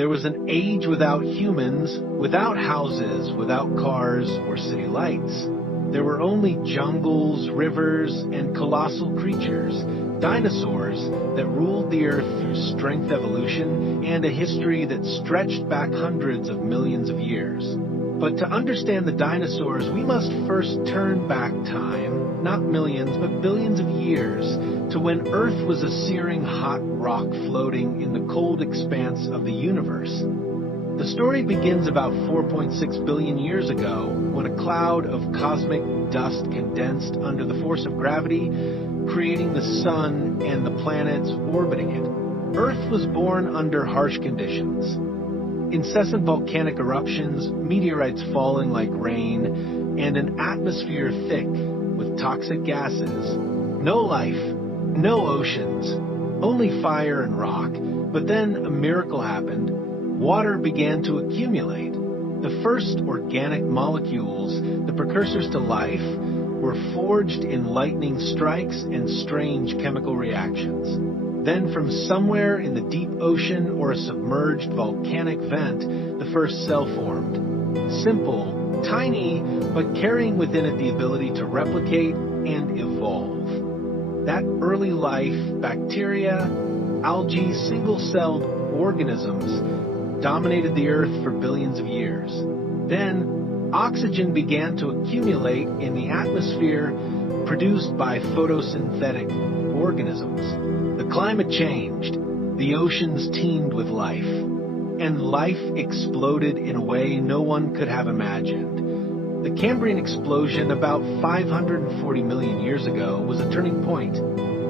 There was an age without humans, without houses, without cars or city lights. There were only jungles, rivers, and colossal creatures, dinosaurs that ruled the earth through strength evolution and a history that stretched back hundreds of millions of years. But to understand the dinosaurs, we must first turn back time, not millions, but billions of years, to when Earth was a searing hot rock floating in the cold expanse of the universe. The story begins about 4.6 billion years ago, when a cloud of cosmic dust condensed under the force of gravity, creating the sun and the planets orbiting it. Earth was born under harsh conditions. Incessant volcanic eruptions, meteorites falling like rain, and an atmosphere thick with toxic gases. No life, no oceans, only fire and rock. But then a miracle happened. Water began to accumulate. The first organic molecules, the precursors to life, were forged in lightning strikes and strange chemical reactions. Then from somewhere in the deep ocean or a submerged volcanic vent, the first cell formed. Simple, tiny, but carrying within it the ability to replicate and evolve. That early life, bacteria, algae, single-celled organisms, dominated the Earth for billions of years. Then, oxygen began to accumulate in the atmosphere produced by photosynthetic organisms. The climate changed, the oceans teemed with life, and life exploded in a way no one could have imagined. The Cambrian explosion about 540 million years ago was a turning point.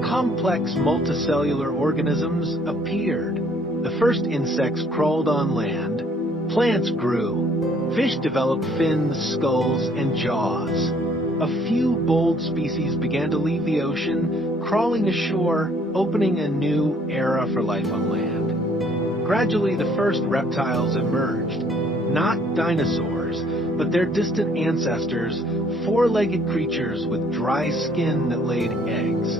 Complex multicellular organisms appeared. The first insects crawled on land, plants grew, fish developed fins, skulls, and jaws. A few bold species began to leave the ocean, crawling ashore, opening a new era for life on land. Gradually, the first reptiles emerged, not dinosaurs, but their distant ancestors, four-legged creatures with dry skin that laid eggs.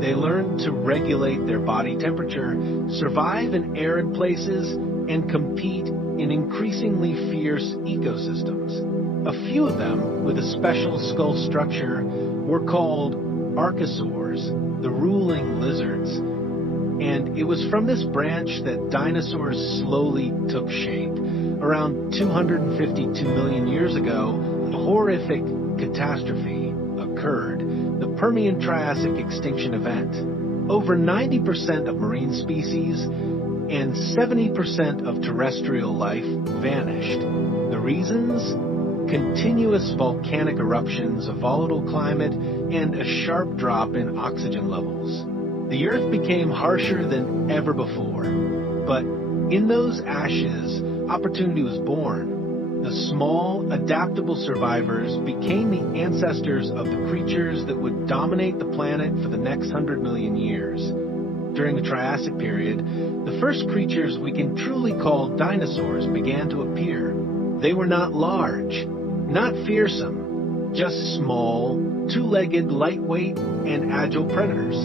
They learned to regulate their body temperature, survive in arid places, and compete in increasingly fierce ecosystems. A few of them, with a special skull structure, were called archosaurs, the ruling lizards. And it was from this branch that dinosaurs slowly took shape. Around 252 million years ago, a horrific catastrophe occurred. The Permian-Triassic extinction event. Over 90% of marine species and 70% of terrestrial life vanished. The reasons? Continuous volcanic eruptions, a volatile climate, and a sharp drop in oxygen levels. The Earth became harsher than ever before. But in those ashes, opportunity was born. The small, adaptable survivors became the ancestors of the creatures that would dominate the planet for the next 100 million years. During the Triassic period, the first creatures we can truly call dinosaurs began to appear. They were not large, not fearsome, just small, two-legged, lightweight, and agile predators.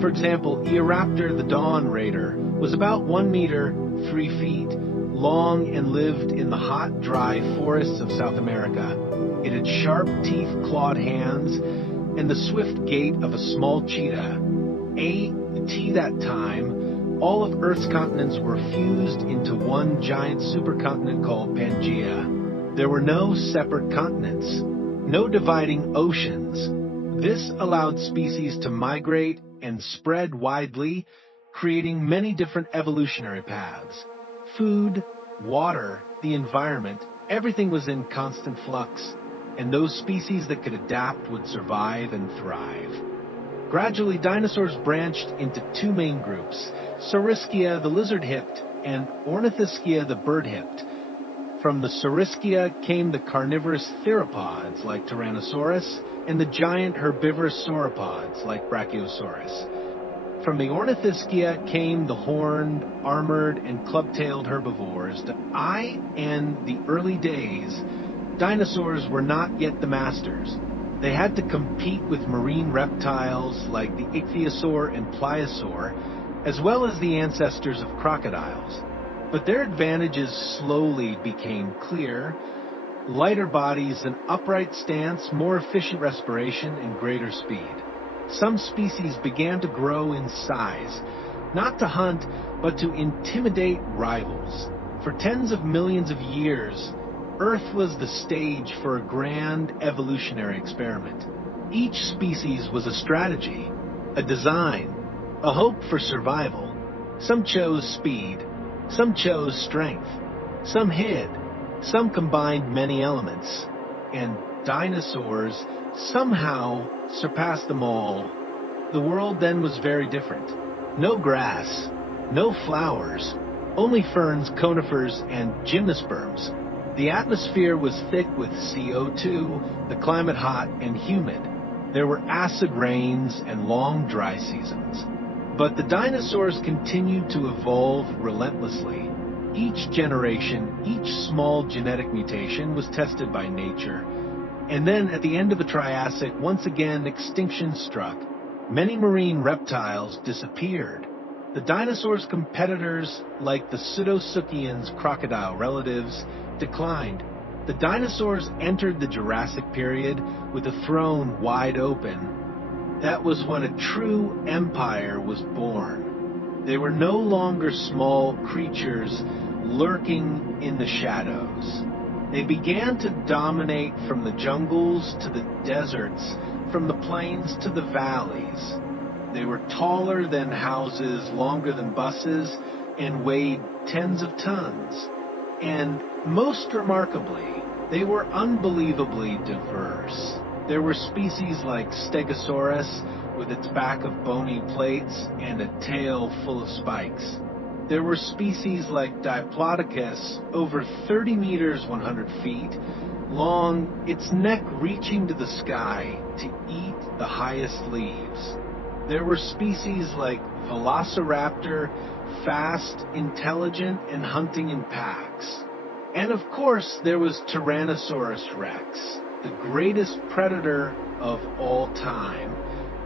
For example, Eoraptor the Dawn Raider was about 1 meter, 3 feet, long and lived in the hot, dry forests of South America. It had sharp teeth, clawed hands, and the swift gait of a small cheetah. At that time, all of Earth's continents were fused into one giant supercontinent called Pangaea. There were no separate continents, no dividing oceans. This allowed species to migrate and spread widely, creating many different evolutionary paths. Food, water, the environment, everything was in constant flux, and those species that could adapt would survive and thrive. Gradually, dinosaurs branched into two main groups, Saurischia the lizard-hipped and Ornithischia the bird-hipped. From the Saurischia came the carnivorous theropods like Tyrannosaurus and the giant herbivorous sauropods like Brachiosaurus. From the Ornithischia came the horned, armored, and club-tailed herbivores. In the early days, dinosaurs were not yet the masters. They had to compete with marine reptiles like the ichthyosaur and pliosaur, as well as the ancestors of crocodiles. But their advantages slowly became clear: lighter bodies, an upright stance, more efficient respiration, and greater speed. Some species began to grow in size, not to hunt, but to intimidate rivals. For tens of millions of years, Earth was the stage for a grand evolutionary experiment. Each species was a strategy, a design, a hope for survival. Some chose speed, some chose strength, some hid, some combined many elements, and dinosaurs somehow surpassed them all. The world then was very different. No grass, no flowers, only ferns, conifers, and gymnosperms. The atmosphere was thick with CO2, the climate hot and humid. There were acid rains and long dry seasons. But the dinosaurs continued to evolve relentlessly. Each generation, each small genetic mutation was tested by nature. And then at the end of the Triassic, once again, extinction struck. Many marine reptiles disappeared. The dinosaurs' competitors, like the Pseudotsuchians' crocodile relatives, declined. The dinosaurs entered the Jurassic period with a throne wide open. That was when a true empire was born. They were no longer small creatures lurking in the shadows. They began to dominate from the jungles to the deserts, from the plains to the valleys. They were taller than houses, longer than buses, and weighed tens of tons. And most remarkably, they were unbelievably diverse. There were species like Stegosaurus, with its back of bony plates and a tail full of spikes. There were species like Diplodocus, over 30 meters, 100 feet, long, its neck reaching to the sky to eat the highest leaves. There were species like Velociraptor, fast, intelligent, and hunting in packs. And of course, there was Tyrannosaurus rex, the greatest predator of all time.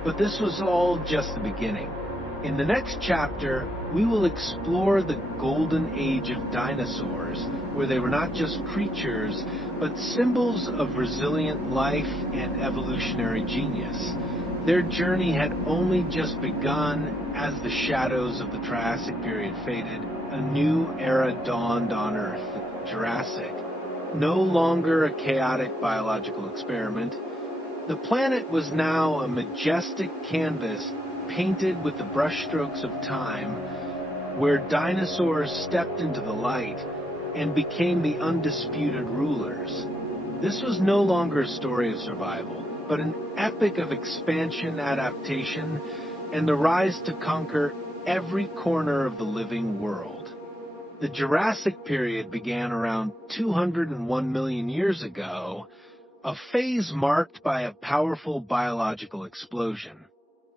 But this was all just the beginning. In the next chapter, we will explore the golden age of dinosaurs, where they were not just creatures, but symbols of resilient life and evolutionary genius. Their journey had only just begun. As the shadows of the Triassic period faded, a new era dawned on Earth, the Jurassic. No longer a chaotic biological experiment. The planet was now a majestic canvas painted with the brushstrokes of time, where dinosaurs stepped into the light and became the undisputed rulers. This was no longer a story of survival, but an epic of expansion, adaptation, and the rise to conquer every corner of the living world. The Jurassic period began around 201 million years ago, a phase marked by a powerful biological explosion.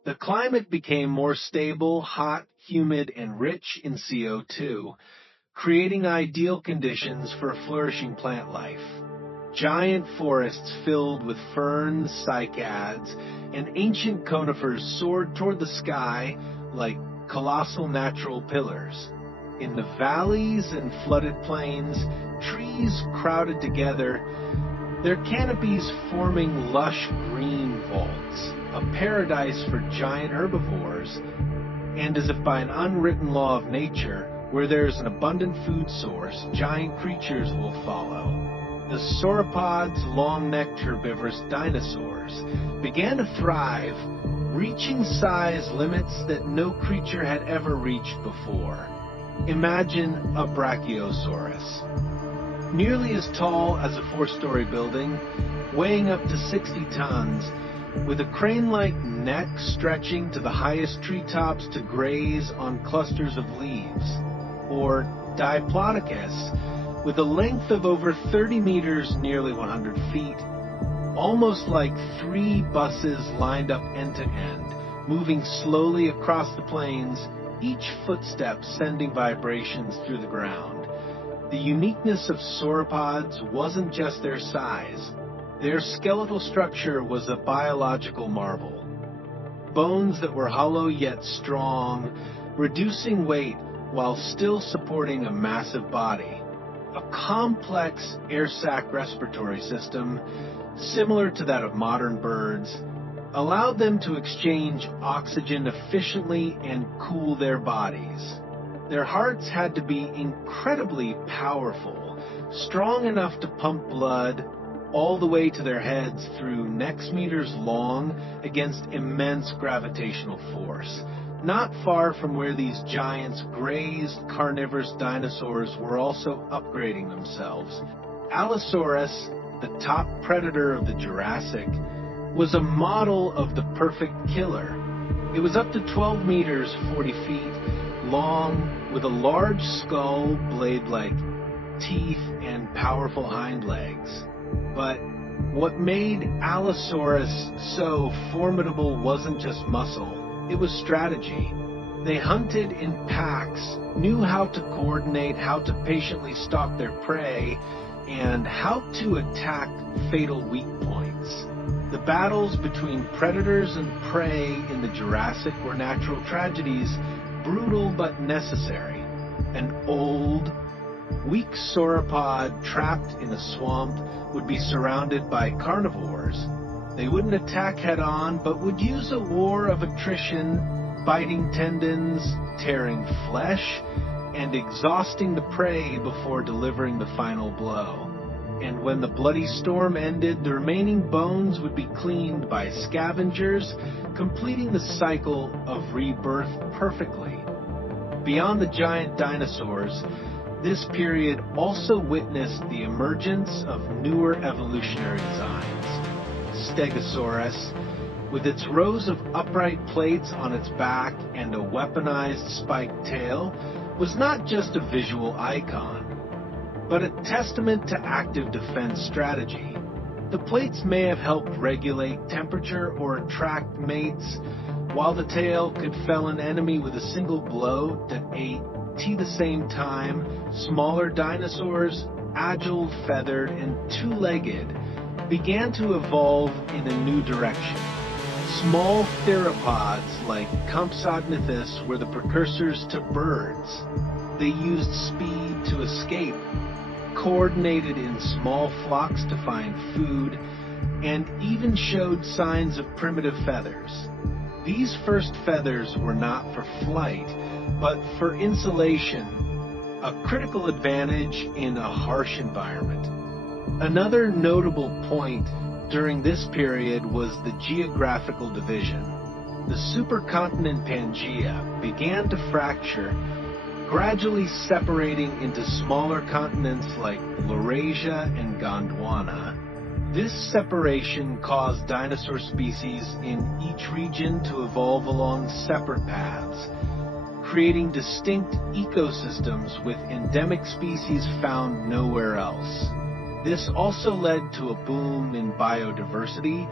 The climate became more stable, hot, humid, and rich in CO2, creating ideal conditions for a flourishing plant life. Giant forests filled with ferns, cycads, and ancient conifers soared toward the sky like colossal natural pillars. In the valleys and flooded plains, trees crowded together, their canopies forming lush green vaults, a paradise for giant herbivores. And as if by an unwritten law of nature, where there is an abundant food source, giant creatures will follow. The sauropods, long-necked herbivorous dinosaurs, began to thrive, reaching size limits that no creature had ever reached before. Imagine a Brachiosaurus, nearly as tall as a four-story building, weighing up to 60 tons, with a crane-like neck stretching to the highest treetops to graze on clusters of leaves. Or Diplodocus, with a length of over 30 meters, nearly 100 feet, almost like 3 buses lined up end to end, moving slowly across the plains, each footstep sending vibrations through the ground. The uniqueness of sauropods wasn't just their size. Their skeletal structure was a biological marvel. Bones that were hollow yet strong, reducing weight while still supporting a massive body. A complex air sac respiratory system, similar to that of modern birds, allowed them to exchange oxygen efficiently and cool their bodies. Their hearts had to be incredibly powerful, strong enough to pump blood all the way to their heads through necks meters long against immense gravitational force. Not far from where these giants grazed, carnivorous dinosaurs were also upgrading themselves. Allosaurus, the top predator of the Jurassic, was a model of the perfect killer. It was up to 12 meters, 40 feet, long, with a large skull, blade-like teeth, and powerful hind legs. But what made Allosaurus so formidable wasn't just muscle, it was strategy. They hunted in packs, knew how to coordinate, how to patiently stalk their prey, and how to attack fatal weak points. The battles between predators and prey in the Jurassic were natural tragedies, brutal but necessary. An old, weak sauropod trapped in a swamp would be surrounded by carnivores. They wouldn't attack head-on, but would use a war of attrition, biting tendons, tearing flesh, and exhausting the prey before delivering the final blow. And when the bloody storm ended, the remaining bones would be cleaned by scavengers, completing the cycle of rebirth perfectly. Beyond the giant dinosaurs, this period also witnessed the emergence of newer evolutionary designs. Stegosaurus, with its rows of upright plates on its back and a weaponized spiked tail, was not just a visual icon, but a testament to active defense strategy. The plates may have helped regulate temperature or attract mates, while the tail could fell an enemy with a single blow that ate, at the same time, smaller dinosaurs, agile, feathered, and two-legged, began to evolve in a new direction. Small theropods like Compsognathus were the precursors to birds. They used speed to escape, coordinated in small flocks to find food, and even showed signs of primitive feathers. These first feathers were not for flight, but for insulation, a critical advantage in a harsh environment. Another notable point during this period was the geographical division. The supercontinent Pangaea began to fracture, gradually separating into smaller continents like Laurasia and Gondwana. This separation caused dinosaur species in each region to evolve along separate paths, creating distinct ecosystems with endemic species found nowhere else. This also led to a boom in biodiversity,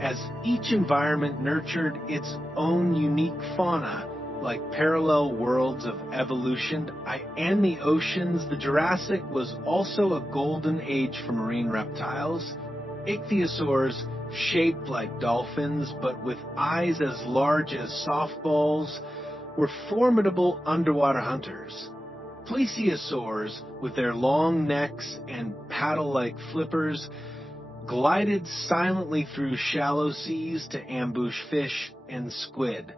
as each environment nurtured its own unique fauna, like parallel worlds of evolution. And the oceans, the Jurassic was also a golden age for marine reptiles. Ichthyosaurs, shaped like dolphins but with eyes as large as softballs, were formidable underwater hunters. Plesiosaurs, with their long necks and paddle-like flippers, glided silently through shallow seas to ambush fish and squid.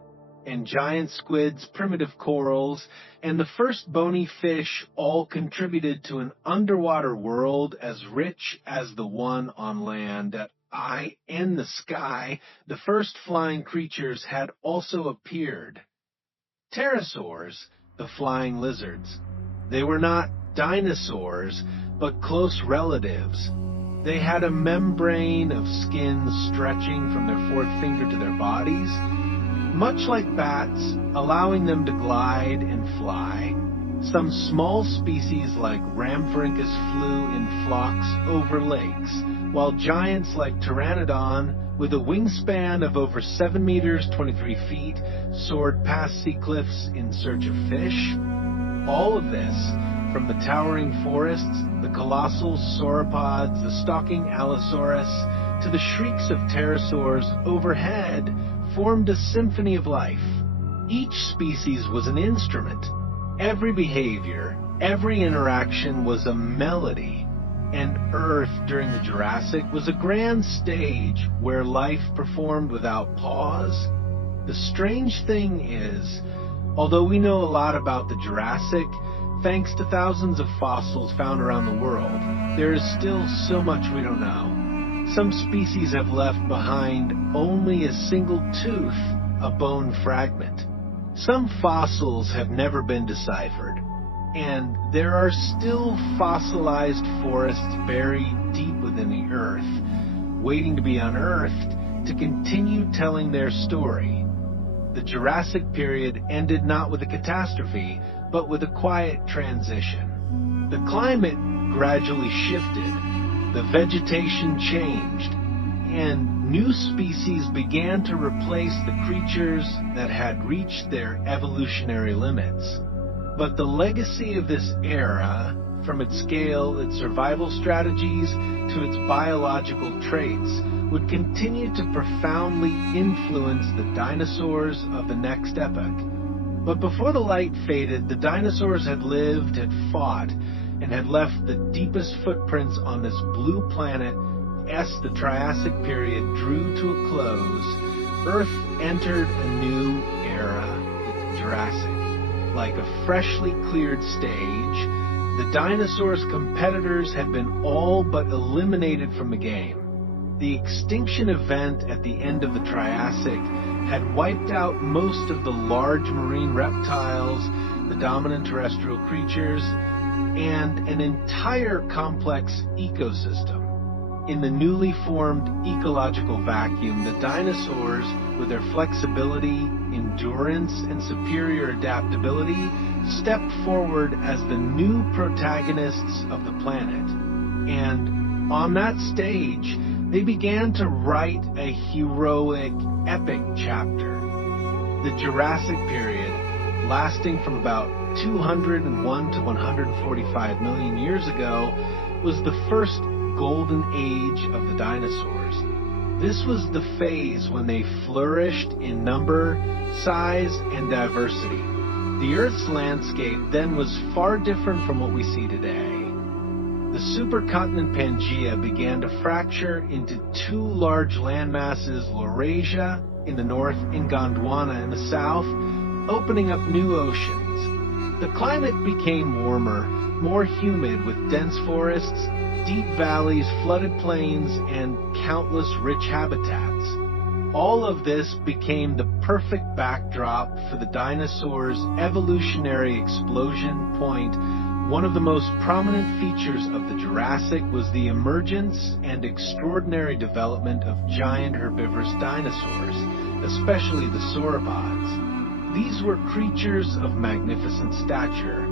And giant squids, primitive corals, and the first bony fish all contributed to an underwater world as rich as the one on land. At eye and the sky, the first flying creatures had also appeared. Pterosaurs, the flying lizards. They were not dinosaurs, but close relatives. They had a membrane of skin stretching from their fourth finger to their bodies, much like bats, allowing them to glide and fly. Some small species like Rhamphorhynchus flew in flocks over lakes, while giants like Pteranodon, with a wingspan of over 7 meters, 23 feet, soared past sea cliffs in search of fish. All of this, from the towering forests, the colossal sauropods, the stalking Allosaurus, to the shrieks of pterosaurs overhead, formed a symphony of life. Each species was an instrument, Every behavior, every interaction was a melody, and Earth during the Jurassic was a grand stage where life performed without pause. The strange thing is, although we know a lot about the Jurassic, thanks to thousands of fossils found around the world, there is still so much we don't know. Some species have left behind only a single tooth, a bone fragment. Some fossils have never been deciphered, and there are still fossilized forests buried deep within the earth, waiting to be unearthed to continue telling their story. The Jurassic period ended not with a catastrophe, but with a quiet transition. The climate gradually shifted, the vegetation changed, and new species began to replace the creatures that had reached their evolutionary limits. But the legacy of this era, from its scale, its survival strategies, to its biological traits, would continue to profoundly influence the dinosaurs of the next epoch. But before the light faded, the dinosaurs had lived, had fought, and had left the deepest footprints on this blue planet. As the Triassic period drew to a close, Earth entered a new era, the Jurassic. Like a freshly cleared stage, the dinosaurs' competitors had been all but eliminated from the game. The extinction event at the end of the Triassic had wiped out most of the large marine reptiles, the dominant terrestrial creatures, and an entire complex ecosystem. In the newly formed ecological vacuum, the dinosaurs, with their flexibility, endurance, and superior adaptability, stepped forward as the new protagonists of the planet. And on that stage, they began to write a heroic, epic chapter. The Jurassic period, lasting from about 201 to 145 million years ago, was the first golden age of the dinosaurs. This was the phase when they flourished in number, size, and diversity. The Earth's landscape then was far different from what we see today. The supercontinent Pangaea began to fracture into two large landmasses, Laurasia in the north and Gondwana in the south, opening up new oceans. The climate became warmer, more humid, with dense forests, deep valleys, flooded plains, and countless rich habitats. All of this became the perfect backdrop for the dinosaurs' evolutionary explosion point. One of the most prominent features of the Jurassic was the emergence and extraordinary development of giant herbivorous dinosaurs, especially the sauropods. These were creatures of magnificent stature.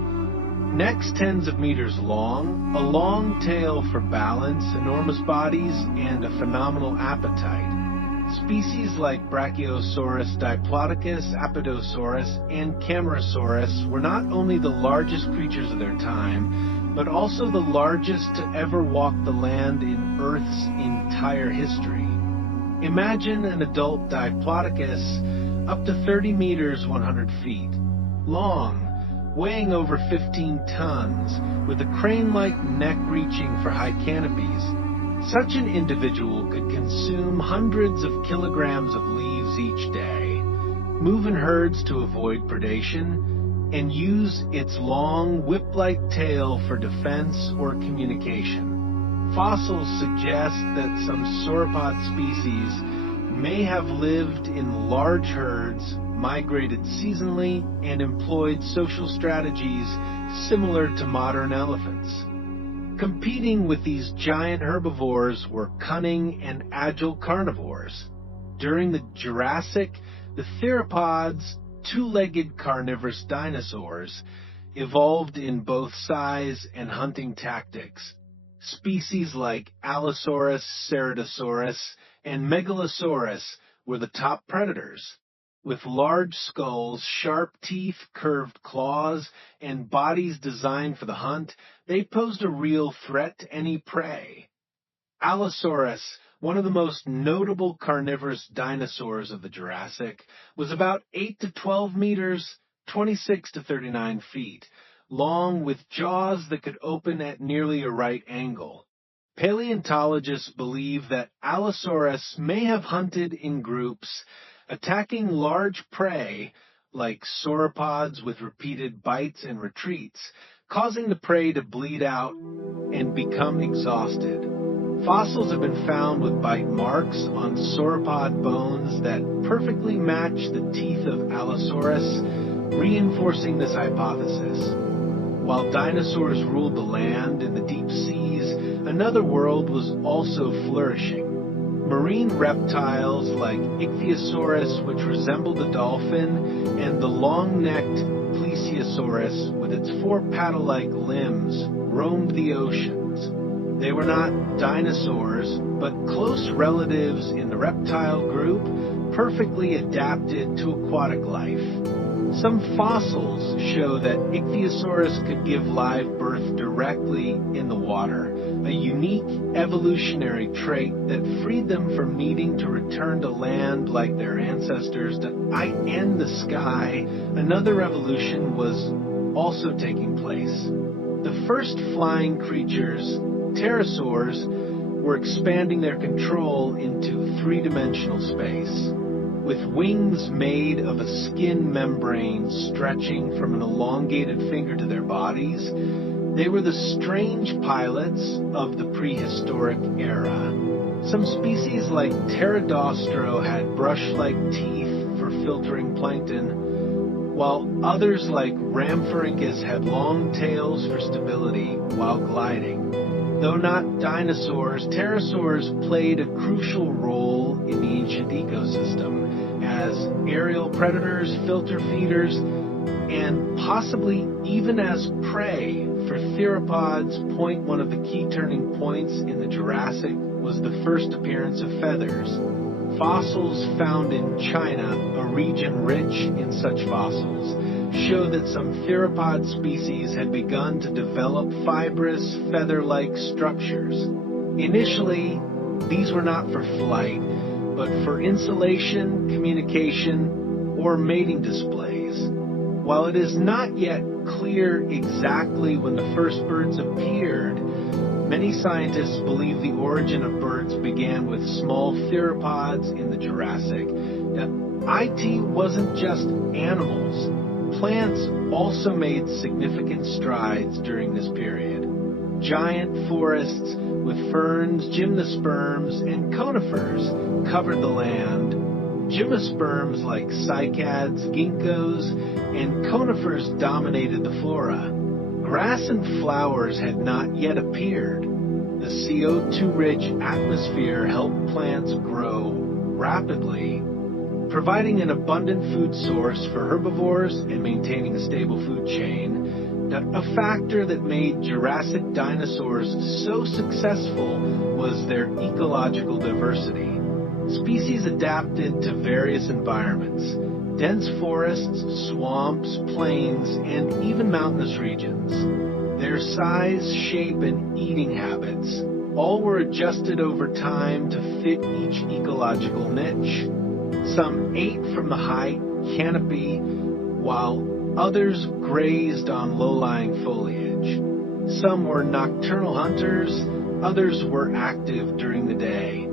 Necks tens of meters long, a long tail for balance, enormous bodies, and a phenomenal appetite. Species like Brachiosaurus, Diplodocus, Apatosaurus, and Camarasaurus were not only the largest creatures of their time, but also the largest to ever walk the land in Earth's entire history. Imagine an adult Diplodocus up to 30 meters, 100 feet, long, weighing over 15 tons, with a crane-like neck reaching for high canopies. Such an individual could consume hundreds of kilograms of leaves each day, move in herds to avoid predation, and use its long, whip-like tail for defense or communication. Fossils suggest that some sauropod species may have lived in large herds, migrated seasonally, and employed social strategies similar to modern elephants. Competing with these giant herbivores were cunning and agile carnivores. During the Jurassic, the theropods, two-legged carnivorous dinosaurs, evolved in both size and hunting tactics. Species like Allosaurus, Ceratosaurus, and Megalosaurus were the top predators. With large skulls, sharp teeth, curved claws, and bodies designed for the hunt, they posed a real threat to any prey. Allosaurus, one of the most notable carnivorous dinosaurs of the Jurassic, was about 8 to 12 meters, 26 to 39 feet, long with jaws that could open at nearly a right angle. Paleontologists believe that Allosaurus may have hunted in groups, attacking large prey like sauropods with repeated bites and retreats, causing the prey to bleed out and become exhausted. Fossils have been found with bite marks on sauropod bones that perfectly match the teeth of Allosaurus, reinforcing this hypothesis. While dinosaurs ruled the land in the deep seas, another world was also flourishing. Marine reptiles like Ichthyosaurus, which resembled a dolphin, and the long-necked Plesiosaurus, with its four paddle-like limbs, roamed the oceans. They were not dinosaurs, but close relatives in the reptile group, perfectly adapted to aquatic life. Some fossils show that Ichthyosaurus could give live birth directly in the water, a unique evolutionary trait that freed them from needing to return to land like their ancestors to and the sky. Another evolution was also taking place. The first flying creatures, pterosaurs, were expanding their control into three-dimensional space. With wings made of a skin membrane stretching from an elongated finger to their bodies, they were the strange pilots of the prehistoric era. Some species like Pterodaustro had brush-like teeth for filtering plankton, while others like Rhamphorhynchus had long tails for stability while gliding. Though not dinosaurs, pterosaurs played a crucial role in the ancient ecosystem as aerial predators, filter feeders, and possibly even as prey for theropods. One of the key turning points in the Jurassic was the first appearance of feathers. Fossils found in China, a region rich in such fossils, show that some theropod species had begun to develop fibrous, feather-like structures. Initially, these were not for flight, but for insulation, communication, or mating displays. While it is not yet clear exactly when the first birds appeared, many scientists believe the origin of birds began with small theropods in the Jurassic. Now, it wasn't just animals. Plants also made significant strides during this period. Giant forests with ferns, gymnosperms, and conifers covered the land. Gymnosperms like cycads, ginkgos, and conifers dominated the flora. Grass and flowers had not yet appeared. The CO2-rich atmosphere helped plants grow rapidly, providing an abundant food source for herbivores and maintaining a stable food chain. A factor that made Jurassic dinosaurs so successful was their ecological diversity. Species adapted to various environments: dense forests, swamps, plains, and even mountainous regions. Their size, shape, and eating habits all were adjusted over time to fit each ecological niche. Some ate from the high canopy, while others grazed on low-lying foliage. Some were nocturnal hunters, others were active during the day.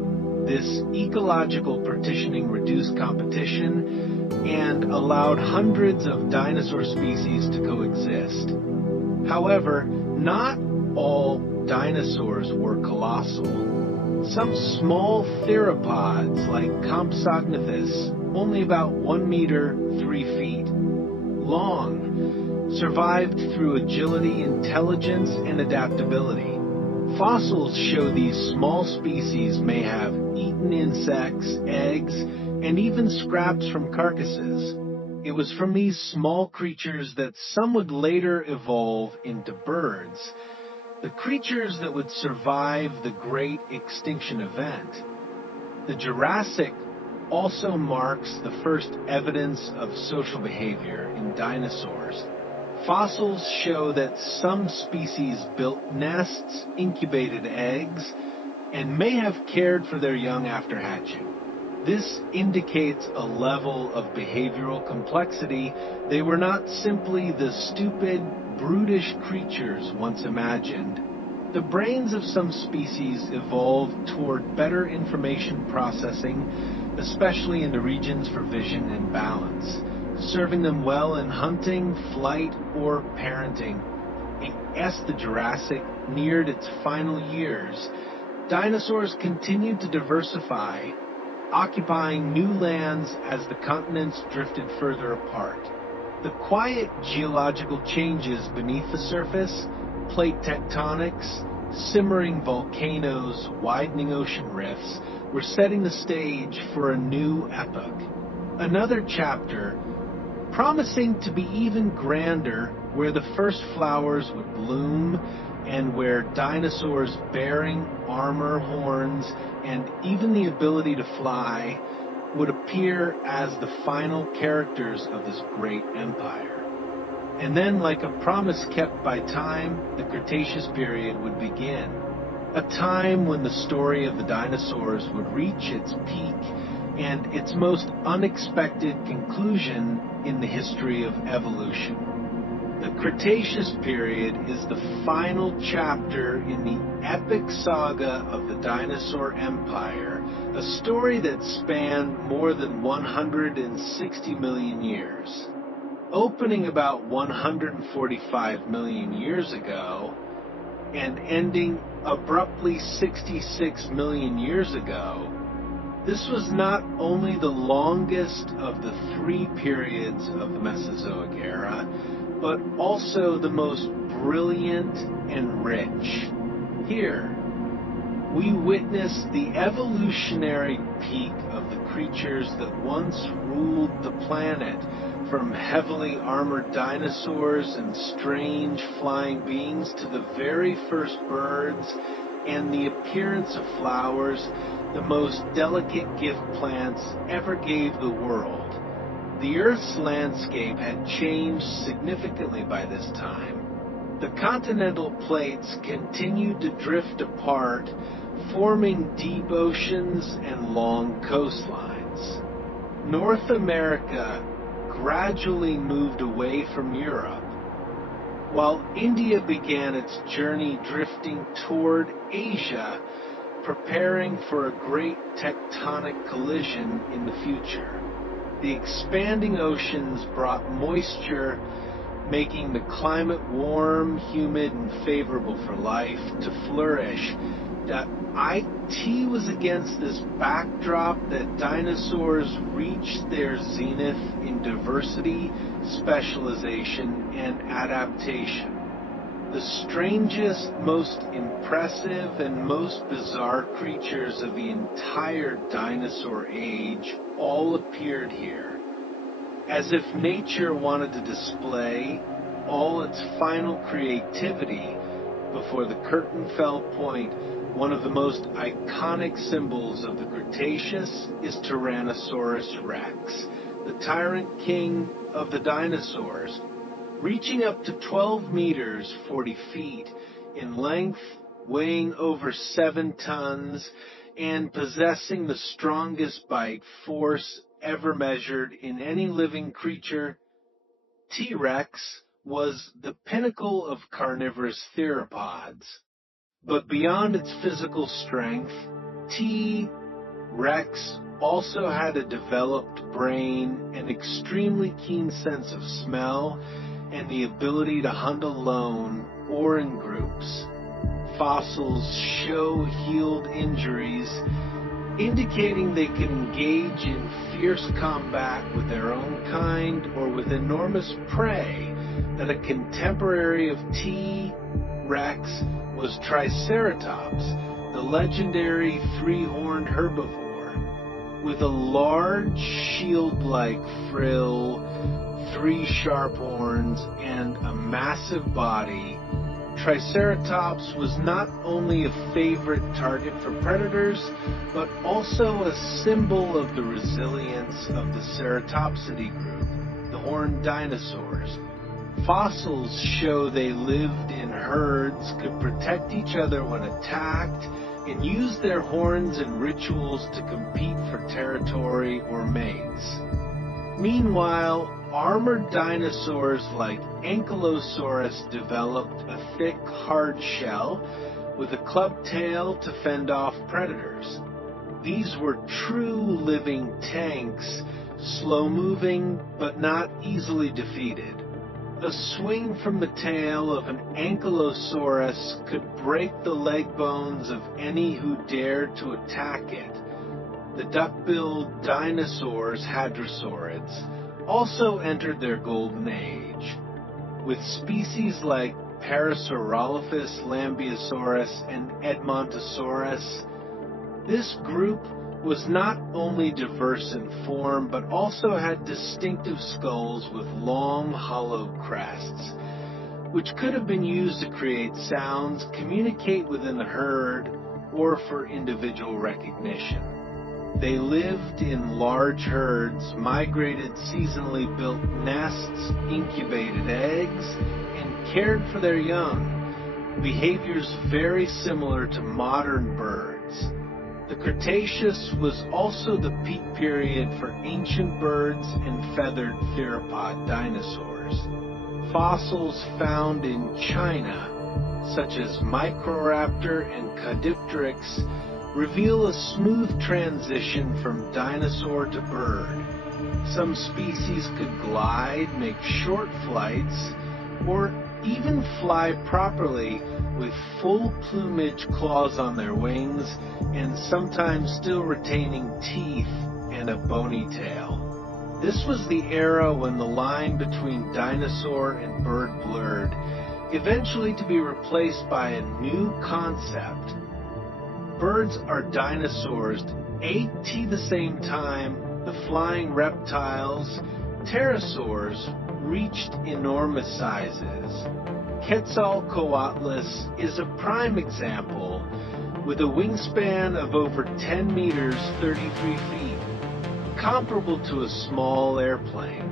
This ecological partitioning reduced competition and allowed hundreds of dinosaur species to coexist. However, not all dinosaurs were colossal. Some small theropods, like Compsognathus, only about 1 meter, 3 feet long, survived through agility, intelligence, and adaptability. Fossils show these small species may have eaten insects, eggs, and even scraps from carcasses. It was from these small creatures that some would later evolve into birds, the creatures that would survive the Great Extinction event. The Jurassic also marks the first evidence of social behavior in dinosaurs. Fossils show that some species built nests, incubated eggs, and may have cared for their young after hatching. This indicates a level of behavioral complexity. They were not simply the stupid, brutish creatures once imagined. The brains of some species evolved toward better information processing, especially in the regions for vision and balance, serving them well in hunting, flight, or parenting. As the Jurassic neared its final years, dinosaurs continued to diversify, occupying new lands as the continents drifted further apart. The quiet geological changes beneath the surface, plate tectonics, simmering volcanoes, widening ocean rifts, were setting the stage for a new epoch. Another chapter, promising to be even grander, where the first flowers would bloom and where dinosaurs bearing armor, horns, and even the ability to fly would appear as the final characters of this great empire. And then, like a promise kept by time, the Cretaceous period would begin. A time when the story of the dinosaurs would reach its peak and its most unexpected conclusion in the history of evolution. The Cretaceous period is the final chapter in the epic saga of the dinosaur empire, a story that spanned more than 160 million years. Opening about 145 million years ago and ending abruptly 66 million years ago, this was not only the longest of the three periods of the Mesozoic era, but also the most brilliant and rich. Here, we witness the evolutionary peak of the creatures that once ruled the planet, from heavily armored dinosaurs and strange flying beings to the very first birds and the appearance of flowers, the most delicate gift plants ever gave the world. The Earth's landscape had changed significantly by this time. The continental plates continued to drift apart, forming deep oceans and long coastlines. North America gradually moved away from Europe, while India began its journey drifting toward Asia, preparing for a great tectonic collision in the future. The expanding oceans brought moisture, making the climate warm, humid, and favorable for life to flourish. IT was against this backdrop that dinosaurs reached their zenith in diversity, specialization, and adaptation. The strangest, most impressive, and most bizarre creatures of the entire dinosaur age all appeared here, as if nature wanted to display all its final creativity before the curtain fell point. One of the most iconic symbols of the Cretaceous is Tyrannosaurus rex, the tyrant king of the dinosaurs, reaching up to 12 meters, 40 feet in length, weighing over 7 tons, and possessing the strongest bite force ever measured in any living creature. T-Rex was the pinnacle of carnivorous theropods. But beyond its physical strength, T-Rex also had a developed brain, an extremely keen sense of smell, and the ability to hunt alone or in groups. Fossils show healed injuries, indicating they could engage in fierce combat with their own kind or with enormous prey. That a contemporary of T-Rex was Triceratops, the legendary three-horned herbivore, with a large shield-like frill, 3 sharp horns, and a massive body. Triceratops was not only a favorite target for predators, but also a symbol of the resilience of the Ceratopsidae group, the horned dinosaurs. Fossils show they lived in herds, could protect each other when attacked, and used their horns in rituals to compete for territory or mates. Meanwhile, armored dinosaurs like Ankylosaurus developed a thick, hard shell with a clubbed tail to fend off predators. These were true living tanks, slow-moving but not easily defeated. A swing from the tail of an Ankylosaurus could break the leg bones of any who dared to attack it. The duck-billed dinosaurs, hadrosaurids, also entered their golden age, with species like Parasaurolophus, Lambeosaurus, and Edmontosaurus. This group was not only diverse in form, but also had distinctive skulls with long, hollow crests, which could have been used to create sounds, communicate within the herd, or for individual recognition. They lived in large herds, migrated seasonally built nests, incubated eggs, and cared for their young, behaviors very similar to modern birds. The Cretaceous was also the peak period for ancient birds and feathered theropod dinosaurs. Fossils found in China, such as Microraptor and Caudipteryx, reveal a smooth transition from dinosaur to bird. Some species could glide, make short flights, or even fly properly with full plumage, claws on their wings, and sometimes still retaining teeth and a bony tail. This was the era when the line between dinosaur and bird blurred, eventually to be replaced by a new concept. Birds are dinosaurs, at the same time the flying reptiles, pterosaurs, reached enormous sizes. Quetzalcoatlus is a prime example, with a wingspan of over 10 meters, 33 feet, comparable to a small airplane.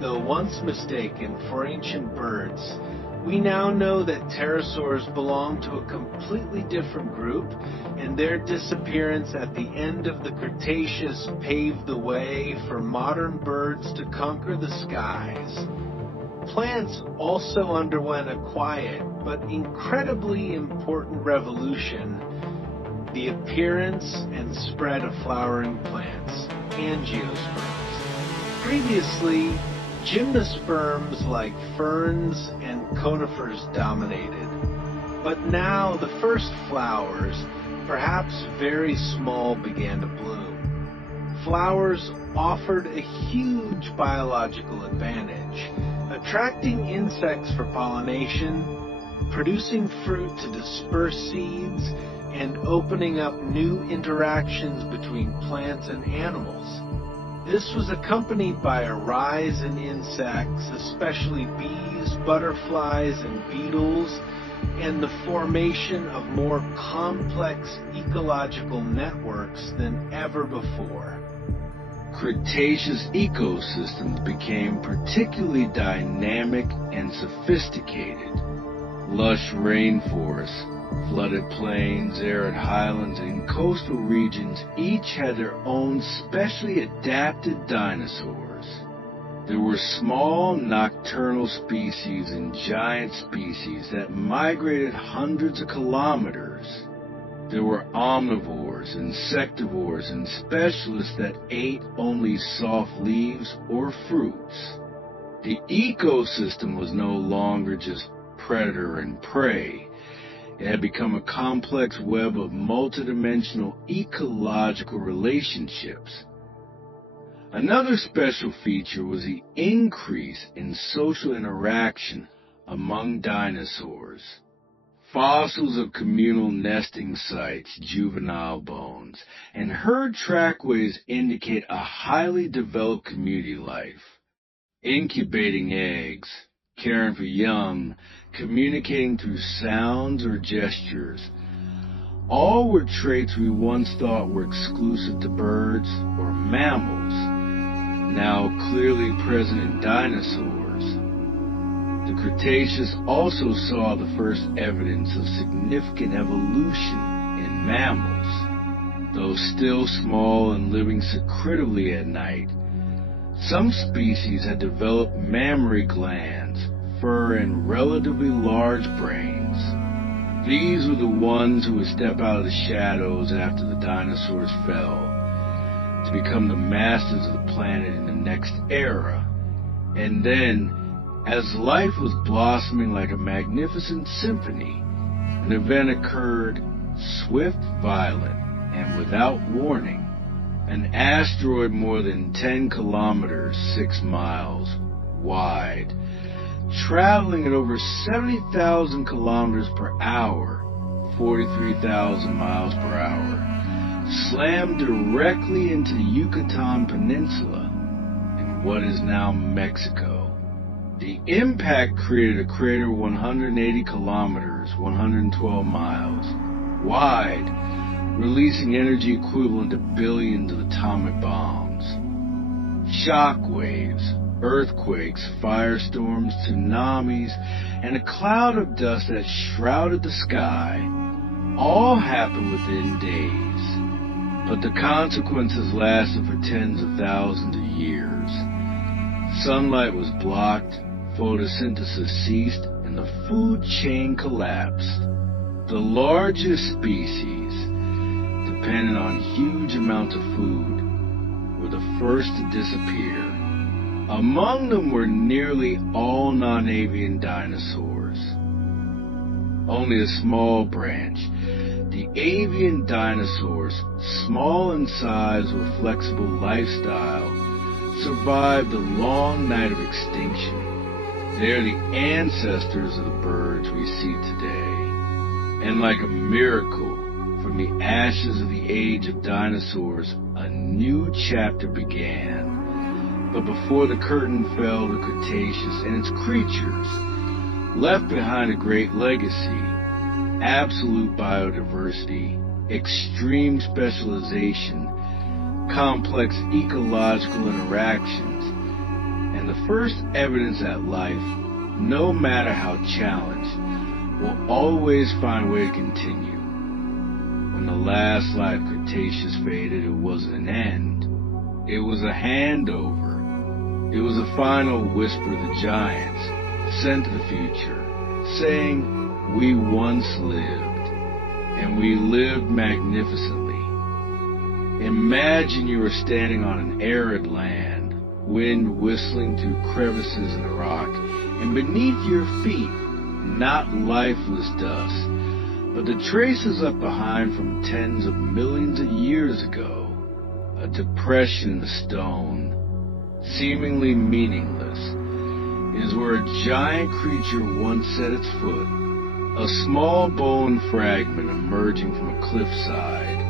Though once mistaken for ancient birds, we now know that pterosaurs belong to a completely different group, and their disappearance at the end of the Cretaceous paved the way for modern birds to conquer the skies. Plants also underwent a quiet but incredibly important revolution: the appearance and spread of flowering plants, angiosperms. Previously, gymnosperms like ferns and conifers dominated, but now the first flowers, perhaps very small, began to bloom. Flowers offered a huge biological advantage, attracting insects for pollination, producing fruit to disperse seeds, and opening up new interactions between plants and animals. This was accompanied by a rise in insects, especially bees, butterflies, and beetles, and the formation of more complex ecological networks than ever before. Cretaceous ecosystems became particularly dynamic and sophisticated. Lush rainforests, flooded plains, arid highlands, and coastal regions each had their own specially adapted dinosaurs. There were small nocturnal species and giant species that migrated hundreds of kilometers. There were omnivores, insectivores, and specialists that ate only soft leaves or fruits. The ecosystem was no longer just predator and prey. It had become a complex web of multidimensional ecological relationships. Another special feature was the increase in social interaction among dinosaurs. Fossils of communal nesting sites, juvenile bones, and herd trackways indicate a highly developed community life. Incubating eggs, caring for young, communicating through sounds or gestures, all were traits we once thought were exclusive to birds or mammals, now clearly present in dinosaurs. The Cretaceous also saw the first evidence of significant evolution in mammals. Though still small and living secretively at night, some species had developed mammary glands, fur, and relatively large brains. These were the ones who would step out of the shadows after the dinosaurs fell to become the masters of the planet in the next era. And then, as life was blossoming like a magnificent symphony, an event occurred, swift, violent, and without warning. An asteroid more than 10 kilometers, 6 miles, wide, traveling at over 70,000 kilometers per hour, 43,000 miles per hour, slammed directly into the Yucatan Peninsula in what is now Mexico. The impact created a crater 180 kilometers, 112 miles, wide, releasing energy equivalent to billions of atomic bombs. Shock waves, earthquakes, firestorms, tsunamis, and a cloud of dust that shrouded the sky all happened within days. But the consequences lasted for tens of thousands of years. Sunlight was blocked, photosynthesis ceased, and the food chain collapsed. The largest species, dependent on huge amounts of food, were the first to disappear. Among them were nearly all non-avian dinosaurs. Only a small branch, the avian dinosaurs, small in size with flexible lifestyle, survived the long night of extinction. They are the ancestors of the birds we see today. And like a miracle, from the ashes of the age of dinosaurs, a new chapter began. But before the curtain fell, the Cretaceous and its creatures left behind a great legacy: absolute biodiversity, extreme specialization, complex ecological interactions, and the first evidence that life, no matter how challenged, will always find a way to continue. When the last life Cretaceous faded, it wasn't an end. It was a handover. It was a final whisper of the giants, sent to the future, saying, "We once lived, and we lived magnificently." Imagine you were standing on an arid land, wind whistling through crevices in the rock, and beneath your feet, not lifeless dust, but the traces left behind from tens of millions of years ago, a depression in the stone, seemingly meaningless, is where a giant creature once set its foot, a small bone fragment emerging from a cliffside,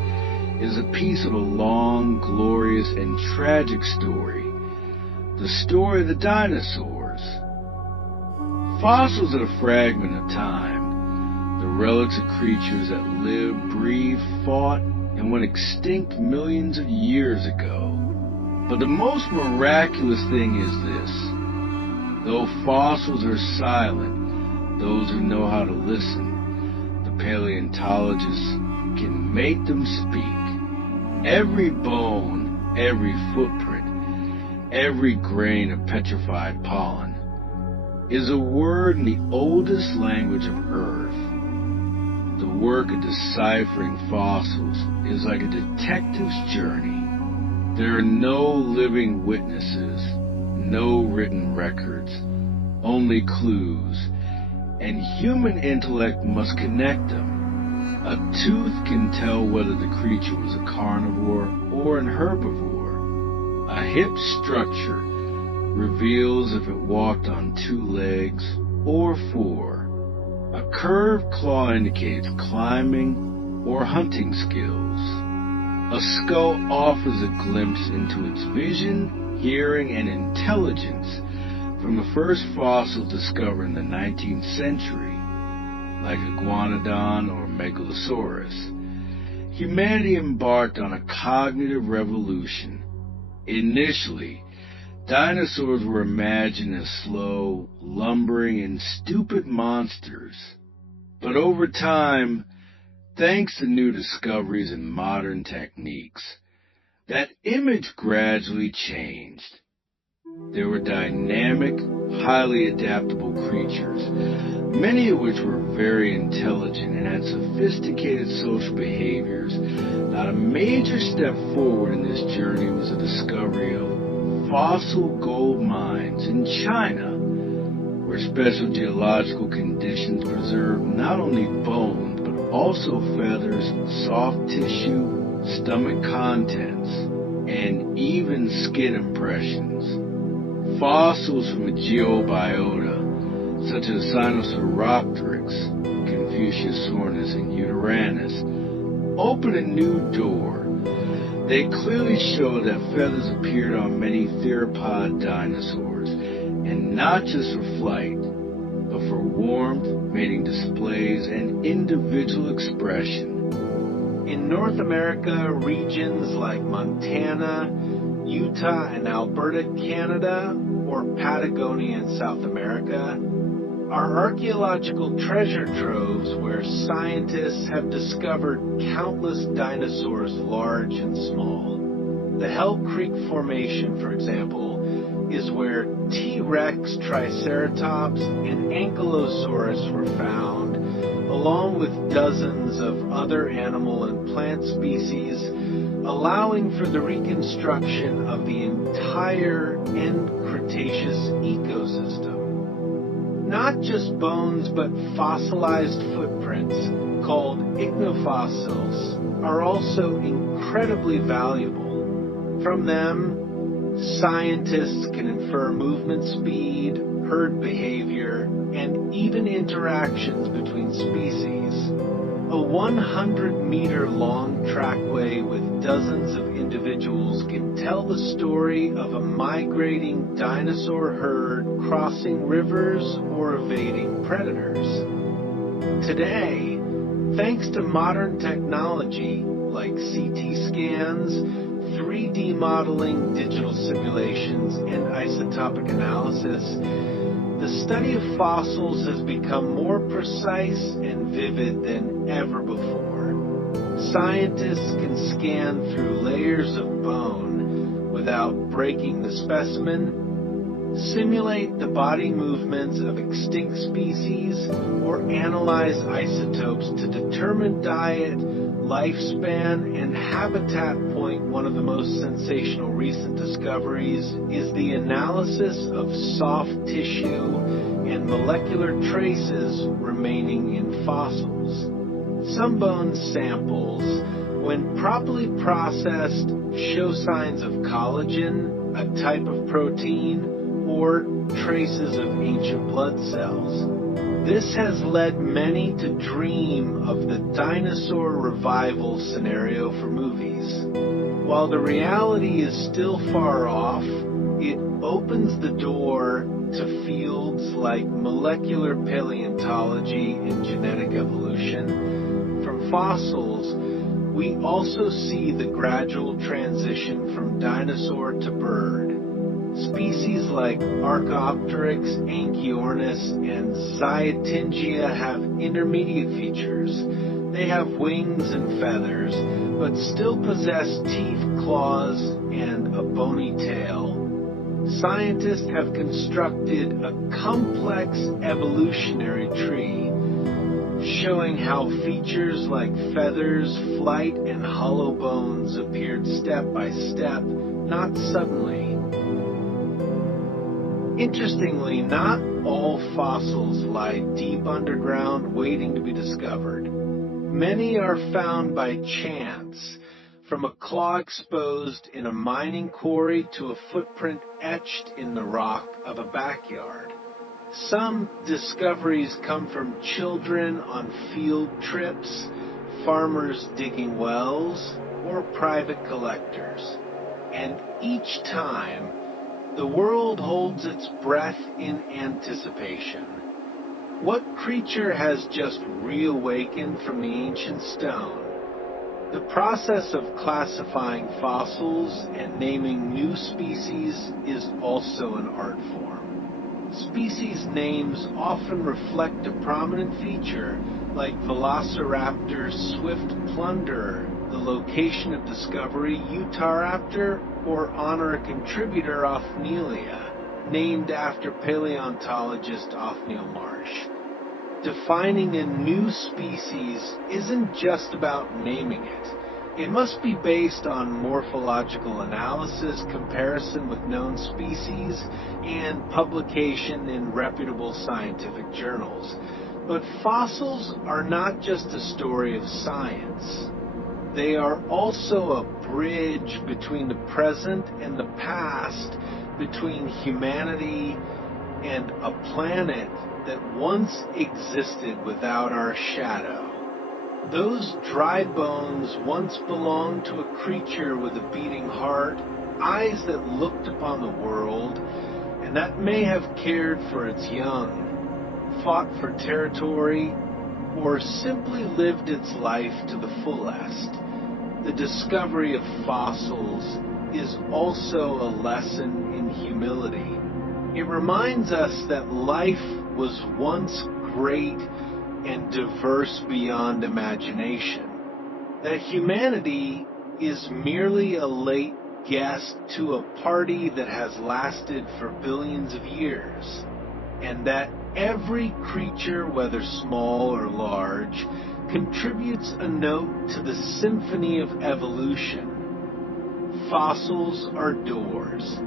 is a piece of a long, glorious, and tragic story, the story of the dinosaurs. Fossils are a fragment of time, the relics of creatures that lived, breathed, fought, and went extinct millions of years ago. But the most miraculous thing is this: though fossils are silent, those who know how to listen, the paleontologists, can make them speak. Every bone, every footprint, every grain of petrified pollen is a word in the oldest language of Earth. The work of deciphering fossils is like a detective's journey. There are no living witnesses, no written records, only clues, and human intellect must connect them. A tooth can tell whether the creature was a carnivore or an herbivore. A hip structure reveals if it walked on 2 legs or 4. A curved claw indicates climbing or hunting skills. A skull offers a glimpse into its vision, hearing, and intelligence from the first fossil discovered in the 19th century, like Iguanodon or Megalosaurus. Humanity embarked on a cognitive revolution, initially Dinosaurs were imagined as slow, lumbering, and stupid monsters. But over time, thanks to new discoveries and modern techniques, that image gradually changed. They were dynamic, highly adaptable creatures, many of which were very intelligent and had sophisticated social behaviors. Now, a major step forward in this journey was the discovery of fossil gold mines in China, where special geological conditions preserved not only bones, but also feathers, soft tissue, stomach contents, and even skin impressions. Fossils from the geobiota, such as Sinosauropteryx, Confuciusornis, and Uteranus, open a new door. They clearly show that feathers appeared on many theropod dinosaurs, and not just for flight, but for warmth, mating displays, and individual expression. In North America, regions like Montana, Utah, and Alberta, Canada, or Patagonia in South America, are archaeological treasure troves where scientists have discovered countless dinosaurs large and small. The Hell Creek Formation, for example, is where T-Rex, Triceratops, and Ankylosaurus were found, along with dozens of other animal and plant species, allowing for the reconstruction of the entire end Cretaceous ecosystem. Not just bones, but fossilized footprints, called ichnofossils, are also incredibly valuable. From them, scientists can infer movement speed, herd behavior, and even interactions between species. A 100-meter-long trackway with dozens of individuals can tell the story of a migrating dinosaur herd crossing rivers or evading predators. Today, thanks to modern technology like CT scans, 3D modeling, digital simulations, and isotopic analysis, the study of fossils has become more precise and vivid than ever before. Scientists can scan through layers of bone without breaking the specimen, simulate the body movements of extinct species, or analyze isotopes to determine diet, lifespan, and habitat point. One of the most sensational recent discoveries is the analysis of soft tissue and molecular traces remaining in fossils. Some bone samples, when properly processed, show signs of collagen, a type of protein, or traces of ancient blood cells. This has led many to dream of the dinosaur revival scenario for movies. While the reality is still far off, it opens the door to fields like molecular paleontology and genetic evolution. From fossils, we also see the gradual transition from dinosaur to bird. Species like Archaeopteryx, Anchiornis, and Zyatingia have intermediate features. They have wings and feathers, but still possess teeth, claws, and a bony tail. Scientists have constructed a complex evolutionary tree, showing how features like feathers, flight, and hollow bones appeared step by step, not suddenly. Interestingly, not all fossils lie deep underground waiting to be discovered. Many are found by chance, from a claw exposed in a mining quarry to a footprint etched in the rock of a backyard. Some discoveries come from children on field trips, farmers digging wells, or private collectors. And each time, the world holds its breath in anticipation. What creature has just reawakened from the ancient stone? The process of classifying fossils and naming new species is also an art form. Species names often reflect a prominent feature, like Velociraptor swift plunderer, the location of discovery Utahraptor, or honor a contributor Othnielia, named after paleontologist Othniel Marsh. Defining a new species isn't just about naming it. It must be based on morphological analysis, comparison with known species, and publication in reputable scientific journals. But fossils are not just a story of science. They are also a bridge between the present and the past, between humanity and a planet that once existed without our shadow. Those dry bones once belonged to a creature with a beating heart, eyes that looked upon the world, and that may have cared for its young, fought for territory, or simply lived its life to the fullest. The discovery of fossils is also a lesson in humility. It reminds us that life was once great and diverse beyond imagination, that humanity is merely a late guest to a party that has lasted for billions of years, and that every creature, whether small or large, contributes a note to the symphony of evolution. Fossils are doors.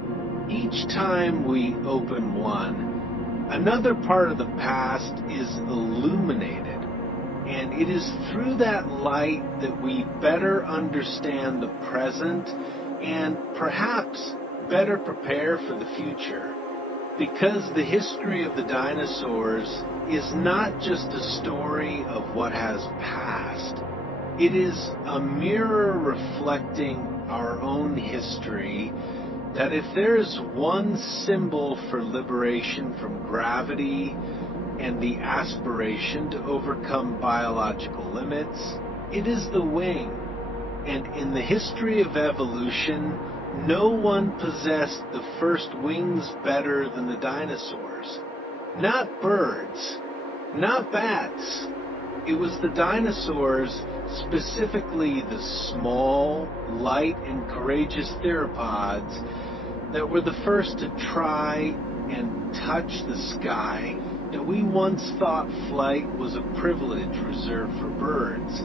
Each time we open one, another part of the past is illuminated, and it is through that light that we better understand the present and perhaps better prepare for the future. Because the history of the dinosaurs is not just a story of what has passed. It is a mirror reflecting our own history, that if there is one symbol for liberation from gravity and the aspiration to overcome biological limits, it is the wing. And in the history of evolution, no one possessed the first wings better than the dinosaurs. Not birds, not bats. It was the dinosaurs, specifically the small, light, and courageous theropods, that were the first to try and touch the sky, that we once thought flight was a privilege reserved for birds.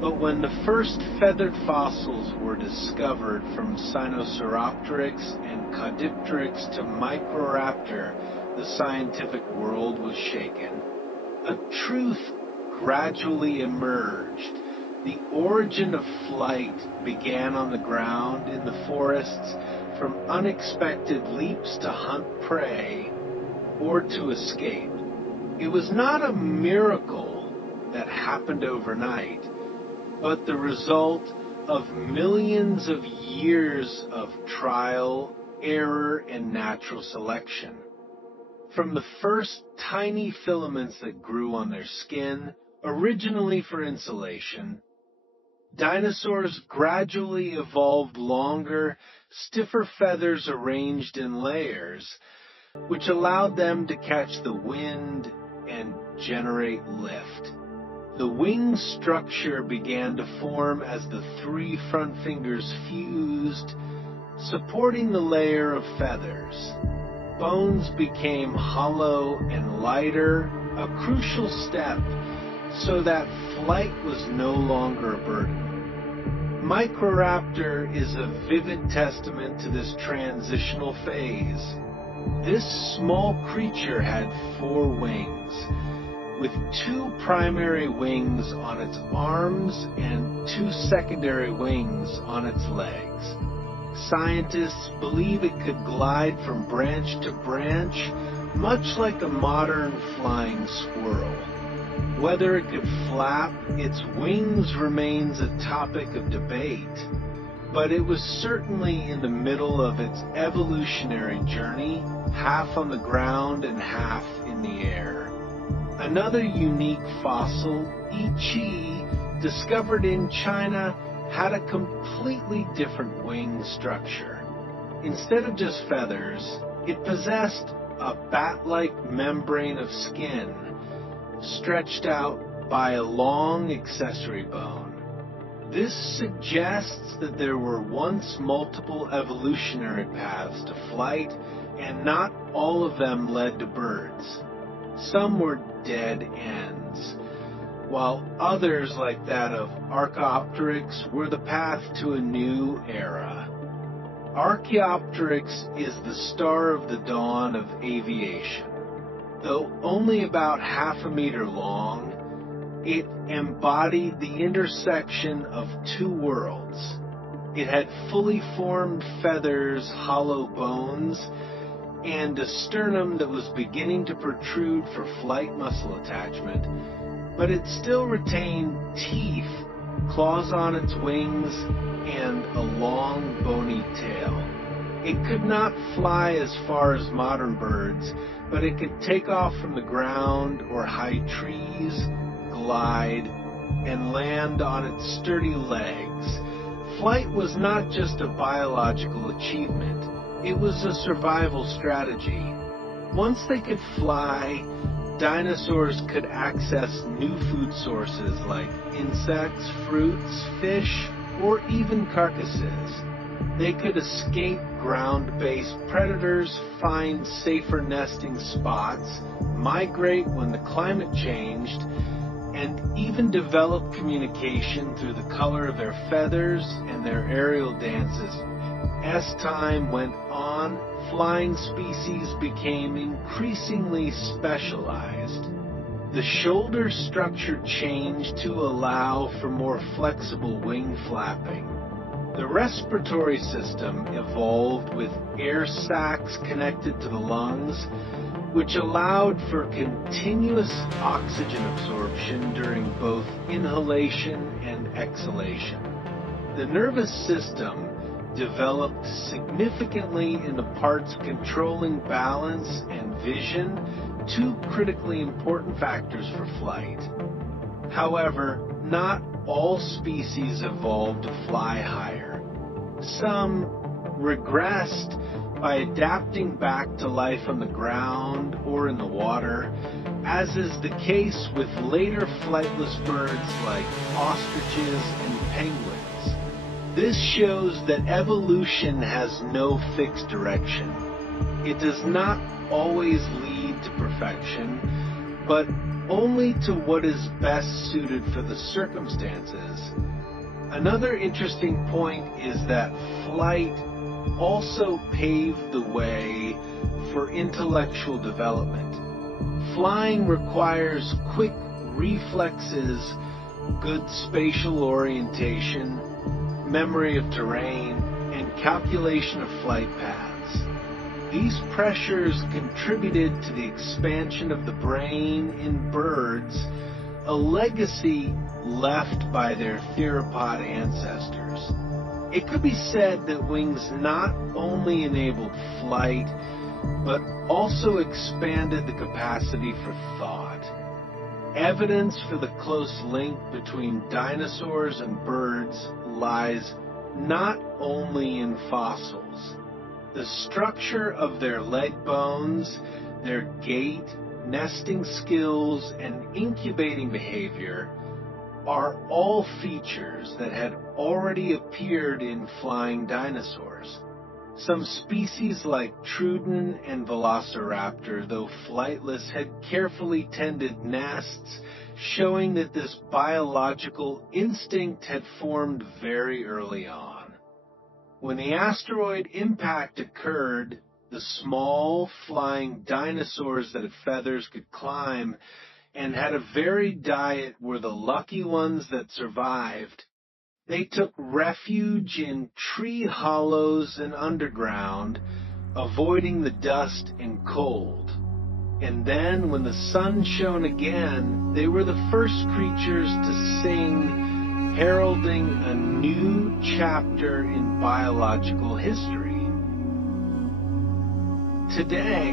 But when the first feathered fossils were discovered, from Sinosauropteryx and Caudipteryx to Microraptor, the scientific world was shaken. A truth gradually emerged. The origin of flight began on the ground in the forests, from unexpected leaps to hunt prey or to escape. It was not a miracle that happened overnight, but the result of millions of years of trial, error, and natural selection. From the first tiny filaments that grew on their skin, originally for insulation, dinosaurs gradually evolved longer, stiffer feathers arranged in layers, which allowed them to catch the wind and generate lift. The wing structure began to form as the three front fingers fused, supporting the layer of feathers. Bones became hollow and lighter, a crucial step, so that flight was no longer a burden. Microraptor is a vivid testament to this transitional phase. This small creature had 4 wings, with 2 primary wings on its arms and 2 secondary wings on its legs. Scientists believe it could glide from branch to branch, much like a modern flying squirrel. Whether it could flap its wings remains a topic of debate, but it was certainly in the middle of its evolutionary journey, half on the ground and half in the air. Another unique fossil, E. discovered in China, had a completely different wing structure. Instead of just feathers, it possessed a bat-like membrane of skin, stretched out by a long accessory bone. This suggests that there were once multiple evolutionary paths to flight, and not all of them led to birds. Some were dead ends, while others, like that of Archaeopteryx, were the path to a new era. Archaeopteryx is the star of the dawn of aviation. Though only about half a meter long, it embodied the intersection of two worlds. It had fully formed feathers, hollow bones, and a sternum that was beginning to protrude for flight muscle attachment, but it still retained teeth, claws on its wings, and a long, bony tail. It could not fly as far as modern birds, but it could take off from the ground or high trees, glide, and land on its sturdy legs. Flight was not just a biological achievement, it was a survival strategy. Once they could fly, dinosaurs could access new food sources like insects, fruits, fish, or even carcasses. They could escape ground-based predators, find safer nesting spots, migrate when the climate changed, and even develop communication through the color of their feathers and their aerial dances. As time went on, flying species became increasingly specialized. The shoulder structure changed to allow for more flexible wing flapping. The respiratory system evolved with air sacs connected to the lungs, which allowed for continuous oxygen absorption during both inhalation and exhalation. The nervous system developed significantly in the parts controlling balance and vision, two critically important factors for flight. However, not all species evolved to fly higher. Some regressed by adapting back to life on the ground or in the water, as is the case with later flightless birds like ostriches and penguins. This shows that evolution has no fixed direction. It does not always lead to perfection, but only to what is best suited for the circumstances. Another interesting point is that flight also paved the way for intellectual development. Flying requires quick reflexes, good spatial orientation, memory of terrain, and calculation of flight paths. These pressures contributed to the expansion of the brain in birds, a legacy left by their theropod ancestors. It could be said that wings not only enabled flight, but also expanded the capacity for thought. Evidence for the close link between dinosaurs and birds lies not only in fossils. The structure of their leg bones, their gait, nesting skills, and incubating behavior are all features that had already appeared in flying dinosaurs. Some species like Truden and Velociraptor, though flightless, had carefully tended nests, showing that this biological instinct had formed very early on. When the asteroid impact occurred, the small flying dinosaurs that had feathers could climb and had a varied diet were the lucky ones that survived. They took refuge in tree hollows and underground, avoiding the dust and cold. And then, when the sun shone again, they were the first creatures to sing, heralding a new chapter in biological history. Today,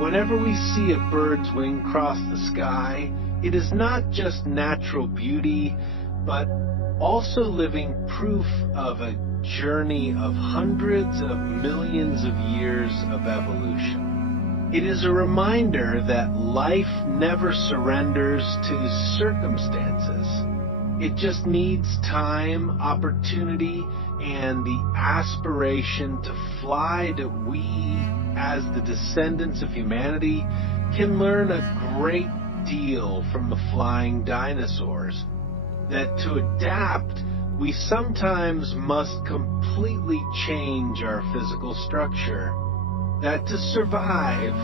whenever we see a bird's wing cross the sky, it is not just natural beauty, but also living proof of a journey of hundreds of millions of years of evolution. It is a reminder that life never surrenders to circumstances. It just needs time, opportunity, and the aspiration to fly that we, as the descendants of humanity, can learn a great deal from the flying dinosaurs. That to adapt, we sometimes must completely change our physical structure. That to survive,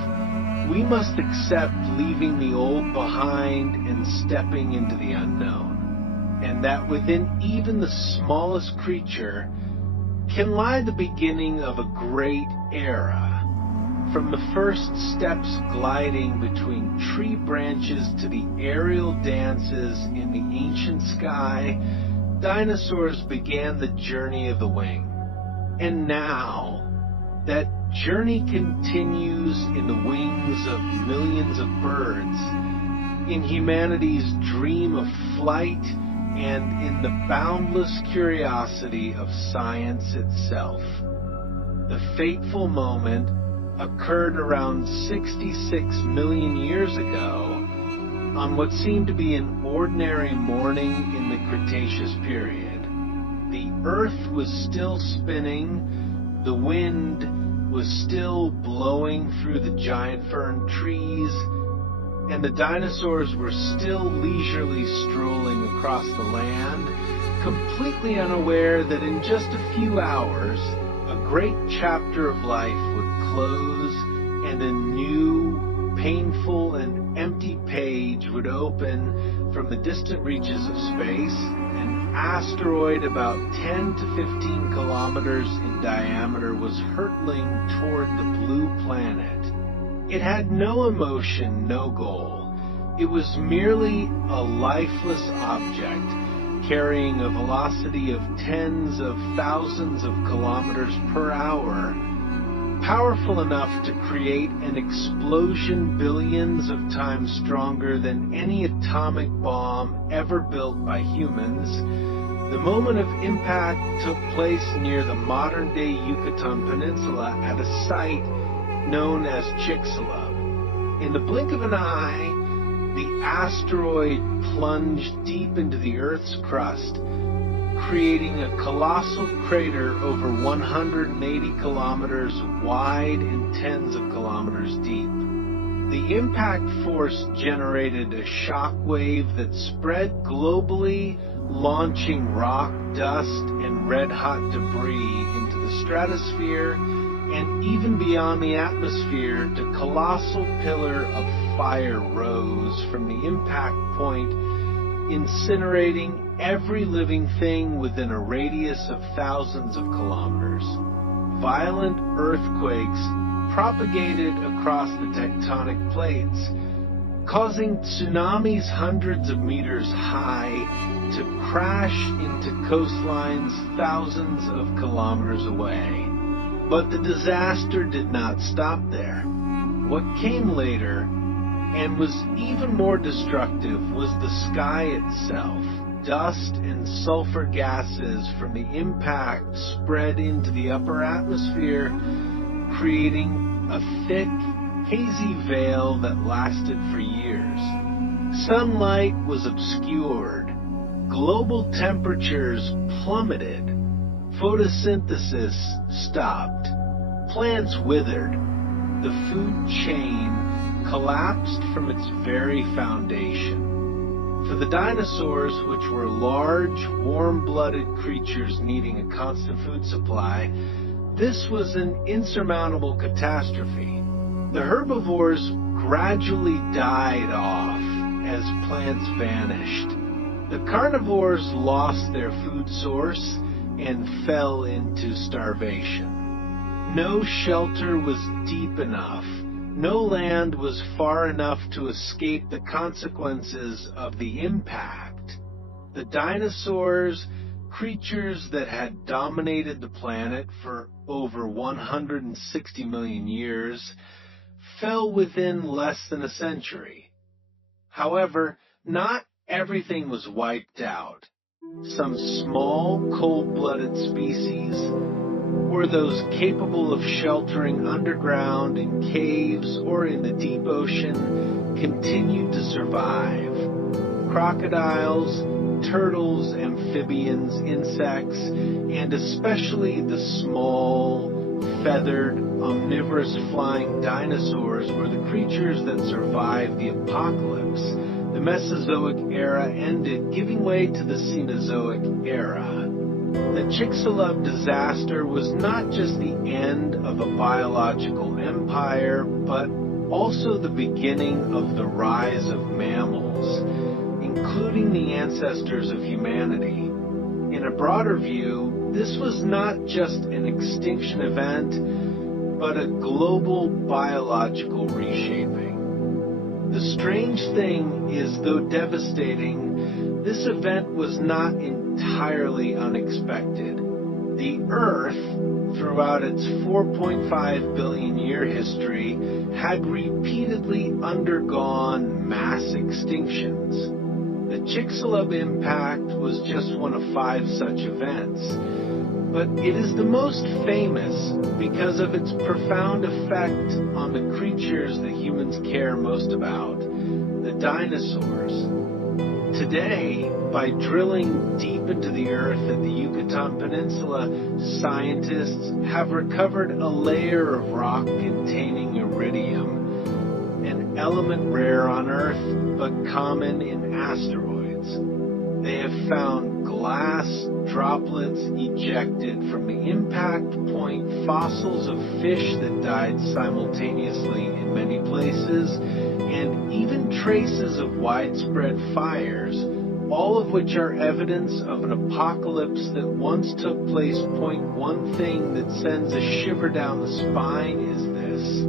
we must accept leaving the old behind and stepping into the unknown. And that within even the smallest creature can lie the beginning of a great era. From the first steps gliding between tree branches to the aerial dances in the ancient sky, dinosaurs began the journey of the wing. And now, that journey continues in the wings of millions of birds, in humanity's dream of flight, and in the boundless curiosity of science itself. The fateful moment occurred around 66 million years ago on what seemed to be an ordinary morning in the Cretaceous period. The Earth was still spinning, the wind was still blowing through the giant fern trees, and the dinosaurs were still leisurely strolling across the land, completely unaware that in just a few hours, a great chapter of life would close and a new, painful, and empty page would open from the distant reaches of space. An asteroid about 10 to 15 kilometers in diameter was hurtling toward the blue planet. It had no emotion, no goal. It was merely a lifeless object carrying a velocity of tens of thousands of kilometers per hour, powerful enough to create an explosion billions of times stronger than any atomic bomb ever built by humans. The moment of impact took place near the modern-day Yucatan Peninsula at a site known as Chicxulub. In the blink of an eye, the asteroid plunged deep into the Earth's crust, creating a colossal crater over 180 kilometers wide and tens of kilometers deep. The impact force generated a shock wave that spread globally, launching rock, dust, and red-hot debris into the stratosphere and even beyond the atmosphere. The colossal pillar of fire rose from the impact point, incinerating every living thing within a radius of thousands of kilometers. Violent earthquakes propagated across the tectonic plates, causing tsunamis hundreds of meters high to crash into coastlines thousands of kilometers away. But the disaster did not stop there. What came later, and was even more destructive, was the sky itself. Dust and sulfur gases from the impact spread into the upper atmosphere, creating a thick, hazy veil that lasted for years. Sunlight was obscured. Global temperatures plummeted. Photosynthesis stopped. Plants withered. The food chain collapsed from its very foundation. For the dinosaurs, which were large, warm-blooded creatures needing a constant food supply, this was an insurmountable catastrophe. The herbivores gradually died off as plants vanished. The carnivores lost their food source and fell into starvation. No shelter was deep enough. No land was far enough to escape the consequences of the impact. The dinosaurs, creatures that had dominated the planet for over 160 million years, fell within less than a century. However, not everything was wiped out. Some small, cold-blooded species, or those capable of sheltering underground in caves or in the deep ocean, continued to survive. Crocodiles, turtles, amphibians, insects, and especially the small, feathered, omnivorous flying dinosaurs were the creatures that survived the apocalypse. The Mesozoic era ended, giving way to the Cenozoic era. The Chicxulub disaster was not just the end of a biological empire, but also the beginning of the rise of mammals, including the ancestors of humanity. In a broader view, this was not just an extinction event, but a global biological reshaping. The strange thing is, though devastating, this event was not entirely unexpected. The Earth, throughout its 4.5 billion year history, had repeatedly undergone mass extinctions. The Chicxulub impact was just one of 5 such events, but it is the most famous because of its profound effect on the creatures that humans care most about, the dinosaurs. Today, by drilling deep into the earth at the Yucatan Peninsula, scientists have recovered a layer of rock containing iridium, an element rare on Earth but common in asteroids. They have found glass droplets ejected from the impact point, fossils of fish that died simultaneously in many places, and even traces of widespread fires, all of which are evidence of an apocalypse that once took place. One thing that sends a shiver down the spine is this: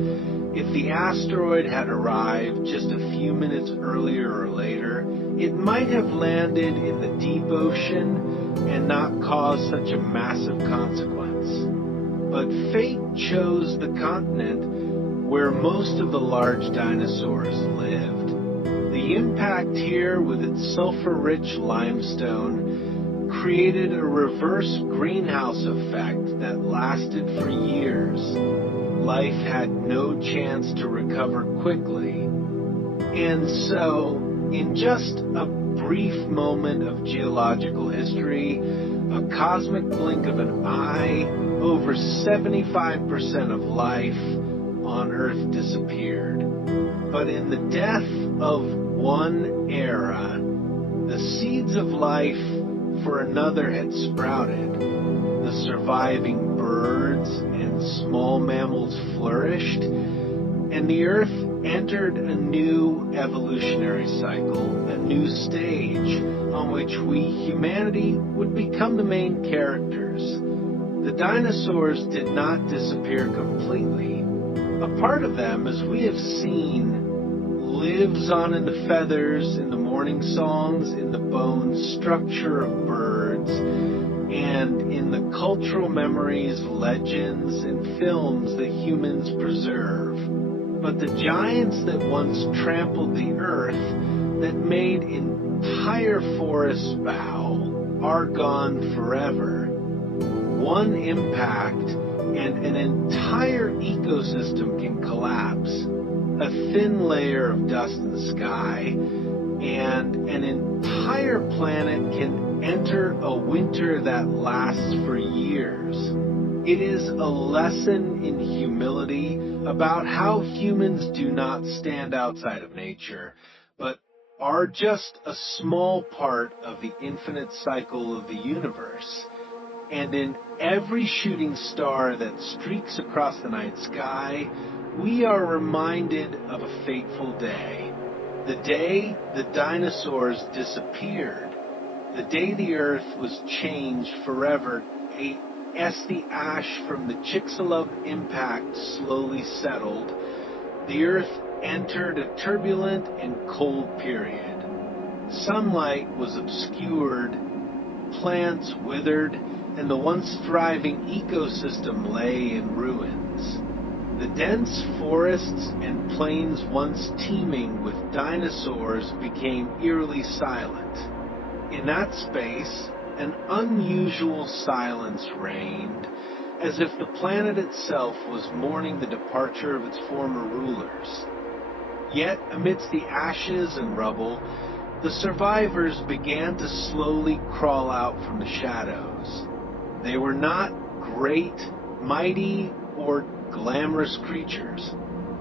if the asteroid had arrived just a few minutes earlier or later, it might have landed in the deep ocean and not caused such a massive consequence. But fate chose the continent where most of the large dinosaurs lived. The impact here, with its sulfur-rich limestone, created a reverse greenhouse effect that lasted for years. Life had no chance to recover quickly. And so, in just a brief moment of geological history, a cosmic blink of an eye, over 75% of life on Earth disappeared. But in the death of one era, the seeds of life for another had sprouted. The surviving birds and small mammals flourished, and the Earth entered a new evolutionary cycle, a new stage on which we, humanity, would become the main characters. The dinosaurs did not disappear completely. A part of them, as we have seen, lives on in the feathers, in the morning songs, in the bone structure of birds, and in the cultural memories, legends, and films that humans preserve. But the giants that once trampled the earth, that made entire forests bow, are gone forever. One impact and an entire ecosystem can collapse. A thin layer of dust in the sky, and an entire planet can enter a winter that lasts for years. It is a lesson in humility about how humans do not stand outside of nature, but are just a small part of the infinite cycle of the universe. And in every shooting star that streaks across the night sky, we are reminded of a fateful day. The day the dinosaurs disappeared. The day the Earth was changed forever. As the ash from the Chicxulub impact slowly settled, the Earth entered a turbulent and cold period. Sunlight was obscured, plants withered, and the once thriving ecosystem lay in ruins. The dense forests and plains once teeming with dinosaurs became eerily silent. In that space, an unusual silence reigned, as if the planet itself was mourning the departure of its former rulers. Yet, amidst the ashes and rubble, the survivors began to slowly crawl out from the shadows. They were not great, mighty, or glamorous creatures.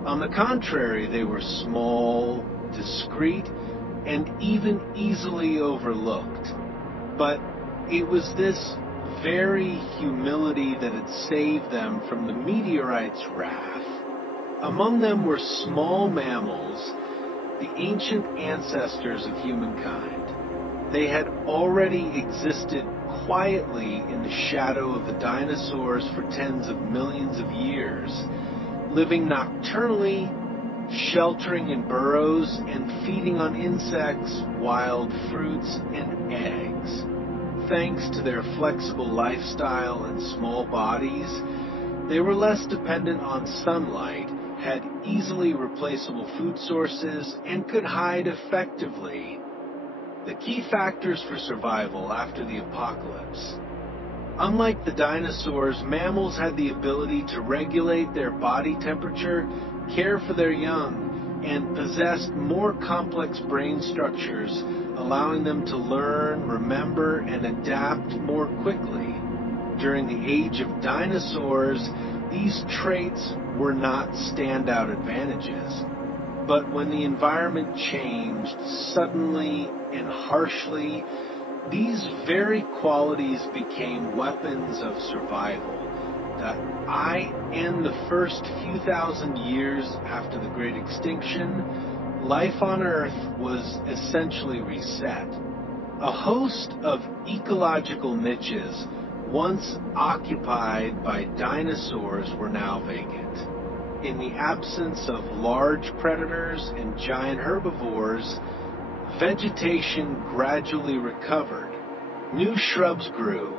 On the contrary, they were small, discreet, and even easily overlooked. But it was this very humility that had saved them from the meteorite's wrath. Among them were small mammals, the ancient ancestors of humankind. They had already existed quietly in the shadow of the dinosaurs for tens of millions of years, living nocturnally, sheltering in burrows, and feeding on insects, wild fruits, and eggs. Thanks to their flexible lifestyle and small bodies, they were less dependent on sunlight, had easily replaceable food sources, and could hide effectively. The key factors for survival after the apocalypse. Unlike the dinosaurs, mammals had the ability to regulate their body temperature, care for their young, and possessed more complex brain structures, allowing them to learn, remember, and adapt more quickly. During the age of dinosaurs, these traits were not standout advantages. But when the environment changed suddenly and harshly, these very qualities became weapons of survival. In the first few thousand years after the Great Extinction, life on Earth was essentially reset. A host of ecological niches once occupied by dinosaurs were now vacant. In the absence of large predators and giant herbivores, vegetation gradually recovered. New shrubs grew.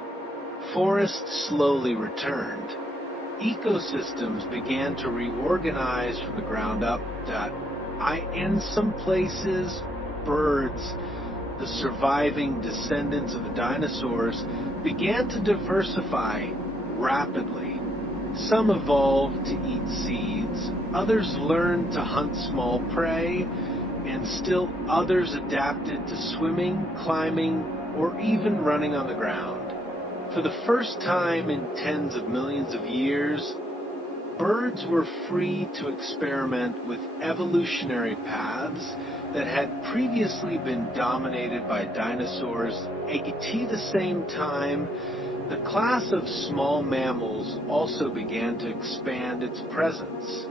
Forests slowly returned. Ecosystems began to reorganize from the ground up. In some places, birds, the surviving descendants of the dinosaurs, began to diversify rapidly. Some evolved to eat seeds, others learned to hunt small prey, and still others adapted to swimming, climbing, or even running on the ground. For the first time in tens of millions of years, birds were free to experiment with evolutionary paths that had previously been dominated by dinosaurs. At the same time, the class of small mammals also began to expand its presence.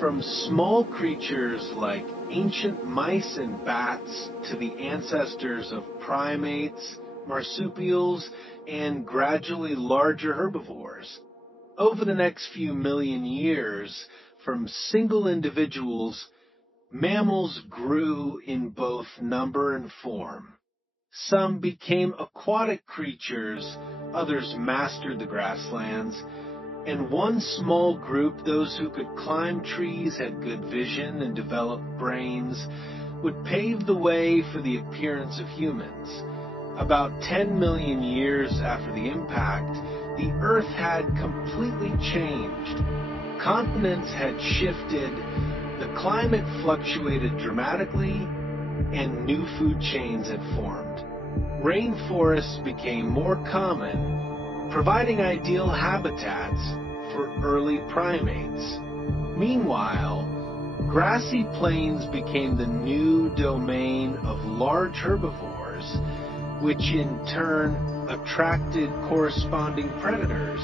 From small creatures like ancient mice and bats to the ancestors of primates, marsupials, and gradually larger herbivores. Over the next few million years, from single individuals, mammals grew in both number and form. Some became aquatic creatures, others mastered the grasslands, and one small group, those who could climb trees, had good vision, and developed brains, would pave the way for the appearance of humans. About 10 million years after the impact, the Earth had completely changed. Continents had shifted, the climate fluctuated dramatically, and new food chains had formed. Rainforests became more common, providing ideal habitats for early primates. Meanwhile, grassy plains became the new domain of large herbivores, which in turn attracted corresponding predators.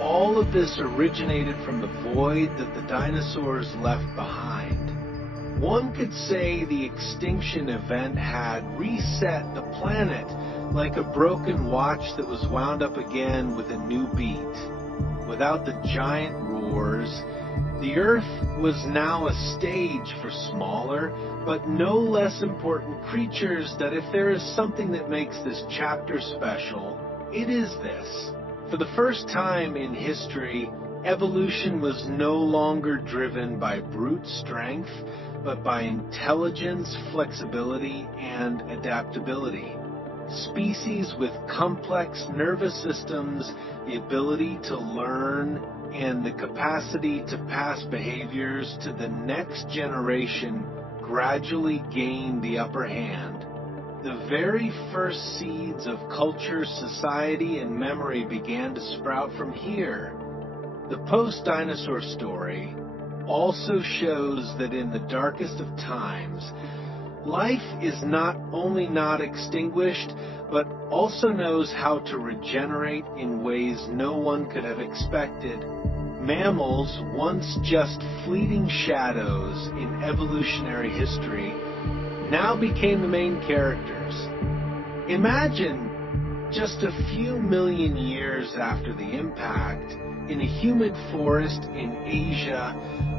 All of this originated from the void that the dinosaurs left behind. One could say the extinction event had reset the planet like a broken watch that was wound up again with a new beat. Without the giant roars, the Earth was now a stage for smaller, but no less important creatures. That if there is something that makes this chapter special, it is this. For the first time in history, evolution was no longer driven by brute strength, but by intelligence, flexibility, and adaptability. Species with complex nervous systems, the ability to learn, and the capacity to pass behaviors to the next generation gradually gained the upper hand. The very first seeds of culture, society, and memory began to sprout from here. The post-dinosaur story also shows that in the darkest of times, life is not only not extinguished, but also knows how to regenerate in ways no one could have expected. Mammals, once just fleeting shadows in evolutionary history, now became the main characters. Imagine just a few million years after the impact, in a humid forest in Asia,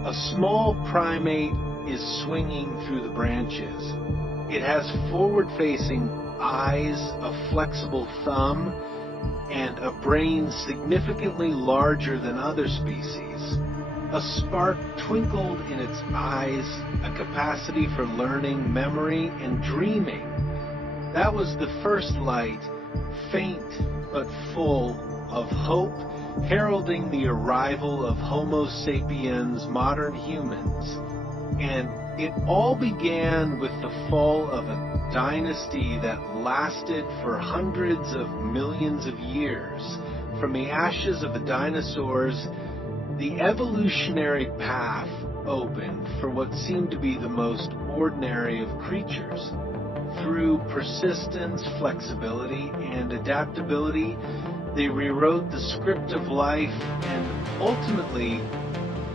a small primate is swinging through the branches. It has forward-facing eyes, a flexible thumb, and a brain significantly larger than other species. A spark twinkled in its eyes, a capacity for learning, memory, and dreaming. That was the first light, faint but full of hope, heralding the arrival of Homo sapiens, modern humans. And it all began with the fall of a dynasty that lasted for hundreds of millions of years. From the ashes of the dinosaurs, the evolutionary path opened for what seemed to be the most ordinary of creatures. Through persistence, flexibility, and adaptability, they rewrote the script of life and ultimately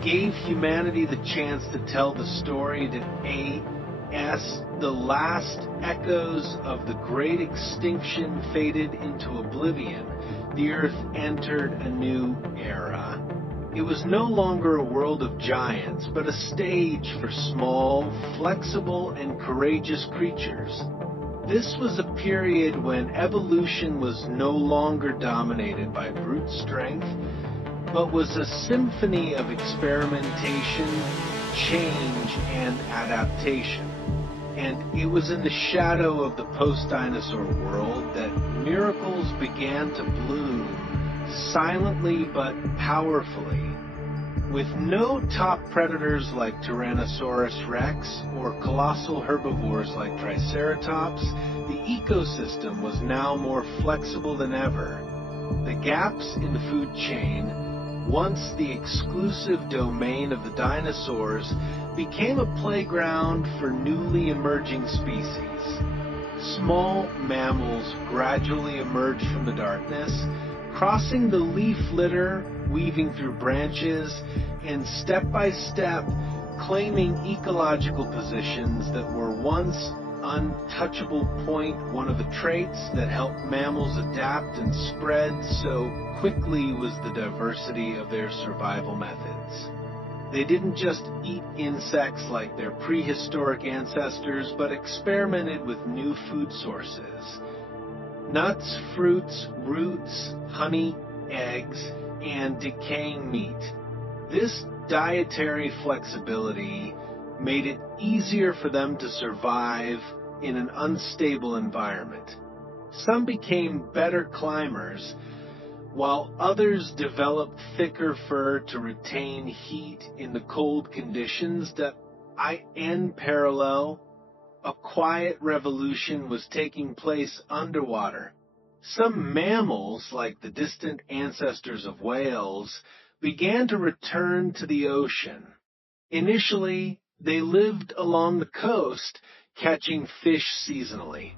gave humanity the chance to tell the story that as the last echoes of the great extinction faded into oblivion, the Earth entered a new era. It was no longer a world of giants, but a stage for small, flexible, and courageous creatures. This was a period when evolution was no longer dominated by brute strength, but was a symphony of experimentation, change, and adaptation. And it was in the shadow of the post-dinosaur world that miracles began to bloom, silently but powerfully. With no top predators like Tyrannosaurus rex or colossal herbivores like Triceratops, the ecosystem was now more flexible than ever. The gaps in the food chain, once the exclusive domain of the dinosaurs, became a playground for newly emerging species. Small mammals gradually emerged from the darkness, crossing the leaf litter, weaving through branches, and step by step claiming ecological positions that were once untouchable. One of the traits that helped mammals adapt and spread so quickly was the diversity of their survival methods. They didn't just eat insects like their prehistoric ancestors, but experimented with new food sources. Nuts, fruits, roots, honey, eggs, and decaying meat. This dietary flexibility made it easier for them to survive in an unstable environment. Some became better climbers, while others developed thicker fur to retain heat in the cold conditions that in parallel. A quiet revolution was taking place underwater. Some mammals, like the distant ancestors of whales, began to return to the ocean. Initially, they lived along the coast, catching fish seasonally.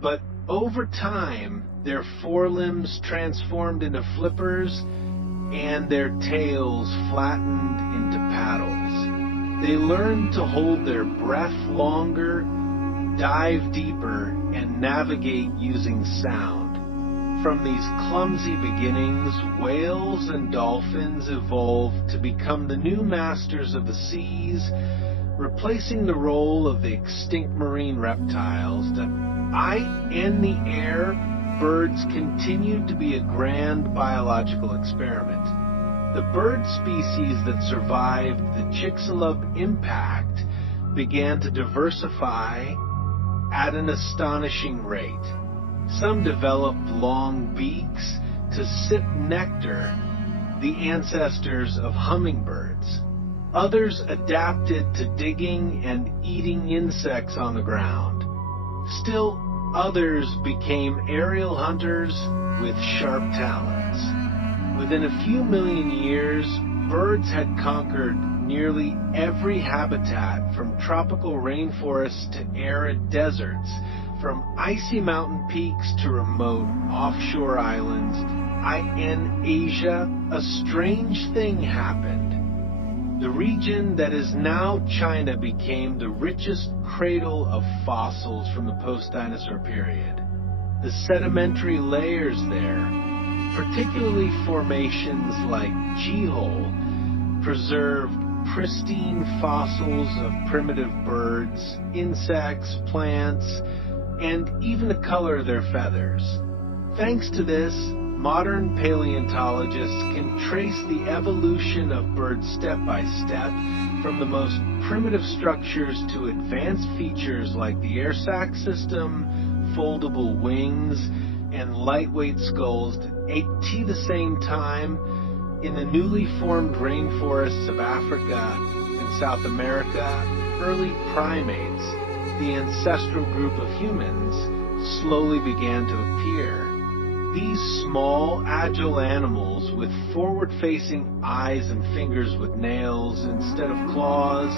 But over time, their forelimbs transformed into flippers and their tails flattened into paddles. They learned to hold their breath longer, dive deeper, and navigate using sound. From these clumsy beginnings, whales and dolphins evolved to become the new masters of the seas, replacing the role of the extinct marine reptiles. In the air, birds continued to be a grand biological experiment. The bird species that survived the Chicxulub impact began to diversify at an astonishing rate. Some developed long beaks to sip nectar, the ancestors of hummingbirds. Others adapted to digging and eating insects on the ground. Still others became aerial hunters with sharp talons. Within a few million years, birds had conquered nearly every habitat, from tropical rainforests to arid deserts, from icy mountain peaks to remote offshore islands. In Asia, a strange thing happened. The region that is now China became the richest cradle of fossils from the post-dinosaur period. The sedimentary layers there, particularly formations like G-hole, preserved pristine fossils of primitive birds, insects, plants, and even the color of their feathers. Thanks to this, modern paleontologists can trace the evolution of birds step by step, from the most primitive structures to advanced features like the air sac system, foldable wings, and lightweight skulls at the same time. In the newly formed rainforests of Africa and South America, early primates, the ancestral group of humans, slowly began to appear. These small, agile animals with forward-facing eyes and fingers with nails instead of claws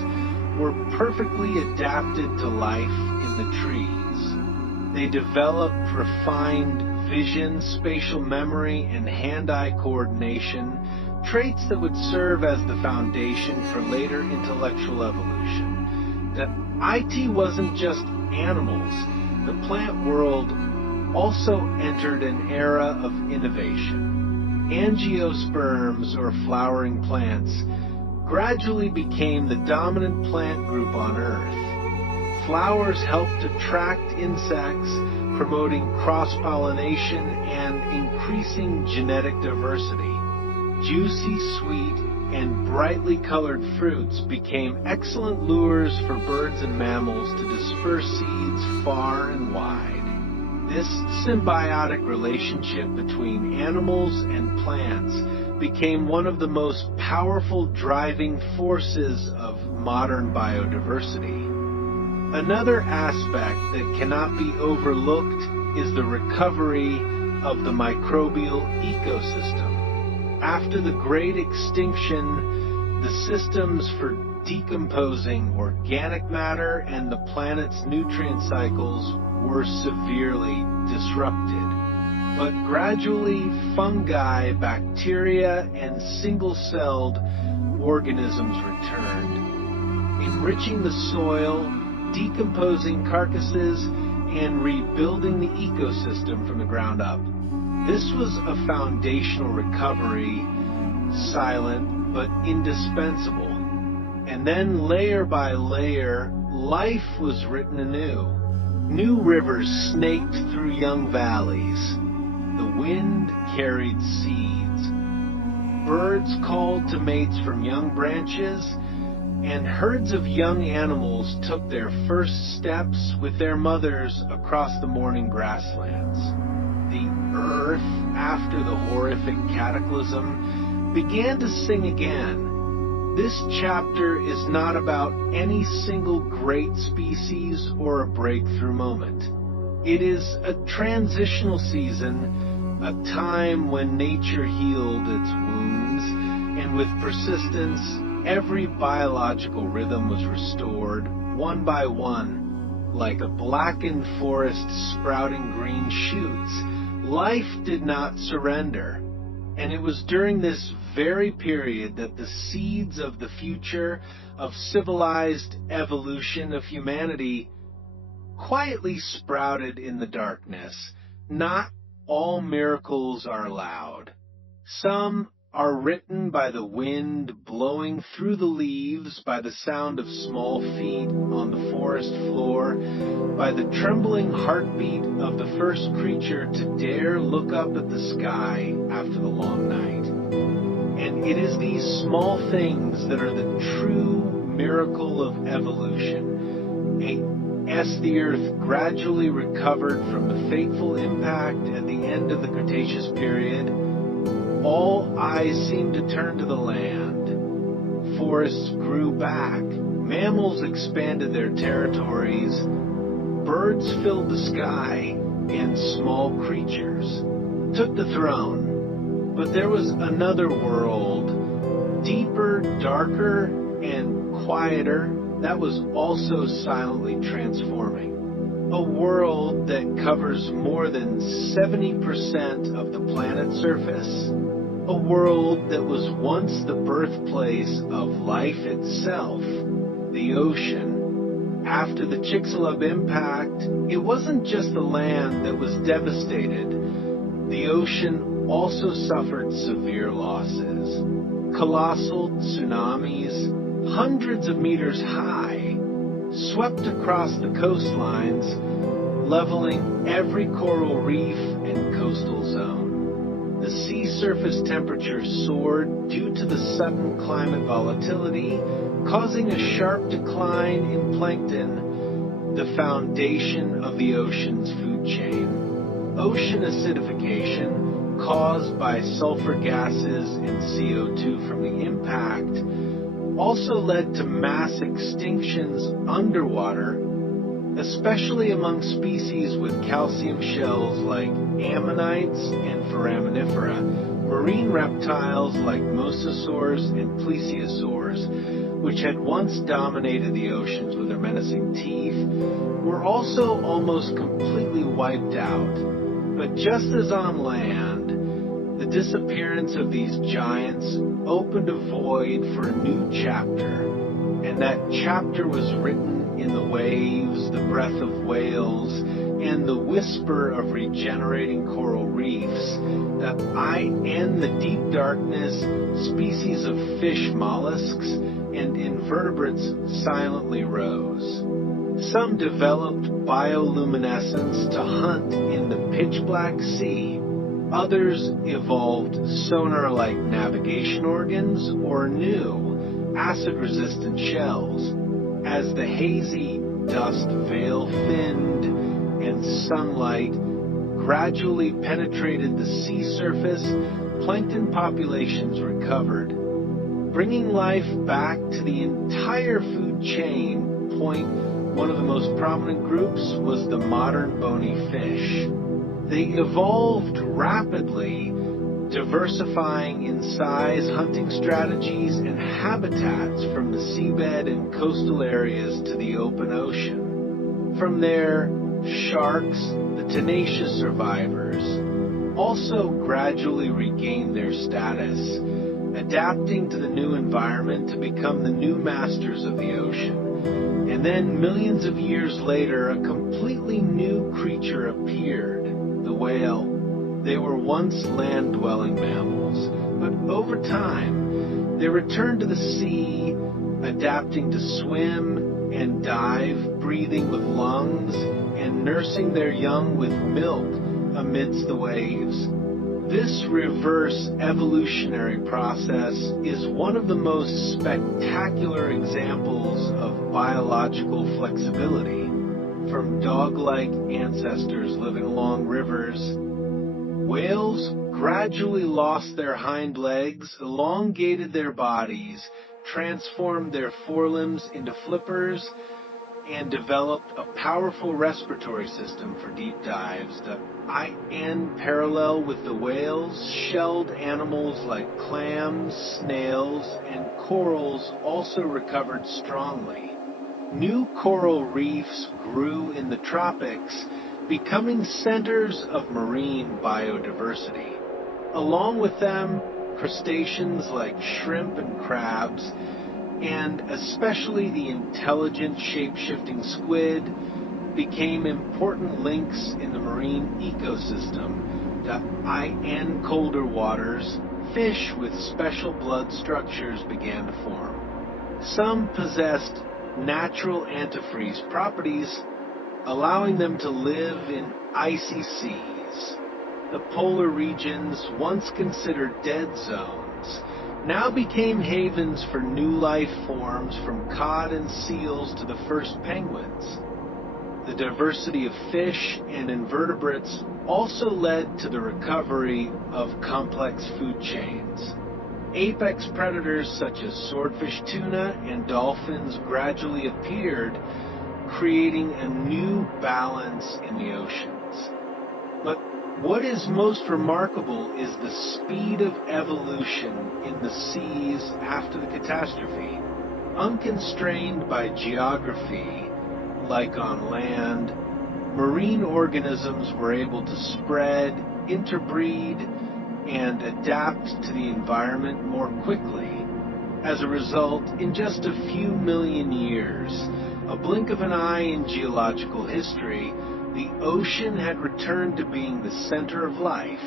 were perfectly adapted to life in the trees. They developed refined vision, spatial memory, and hand-eye coordination, traits that would serve as the foundation for later intellectual evolution. That IT wasn't just animals. The plant world also entered an era of innovation. Angiosperms, or flowering plants, gradually became the dominant plant group on Earth. Flowers helped attract insects, promoting cross-pollination and increasing genetic diversity. Juicy, sweet, and brightly colored fruits became excellent lures for birds and mammals to disperse seeds far and wide. This symbiotic relationship between animals and plants became one of the most powerful driving forces of modern biodiversity. Another aspect that cannot be overlooked is the recovery of the microbial ecosystem. After the Great Extinction, the systems for decomposing organic matter and the planet's nutrient cycles were severely disrupted. But gradually, fungi, bacteria, and single-celled organisms returned, enriching the soil, decomposing carcasses, and rebuilding the ecosystem from the ground up. This was a foundational recovery, silent but indispensable. And then, layer by layer, life was written anew. New rivers snaked through young valleys. The wind carried seeds. Birds called to mates from young branches, and herds of young animals took their first steps with their mothers across the morning grasslands. The earth, after the horrific cataclysm, began to sing again. This chapter is not about any single great species or a breakthrough moment. It is a transitional season, a time when nature healed its wounds, and with persistence, every biological rhythm was restored, one by one, like a blackened forest sprouting green shoots. Life did not surrender, and it was during this very period that the seeds of the future of civilized evolution of humanity quietly sprouted in the darkness. Not all miracles are allowed. Some are written by the wind blowing through the leaves, by the sound of small feet on the forest floor, by the trembling heartbeat of the first creature to dare look up at the sky after the long night. And it is these small things that are the true miracle of evolution. A As the Earth gradually recovered from the fateful impact at the end of the Cretaceous period, all eyes seemed to turn to the land. Forests grew back, mammals expanded their territories, birds filled the sky, and small creatures took the throne. But there was another world, deeper, darker, and quieter, that was also silently transforming. A world that covers more than 70% of the planet's surface. A world that was once the birthplace of life itself, the ocean. After the Chicxulub impact, it wasn't just the land that was devastated. The ocean also suffered severe losses. Colossal tsunamis, hundreds of meters high, swept across the coastlines, leveling every coral reef and coastal zone. The sea surface temperature soared due to the sudden climate volatility, causing a sharp decline in plankton, the foundation of the ocean's food chain. Ocean acidification, caused by sulfur gases and CO2 from the impact, also led to mass extinctions underwater, especially among species with calcium shells like ammonites and foraminifera, marine reptiles like mosasaurs and plesiosaurs, which had once dominated the oceans with their menacing teeth, were also almost completely wiped out. But just as on land, the disappearance of these giants opened a void for a new chapter, and that chapter was written in the waves, the breath of whales, and the whisper of regenerating coral reefs, and the deep darkness, species of fish mollusks and invertebrates silently rose. Some developed bioluminescence to hunt in the pitch-black sea. Others evolved sonar-like navigation organs or new, acid-resistant shells. As the hazy dust veil thinned and sunlight gradually penetrated the sea surface, plankton populations recovered, bringing life back to the entire food chain. One of the most prominent groups was the modern bony fish. They evolved rapidly, diversifying in size, hunting strategies, and habitats from the seabed and coastal areas to the open ocean. From there, sharks, the tenacious survivors, also gradually regained their status, adapting to the new environment to become the new masters of the ocean. And then, millions of years later, a completely new creature appeared. The whale. They were once land-dwelling mammals, but over time, they returned to the sea, adapting to swim and dive, breathing with lungs, and nursing their young with milk amidst the waves. This reverse evolutionary process is one of the most spectacular examples of biological flexibility. From dog-like ancestors living along rivers, whales gradually lost their hind legs, elongated their bodies, transformed their forelimbs into flippers, and developed a powerful respiratory system for deep dives. In parallel with the whales, shelled animals like clams, snails, and corals also recovered strongly. New coral reefs grew in the tropics, becoming centers of marine biodiversity. Along with them, crustaceans like shrimp and crabs, and especially the intelligent shape-shifting squid, became important links in the marine ecosystem. In colder waters, fish with special blood structures began to form. Some possessed natural antifreeze properties, allowing them to live in icy seas. The polar regions, once considered dead zones, now became havens for new life forms, from cod and seals to the first penguins. The diversity of fish and invertebrates also led to the recovery of complex food chains. Apex predators such as swordfish tuna and dolphins gradually appeared, creating a new balance in the oceans. But what is most remarkable is the speed of evolution in the seas after the catastrophe. Unconstrained by geography, like on land, marine organisms were able to spread, interbreed, and adapt to the environment more quickly. As a result, in just a few million years, a blink of an eye in geological history, the ocean had returned to being the center of life.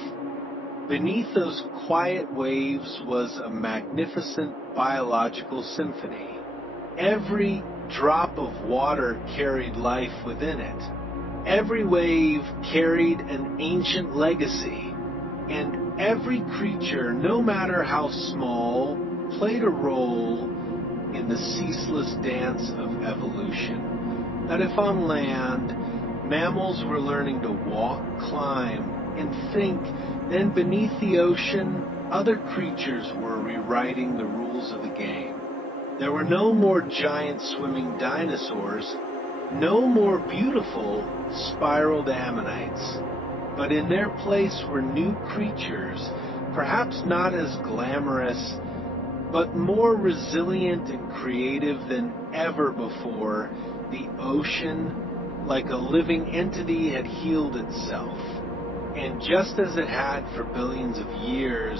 Beneath those quiet waves was a magnificent biological symphony. Every drop of water carried life within it. Every wave carried an ancient legacy, and every creature, no matter how small, played a role in the ceaseless dance of evolution. That if on land, mammals were learning to walk, climb, and think, then beneath the ocean, other creatures were rewriting the rules of the game. There were no more giant swimming dinosaurs, no more beautiful spiraled ammonites, but in their place were new creatures, perhaps not as glamorous, but more resilient and creative than ever before. The ocean, like a living entity, had healed itself. And just as it had for billions of years,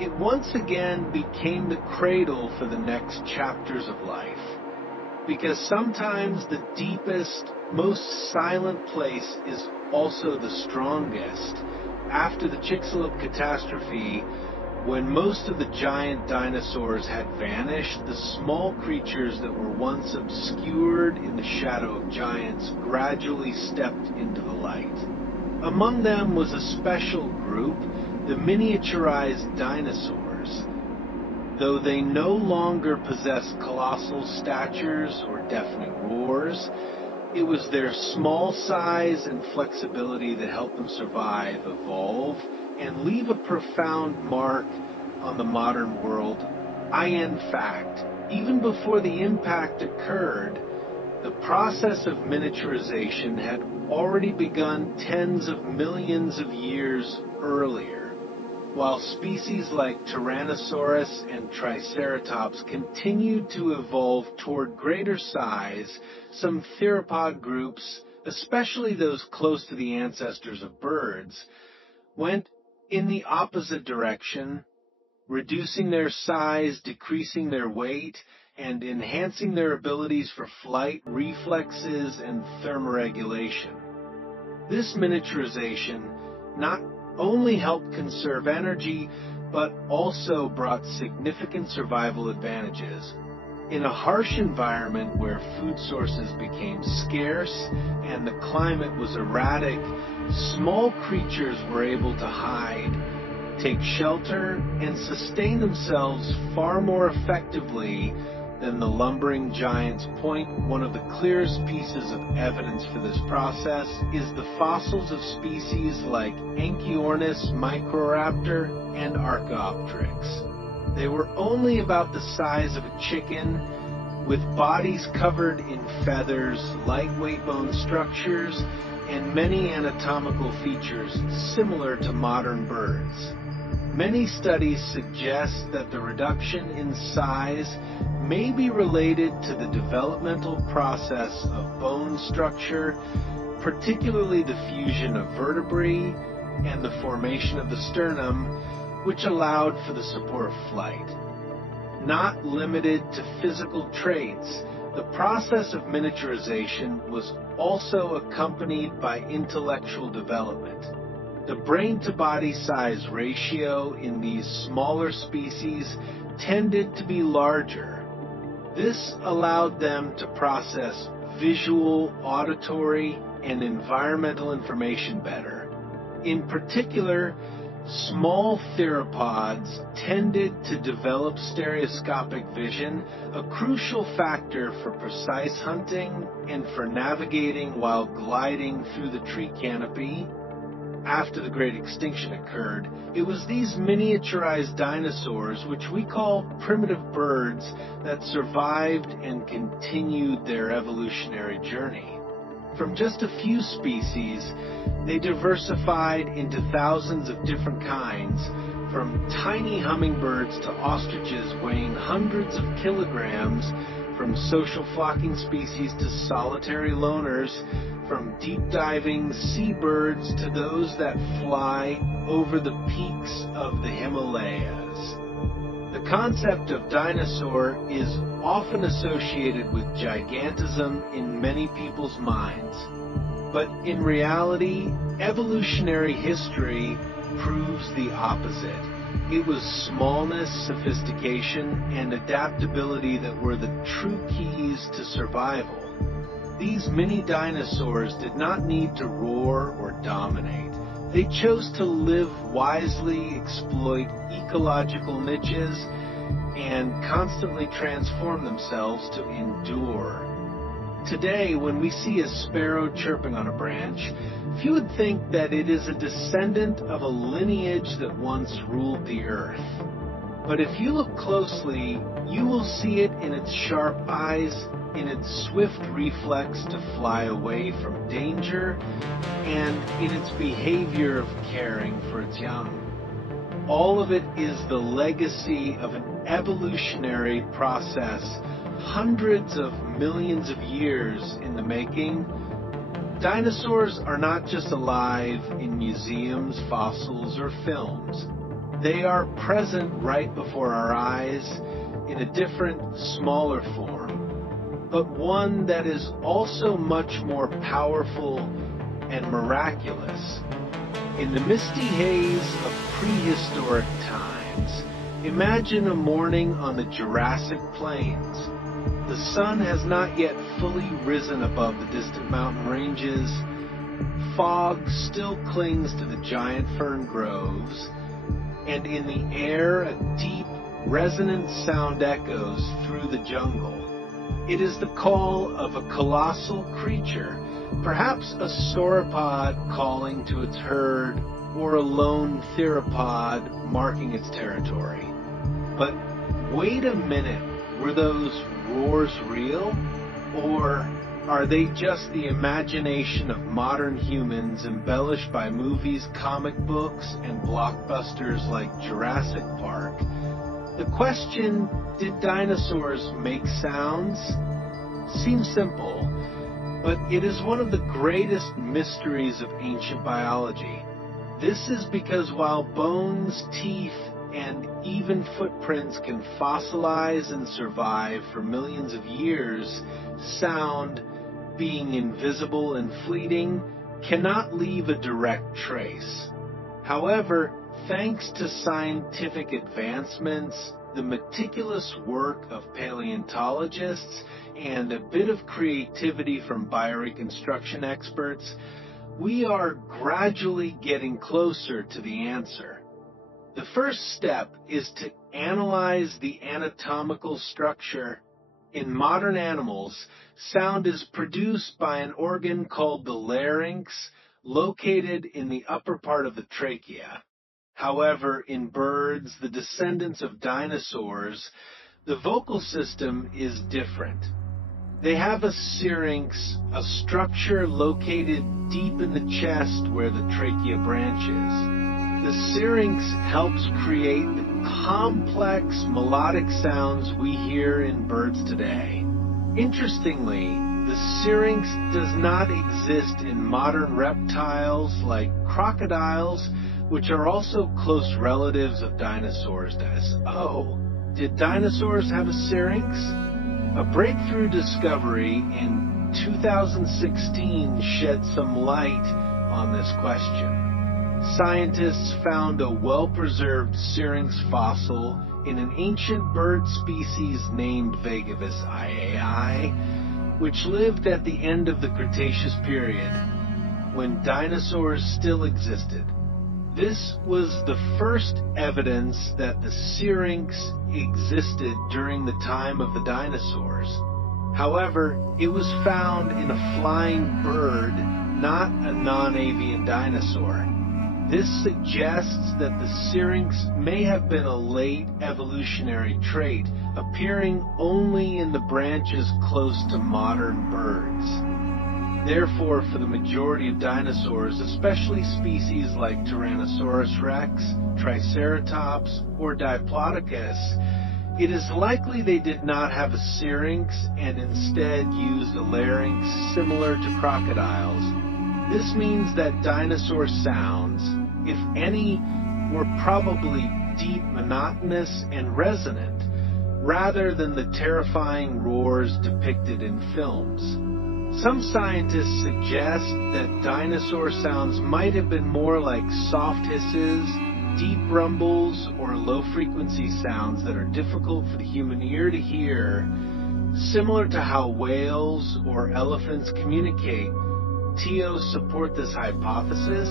it once again became the cradle for the next chapters of life. Because sometimes the deepest, most silent place is also the strongest. After the Chicxulub catastrophe, when most of the giant dinosaurs had vanished, the small creatures that were once obscured in the shadow of giants gradually stepped into the light. Among them was a special group, the miniaturized dinosaurs. Though they no longer possessed colossal statures or deafening roars, it was their small size and flexibility that helped them survive, evolve, and leave a profound mark on the modern world. In fact, even before the impact occurred, the process of miniaturization had already begun tens of millions of years earlier. While species like Tyrannosaurus and Triceratops continued to evolve toward greater size, some theropod groups, especially those close to the ancestors of birds, went in the opposite direction, reducing their size, decreasing their weight, and enhancing their abilities for flight, reflexes, and thermoregulation. This miniaturization not only helped conserve energy, but also brought significant survival advantages. In a harsh environment where food sources became scarce and the climate was erratic, small creatures were able to hide, take shelter, and sustain themselves far more effectively than the lumbering giants. One of the clearest pieces of evidence for this process is the fossils of species like Anchiornis, Microraptor, and Archaeopteryx. They were only about the size of a chicken, with bodies covered in feathers, lightweight bone structures, and many anatomical features similar to modern birds. Many studies suggest that the reduction in size may be related to the developmental process of bone structure, particularly the fusion of vertebrae and the formation of the sternum, which allowed for the support of flight. Not limited to physical traits, the process of miniaturization was also accompanied by intellectual development. The brain-to-body size ratio in these smaller species tended to be larger. This allowed them to process visual, auditory, and environmental information better. In particular, Small theropods tended to develop stereoscopic vision, a crucial factor for precise hunting and for navigating while gliding through the tree canopy. After the Great Extinction occurred, it was these miniaturized dinosaurs, which we call primitive birds, that survived and continued their evolutionary journey. From just a few species, they diversified into thousands of different kinds, from tiny hummingbirds to ostriches weighing hundreds of kilograms, from social flocking species to solitary loners, from deep-diving seabirds to those that fly over the peaks of the Himalayas. The concept of dinosaur is often associated with gigantism in many people's minds. But in reality, evolutionary history proves the opposite. It was smallness, sophistication, and adaptability that were the true keys to survival. These mini dinosaurs did not need to roar or dominate. They chose to live wisely, exploit ecological niches, and constantly transform themselves to endure. Today, when we see a sparrow chirping on a branch, few would think that it is a descendant of a lineage that once ruled the earth. But if you look closely, you will see it in its sharp eyes, in its swift reflex to fly away from danger, and in its behavior of caring for its young. All of it is the legacy of an evolutionary process, hundreds of millions of years in the making. Dinosaurs are not just alive in museums, fossils, or films. They are present right before our eyes in a different, smaller form, but one that is also much more powerful and miraculous. In the misty haze of prehistoric times, imagine a morning on the Jurassic Plains. The sun has not yet fully risen above the distant mountain ranges. Fog still clings to the giant fern groves, and in the air a deep, resonant sound echoes through the jungle. It is the call of a colossal creature, perhaps a sauropod calling to its herd, or a lone theropod marking its territory. But wait a minute, were those roars real? Or are they just the imagination of modern humans embellished by movies, comic books, and blockbusters like Jurassic Park? The question, did dinosaurs make sounds, seems simple, but it is one of the greatest mysteries of ancient biology. This is because while bones, teeth, and even footprints can fossilize and survive for millions of years, sound, being invisible and fleeting, cannot leave a direct trace. However, thanks to scientific advancements, the meticulous work of paleontologists, and a bit of creativity from bioreconstruction experts, we are gradually getting closer to the answer. The first step is to analyze the anatomical structure. In modern animals, sound is produced by an organ called the larynx, located in the upper part of the trachea. However, in birds, the descendants of dinosaurs, the vocal system is different. They have a syrinx, a structure located deep in the chest where the trachea branches. The syrinx helps create the complex melodic sounds we hear in birds today. Interestingly, the syrinx does not exist in modern reptiles like crocodiles, which are also close relatives of dinosaurs. Oh, did dinosaurs have a syrinx? A breakthrough discovery in 2016 shed some light on this question. Scientists found a well-preserved syrinx fossil in an ancient bird species named Vagavus iai, which lived at the end of the Cretaceous period, when dinosaurs still existed. This was the first evidence that the syrinx existed during the time of the dinosaurs. However, it was found in a flying bird, not a non-avian dinosaur. This suggests that the syrinx may have been a late evolutionary trait, appearing only in the branches close to modern birds. Therefore, for the majority of dinosaurs, especially species like Tyrannosaurus rex, Triceratops, or Diplodocus, it is likely they did not have a syrinx and instead used a larynx similar to crocodiles. This means that dinosaur sounds, if any, were probably deep, monotonous, and resonant, rather than the terrifying roars depicted in films. Some scientists suggest that dinosaur sounds might have been more like soft hisses, deep rumbles, or low-frequency sounds that are difficult for the human ear to hear, similar to how whales or elephants communicate. TOs support this hypothesis.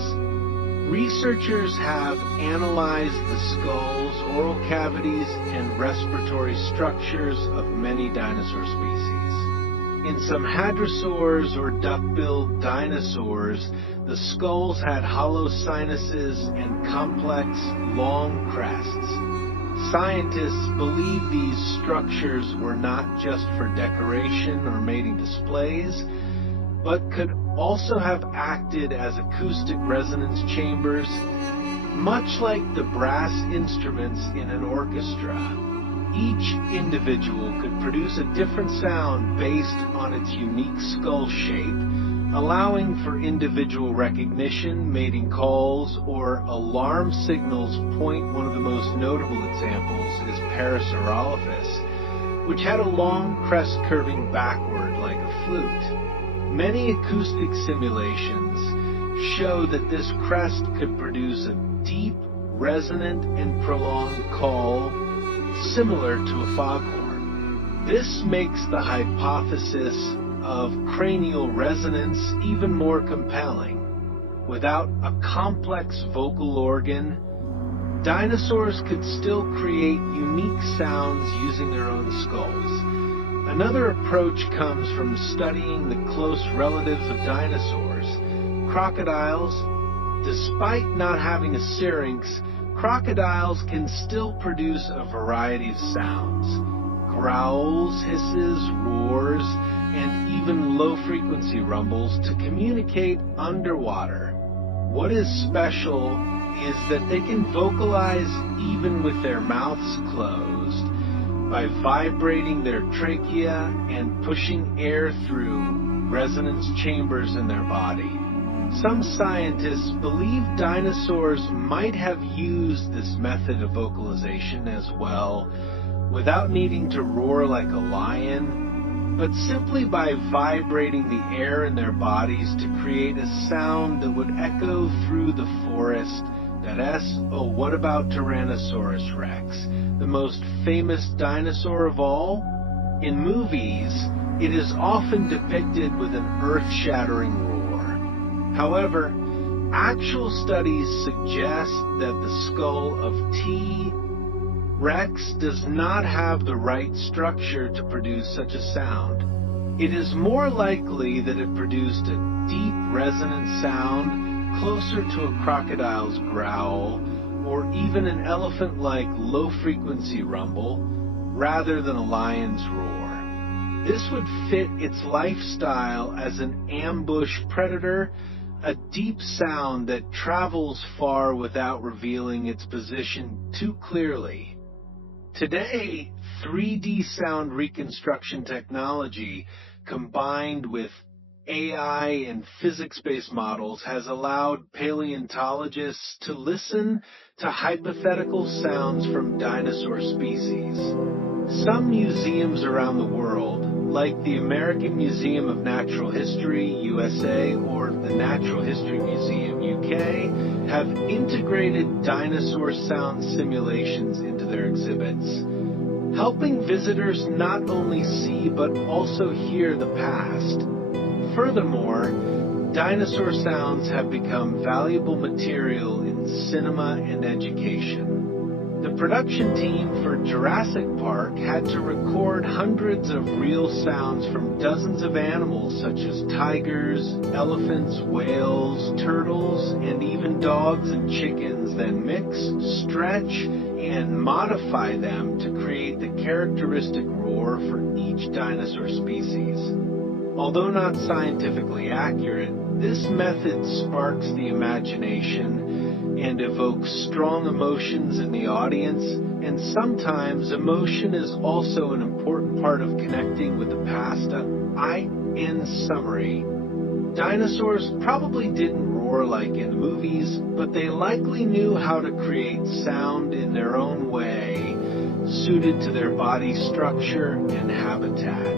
Researchers have analyzed the skulls, oral cavities, and respiratory structures of many dinosaur species. In some hadrosaurs or duck-billed dinosaurs, the skulls had hollow sinuses and complex, long crests. Scientists believe these structures were not just for decoration or mating displays, but could also have acted as acoustic resonance chambers, much like the brass instruments in an orchestra. Each individual could produce a different sound based on its unique skull shape, allowing for individual recognition, mating calls, or alarm signals. One of the most notable examples is Parasaurolophus, which had a long crest curving backward like a flute. Many acoustic simulations show that this crest could produce a deep, resonant, and prolonged call similar to a foghorn. This makes the hypothesis of cranial resonance even more compelling. Without a complex vocal organ, dinosaurs could still create unique sounds using their own skulls. Another approach comes from studying the close relatives of dinosaurs. Crocodiles. Despite not having a syrinx, crocodiles can still produce a variety of sounds. Growls, hisses, roars, and even low-frequency rumbles to communicate underwater. What is special is that they can vocalize even with their mouths closed, by vibrating their trachea and pushing air through resonance chambers in their body. Some scientists believe dinosaurs might have used this method of vocalization as well, without needing to roar like a lion, but simply by vibrating the air in their bodies to create a sound that would echo through the forest. Oh, what about Tyrannosaurus rex, the most famous dinosaur of all? In movies, it is often depicted with an earth-shattering roar. However, actual studies suggest that the skull of T. rex does not have the right structure to produce such a sound. It is more likely that it produced a deep resonant sound closer to a crocodile's growl, or even an elephant-like low-frequency rumble, rather than a lion's roar. This would fit its lifestyle as an ambush predator, a deep sound that travels far without revealing its position too clearly. Today, 3D sound reconstruction technology, combined with AI and physics-based models, has allowed paleontologists to listen to hypothetical sounds from dinosaur species. Some museums around the world, like the American Museum of Natural History, USA, or the Natural History Museum, UK, have integrated dinosaur sound simulations into their exhibits, helping visitors not only see but also hear the past. Furthermore, dinosaur sounds have become valuable material in in cinema and education. The production team for Jurassic Park had to record hundreds of real sounds from dozens of animals such as tigers, elephants, whales, turtles, and even dogs and chickens, then mix, stretch, and modify them to create the characteristic roar for each dinosaur species. Although not scientifically accurate, this method sparks the imagination and evokes strong emotions in the audience, and sometimes emotion is also an important part of connecting with the past. In summary, dinosaurs probably didn't roar like in the movies, but they likely knew how to create sound in their own way, suited to their body structure and habitat.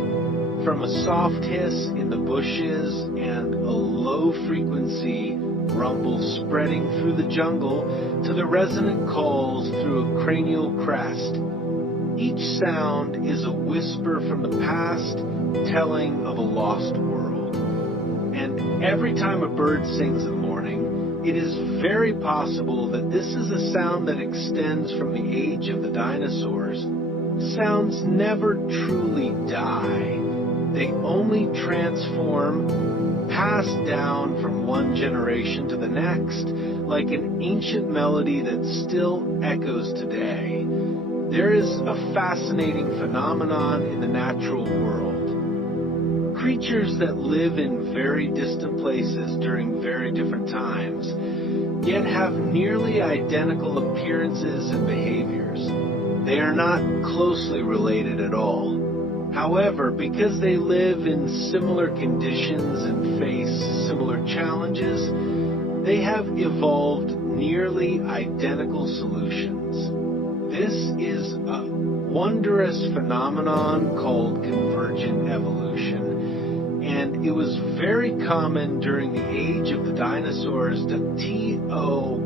From a soft hiss in the bushes and a low-frequency rumble spreading through the jungle to the resonant calls through a cranial crest. Each sound is a whisper from the past, telling of a lost world. And every time a bird sings in the morning, it is very possible that this is a sound that extends from the age of the dinosaurs. Sounds never truly die. They only transform, passed down from one generation to the next, like an ancient melody that still echoes today. There is a fascinating phenomenon in the natural world. Creatures that live in very distant places during very different times, yet have nearly identical appearances and behaviors. They are not closely related at all. However, because they live in similar conditions and face similar challenges, they have evolved nearly identical solutions. This is a wondrous phenomenon called convergent evolution, and it was very common during the age of the dinosaurs to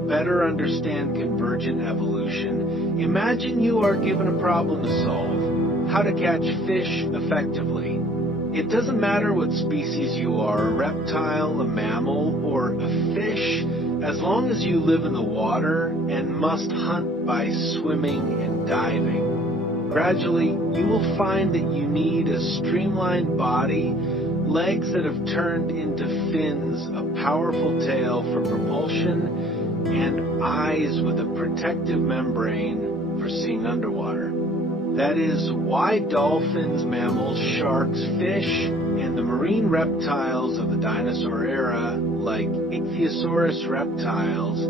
better understand convergent evolution. Imagine you are given a problem to solve. How to catch fish effectively. It doesn't matter what species you are, a reptile, a mammal, or a fish, as long as you live in the water and must hunt by swimming and diving. Gradually, you will find that you need a streamlined body, legs that have turned into fins, a powerful tail for propulsion, and eyes with a protective membrane for seeing underwater. That is why dolphins, mammals, sharks, fish, and the marine reptiles of the dinosaur era, like Ichthyosaurus reptiles,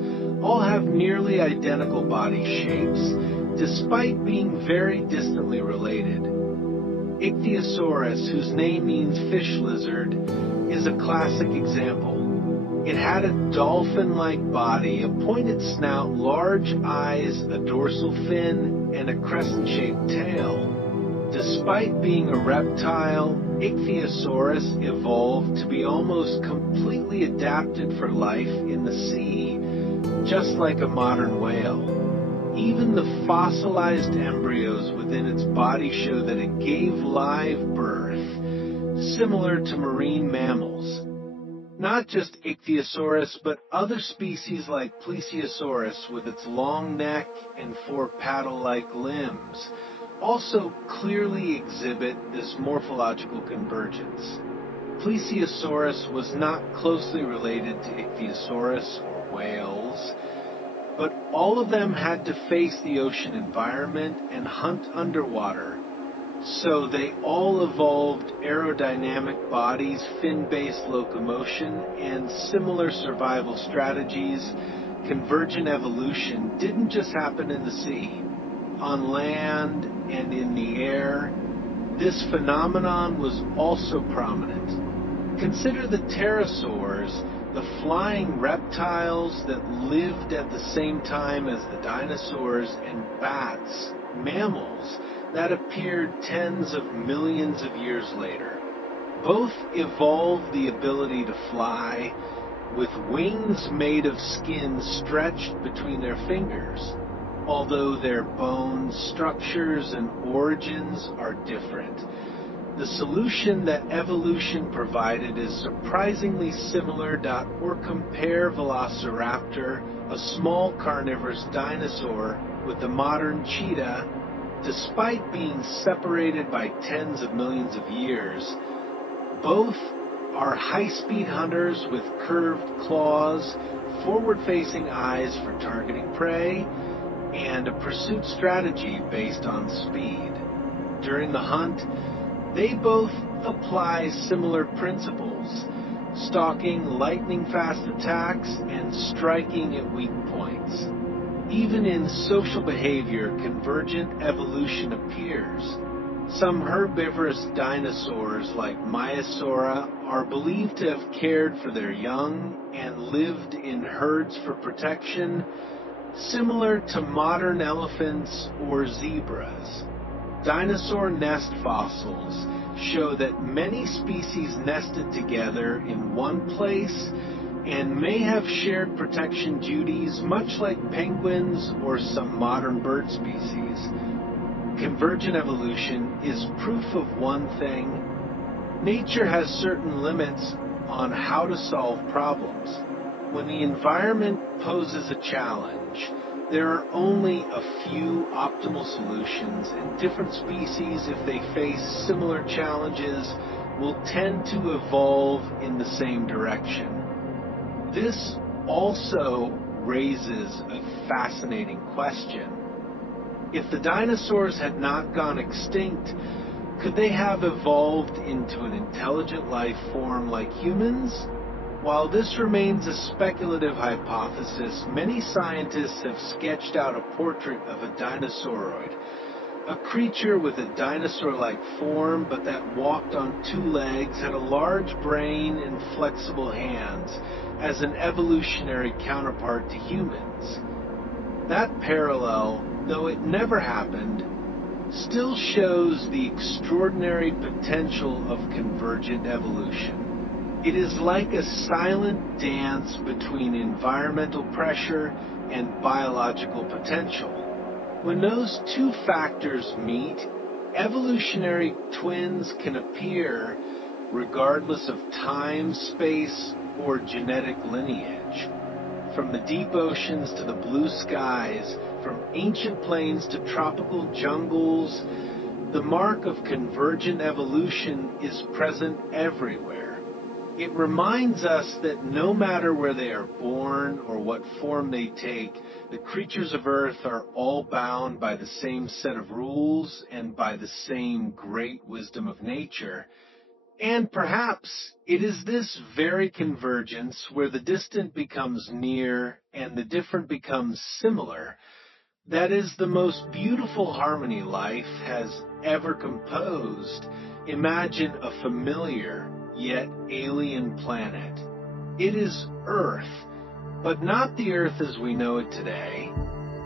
all have nearly identical body shapes, despite being very distantly related. Ichthyosaurus, whose name means fish lizard, is a classic example. It had a dolphin-like body, a pointed snout, large eyes, a dorsal fin, and a crescent-shaped tail. Despite being a reptile, Ichthyosaurus evolved to be almost completely adapted for life in the sea, just like a modern whale. Even the fossilized embryos within its body show that it gave live birth, similar to marine mammals. Not just Ichthyosaurus, but other species like Plesiosaurus with its long neck and four paddle-like limbs also clearly exhibit this morphological convergence. Plesiosaurus was not closely related to Ichthyosaurus or whales, but all of them had to face the ocean environment and hunt underwater. So they all evolved aerodynamic bodies, fin-based locomotion, and similar survival strategies. Convergent evolution didn't just happen in the sea. On land and in the air, this phenomenon was also prominent. Consider the pterosaurs, the flying reptiles that lived at the same time as the dinosaurs, and bats, mammals, that appeared tens of millions of years later. Both evolved the ability to fly, with wings made of skin stretched between their fingers, although their bone structures and origins are different. The solution that evolution provided is surprisingly similar. Or compare Velociraptor a small carnivorous dinosaur with the modern cheetah, despite being separated by tens of millions of years. Both are high-speed hunters with curved claws, forward-facing eyes for targeting prey, and a pursuit strategy based on speed. During the hunt, they both apply similar principles, stalking lightning-fast attacks and striking at weak points. Even in social behavior, convergent evolution appears. Some herbivorous dinosaurs, like Maiasaura, are believed to have cared for their young and lived in herds for protection, similar to modern elephants or zebras. Dinosaur nest fossils show that many species nested together in one place and may have shared protection duties, much like penguins or some modern bird species. Convergent evolution is proof of one thing: nature has certain limits on how to solve problems. When the environment poses a challenge, there are only a few optimal solutions, and different species, if they face similar challenges, will tend to evolve in the same direction. This also raises a fascinating question. If the dinosaurs had not gone extinct, could they have evolved into an intelligent life form like humans? While this remains a speculative hypothesis, many scientists have sketched out a portrait of a dinosauroid, a creature with a dinosaur-like form but that walked on two legs, had a large brain and flexible hands, as an evolutionary counterpart to humans. That parallel, though it never happened, still shows the extraordinary potential of convergent evolution. It is like a silent dance between environmental pressure and biological potential. When those two factors meet, evolutionary twins can appear regardless of time, space, or genetic lineage. From the deep oceans to the blue skies, from ancient plains to tropical jungles, the mark of convergent evolution is present everywhere. It reminds us that no matter where they are born or what form they take, the creatures of Earth are all bound by the same set of rules and by the same great wisdom of nature. And perhaps it is this very convergence, where the distant becomes near and the different becomes similar, that is the most beautiful harmony life has ever composed. Imagine a familiar yet alien planet. It is Earth, but not the Earth as we know it today.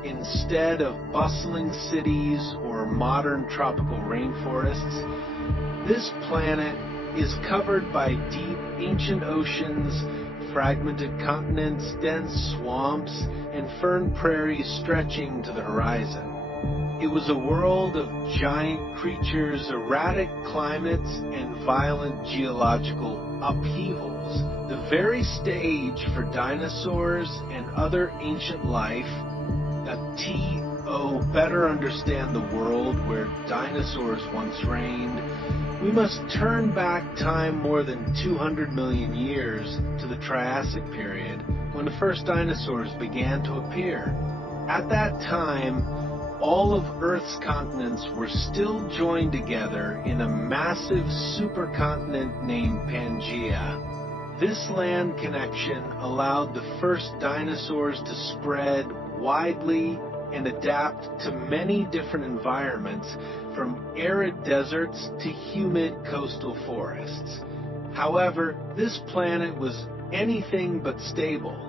Instead of bustling cities or modern tropical rainforests, this planet is covered by deep ancient oceans, fragmented continents, dense swamps, and fern prairies stretching to the horizon. It was a world of giant creatures, erratic climates, and violent geological upheavals. The very stage for dinosaurs and other ancient life that better understand the world where dinosaurs once reigned, we must turn back time more than 200 million years to the Triassic period, when the first dinosaurs began to appear. At that time, all of Earth's continents were still joined together in a massive supercontinent named Pangaea. This land connection allowed the first dinosaurs to spread widely and adapt to many different environments, from arid deserts to humid coastal forests. However, this planet was anything but stable.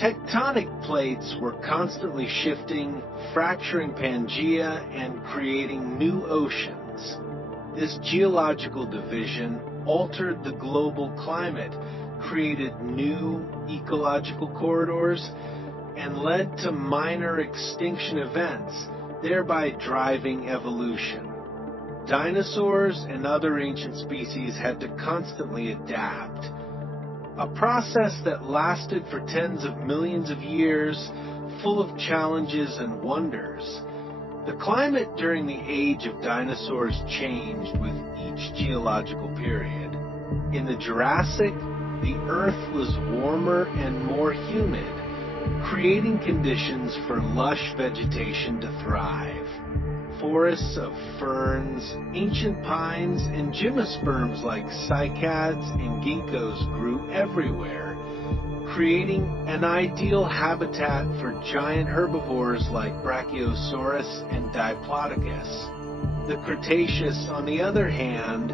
Tectonic plates were constantly shifting, fracturing Pangaea and creating new oceans. This geological division altered the global climate, created new ecological corridors, and led to minor extinction events, thereby driving evolution. Dinosaurs and other ancient species had to constantly adapt. a process that lasted for tens of millions of years, full of challenges and wonders. The climate during the age of dinosaurs changed with each geological period. In the Jurassic, the Earth was warmer and more humid, creating conditions for lush vegetation to thrive. Forests of ferns, ancient pines, and gymnosperms like cycads and ginkgos grew everywhere, creating an ideal habitat for giant herbivores like Brachiosaurus and Diplodocus. The Cretaceous, on the other hand,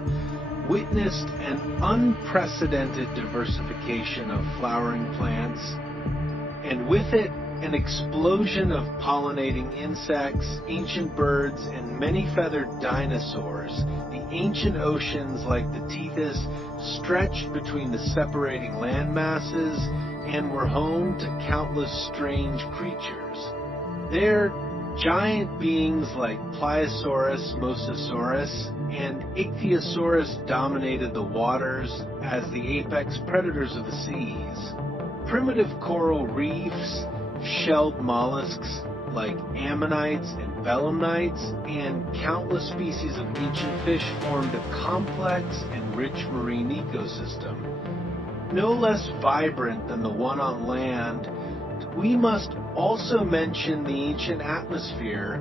witnessed an unprecedented diversification of flowering plants, and with it, an explosion of pollinating insects, ancient birds, and many feathered dinosaurs. The ancient oceans, like the Tethys, stretched between the separating land masses and were home to countless strange creatures. There, giant beings like Pliosaurus, Mosasaurus, and Ichthyosaurus dominated the waters as the apex predators of the seas. Primitive coral reefs, shelled mollusks like ammonites and belemnites, and countless species of ancient fish formed a complex and rich marine ecosystem. No less vibrant than the one on land, we must also mention the ancient atmosphere,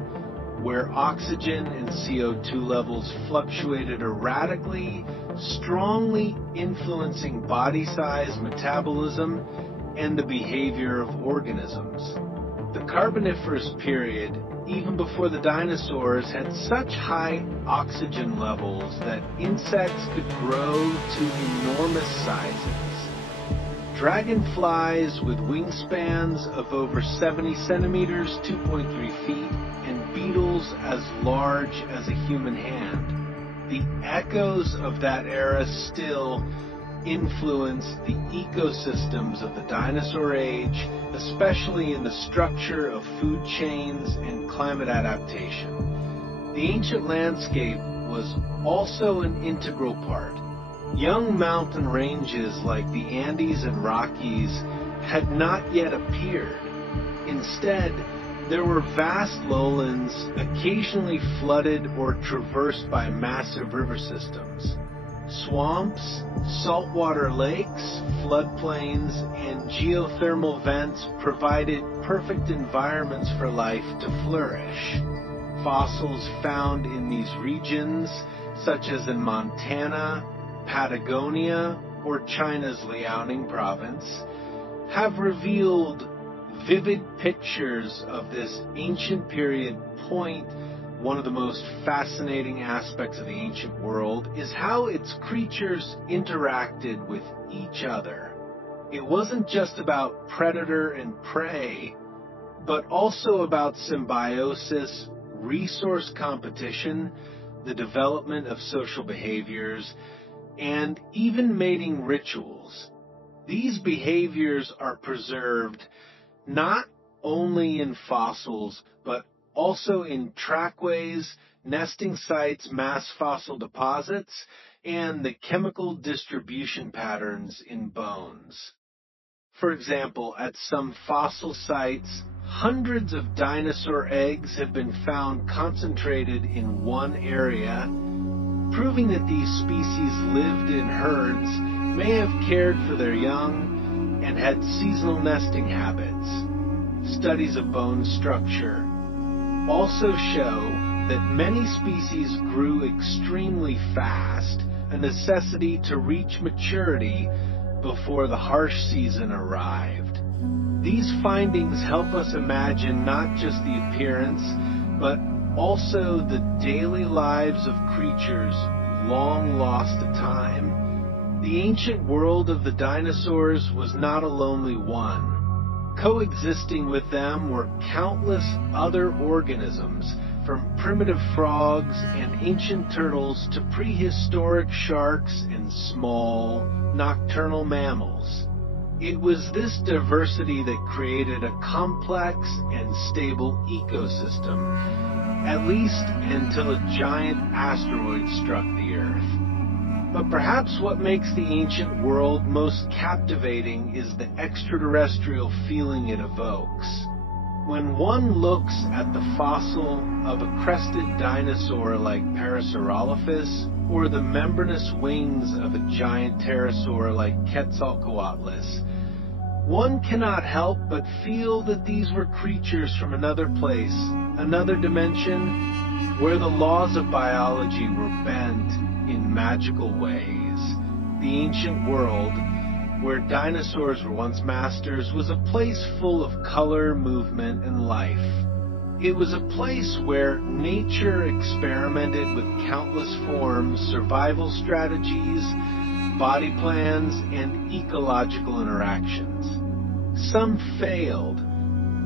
where oxygen and CO2 levels fluctuated erratically, strongly influencing body size, metabolism, and the behavior of organisms. The Carboniferous period, even before the dinosaurs, had such high oxygen levels that insects could grow to enormous sizes. Dragonflies with wingspans of over 70 centimeters, 2.3 feet, and beetles as large as a human hand. The echoes of that era still influence the ecosystems of the dinosaur age, especially in the structure of food chains and climate adaptation. The ancient landscape was also an integral part. Young mountain ranges like the Andes and Rockies had not yet appeared. Instead, there were vast lowlands, occasionally flooded or traversed by massive river systems. Swamps, saltwater lakes, floodplains, and geothermal vents provided perfect environments for life to flourish. Fossils found in these regions, such as in Montana, Patagonia, or China's Liaoning province, have revealed vivid pictures of this ancient period point. One of the most fascinating aspects of the ancient world is how its creatures interacted with each other. It wasn't just about predator and prey, but also about symbiosis, resource competition, the development of social behaviors, and even mating rituals. These behaviors are preserved not only in fossils, but also in trackways, nesting sites, mass fossil deposits, and the chemical distribution patterns in bones. For example, at some fossil sites, hundreds of dinosaur eggs have been found concentrated in one area, proving that these species lived in herds, may have cared for their young, and had seasonal nesting habits. Studies of bone structure also show that many species grew extremely fast, a necessity to reach maturity before the harsh season arrived. These findings help us imagine not just the appearance, but also the daily lives of creatures long lost to time. The ancient world of the dinosaurs was not a lonely one. Coexisting with them were countless other organisms, from primitive frogs and ancient turtles to prehistoric sharks and small, nocturnal mammals. It was this diversity that created a complex and stable ecosystem, at least until a giant asteroid struck the Earth. But perhaps what makes the ancient world most captivating is the extraterrestrial feeling it evokes. When one looks at the fossil of a crested dinosaur like Parasaurolophus, or the membranous wings of a giant pterosaur like Quetzalcoatlus, one cannot help but feel that these were creatures from another place, another dimension, where the laws of biology were bent in magical ways. The ancient world, where dinosaurs were once masters, was a place full of color, movement, and life. It was a place where nature experimented with countless forms, survival strategies, body plans, and ecological interactions. Some failed,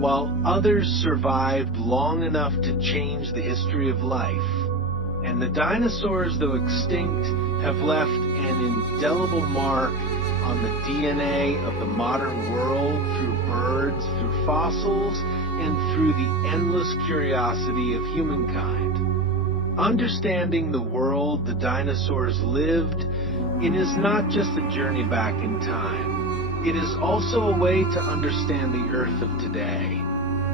while others survived long enough to change the history of life. And the dinosaurs, though extinct, have left an indelible mark on the DNA of the modern world through birds, through fossils, and through the endless curiosity of humankind. Understanding the world the dinosaurs lived in is not just a journey back in time. It is also a way to understand the Earth of today.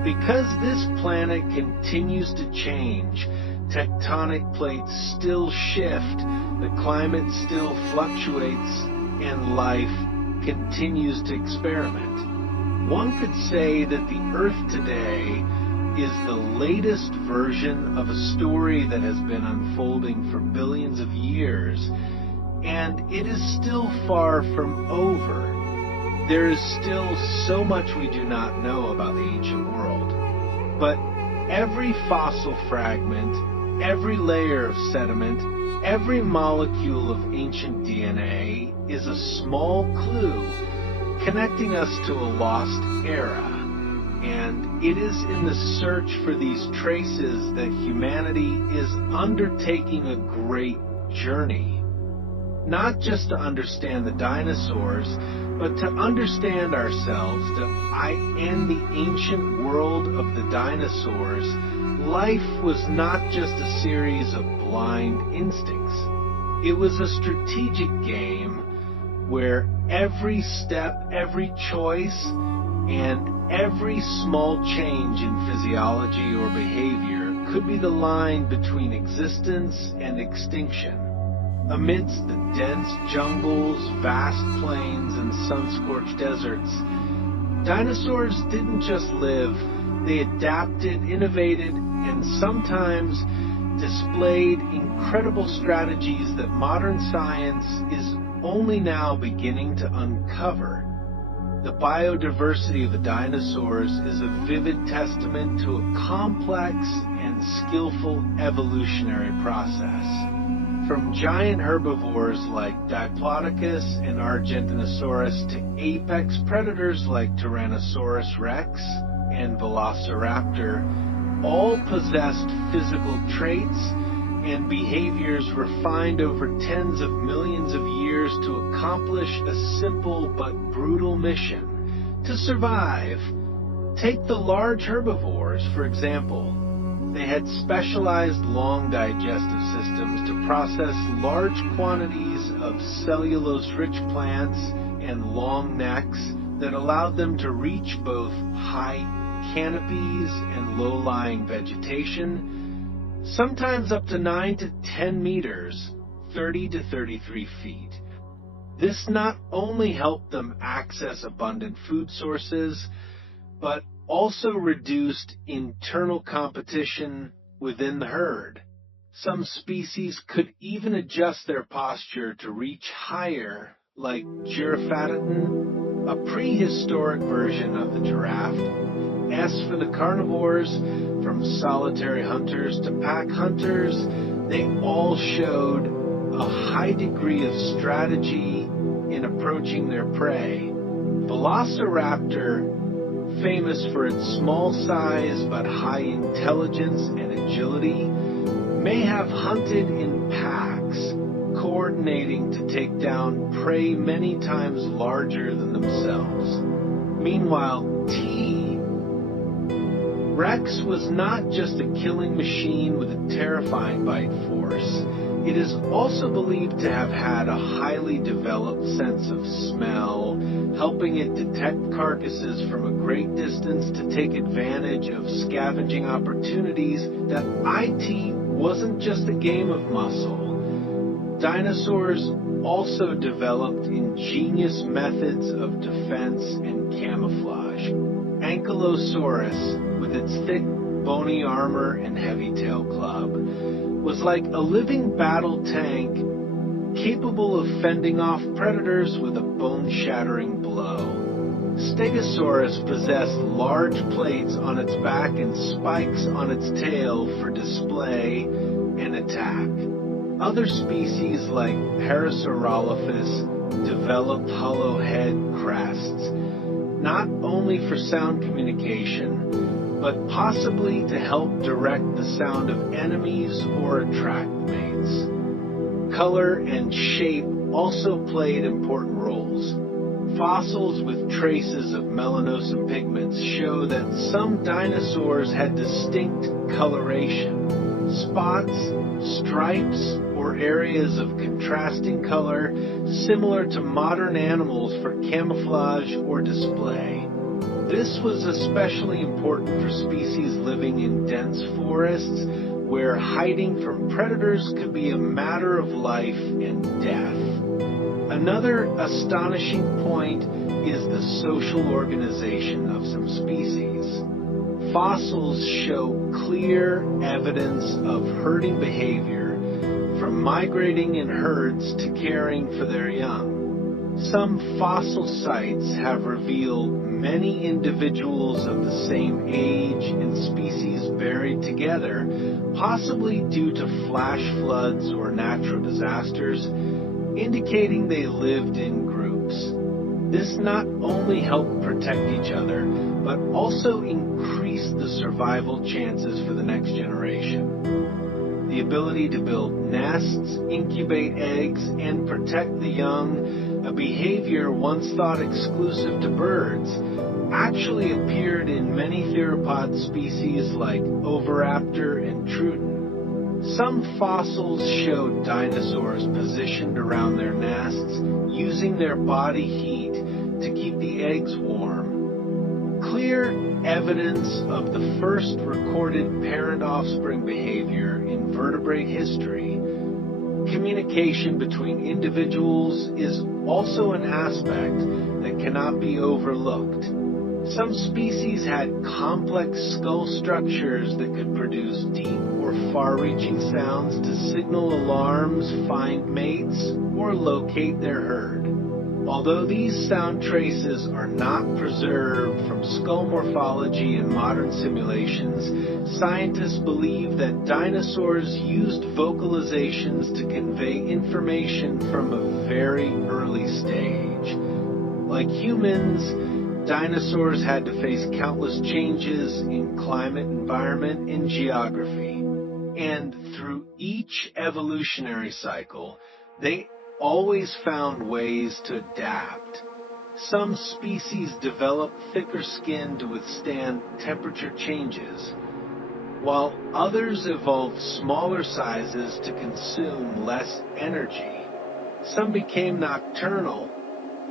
Because this planet continues to change, tectonic plates still shift, the climate still fluctuates, and life continues to experiment. One could say that the Earth today is the latest version of a story that has been unfolding for billions of years, and it is still far from over. There is still so much we do not know about the ancient world. But every fossil fragment, every layer of sediment, every molecule of ancient DNA is a small clue connecting us to a lost era. And it is in the search for these traces that humanity is undertaking a great journey. Not just to understand the dinosaurs, but to understand ourselves, in the ancient world of the dinosaurs, life was not just a series of blind instincts. It was a strategic game where every step, every choice, and every small change in physiology or behavior could be the line between existence and extinction. Amidst the dense jungles, vast plains, and sun-scorched deserts, dinosaurs didn't just live, they adapted, innovated, and sometimes displayed incredible strategies that modern science is only now beginning to uncover. The biodiversity of the dinosaurs is a vivid testament to a complex and skillful evolutionary process. From giant herbivores like Diplodocus and Argentinosaurus to apex predators like Tyrannosaurus rex and Velociraptor, all possessed physical traits and behaviors refined over tens of millions of years to accomplish a simple but brutal mission: to survive. Take the large herbivores, for example. They had specialized long digestive systems to process large quantities of cellulose-rich plants and long necks that allowed them to reach both high canopies and low-lying vegetation, sometimes up to 9 to 10 meters, 30 to 33 feet. This not only helped them access abundant food sources, but also reduced internal competition within the herd. Some species could even adjust their posture to reach higher, like Giraffatin, a prehistoric version of the giraffe. As for the carnivores, from solitary hunters to pack hunters, they all showed a high degree of strategy in approaching their prey. Velociraptor, famous for its small size but high intelligence and agility, may have hunted in packs, coordinating to take down prey many times larger than themselves. Meanwhile, T, Rex was not just a killing machine with a terrifying bite force. It is also believed to have had a highly developed sense of smell, helping it detect carcasses from a great distance to take advantage of scavenging opportunities. That IT wasn't just a game of muscle. Dinosaurs also developed ingenious methods of defense and camouflage. Ankylosaurus, with its thick, bony armor and heavy tail club, was like a living battle tank capable of fending off predators with a bone-shattering blow. Stegosaurus possessed large plates on its back and spikes on its tail for display and attack. Other species like Parasaurolophus developed hollow head crests, not only for sound communication, but possibly to help direct the sound of enemies or attract mates. Color and shape also played important roles. Fossils with traces of melanosum pigments show that some dinosaurs had distinct coloration. Spots, stripes, or areas of contrasting color similar to modern animals for camouflage or display. This was especially important for species living in dense forests, where hiding from predators could be a matter of life and death. Another astonishing point is the social organization of some species. Fossils show clear evidence of herding behavior, from migrating in herds to caring for their young. Some fossil sites have revealed many individuals of the same age and species buried together, possibly due to flash floods or natural disasters, indicating they lived in groups. This not only helped protect each other, but also increased the survival chances for the next generation. The ability to build nests, incubate eggs, and protect the young, a behavior once thought exclusive to birds, actually appeared in many theropod species like Oviraptor and Truden. Some fossils show dinosaurs positioned around their nests, using their body heat to keep the eggs warm. Clear evidence of the first recorded parent-offspring behavior in vertebrate history. Communication between individuals is also an aspect that cannot be overlooked. Some species had complex skull structures that could produce deep or far-reaching sounds to signal alarms, find mates, or locate their herd. Although these sound traces are not preserved from skull morphology in modern simulations, scientists believe that dinosaurs used vocalizations to convey information from a very early stage. Like humans, dinosaurs had to face countless changes in climate, environment, and geography. And through each evolutionary cycle, they always found ways to adapt. Some species developed thicker skin to withstand temperature changes, while others evolved smaller sizes to consume less energy. Some became nocturnal,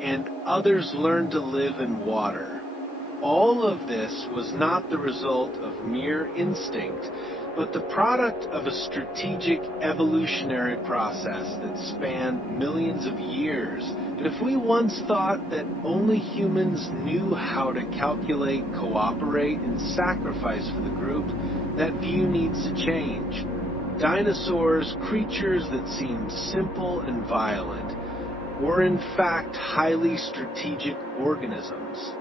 and others learned to live in water. All of this was not the result of mere instinct, but the product of a strategic evolutionary process that spanned millions of years. And if we once thought that only humans knew how to calculate, cooperate, and sacrifice for the group, that view needs to change. Dinosaurs, creatures that seemed simple and violent, were in fact highly strategic organisms.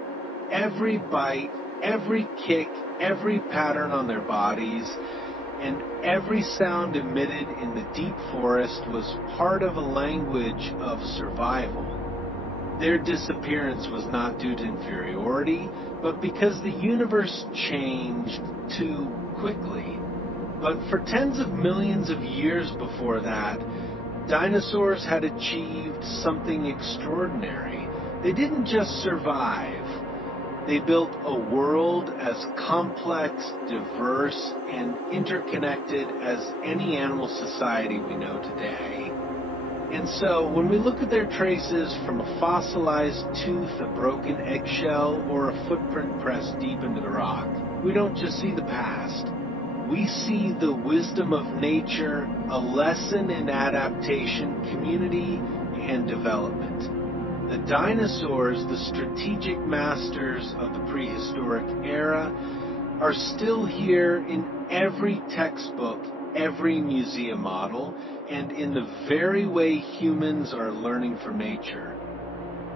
Every bite, every kick, every pattern on their bodies, and every sound emitted in the deep forest was part of a language of survival. Their disappearance was not due to inferiority, but because the universe changed too quickly. But for tens of millions of years before that, dinosaurs had achieved something extraordinary. They didn't just survive. They built a world as complex, diverse, and interconnected as any animal society we know today. And so, when we look at their traces from a fossilized tooth, a broken eggshell, or a footprint pressed deep into the rock, we don't just see the past. We see the wisdom of nature, a lesson in adaptation, community, and development. The dinosaurs, the strategic masters of the prehistoric era, are still here in every textbook, every museum model, and in the very way humans are learning from nature.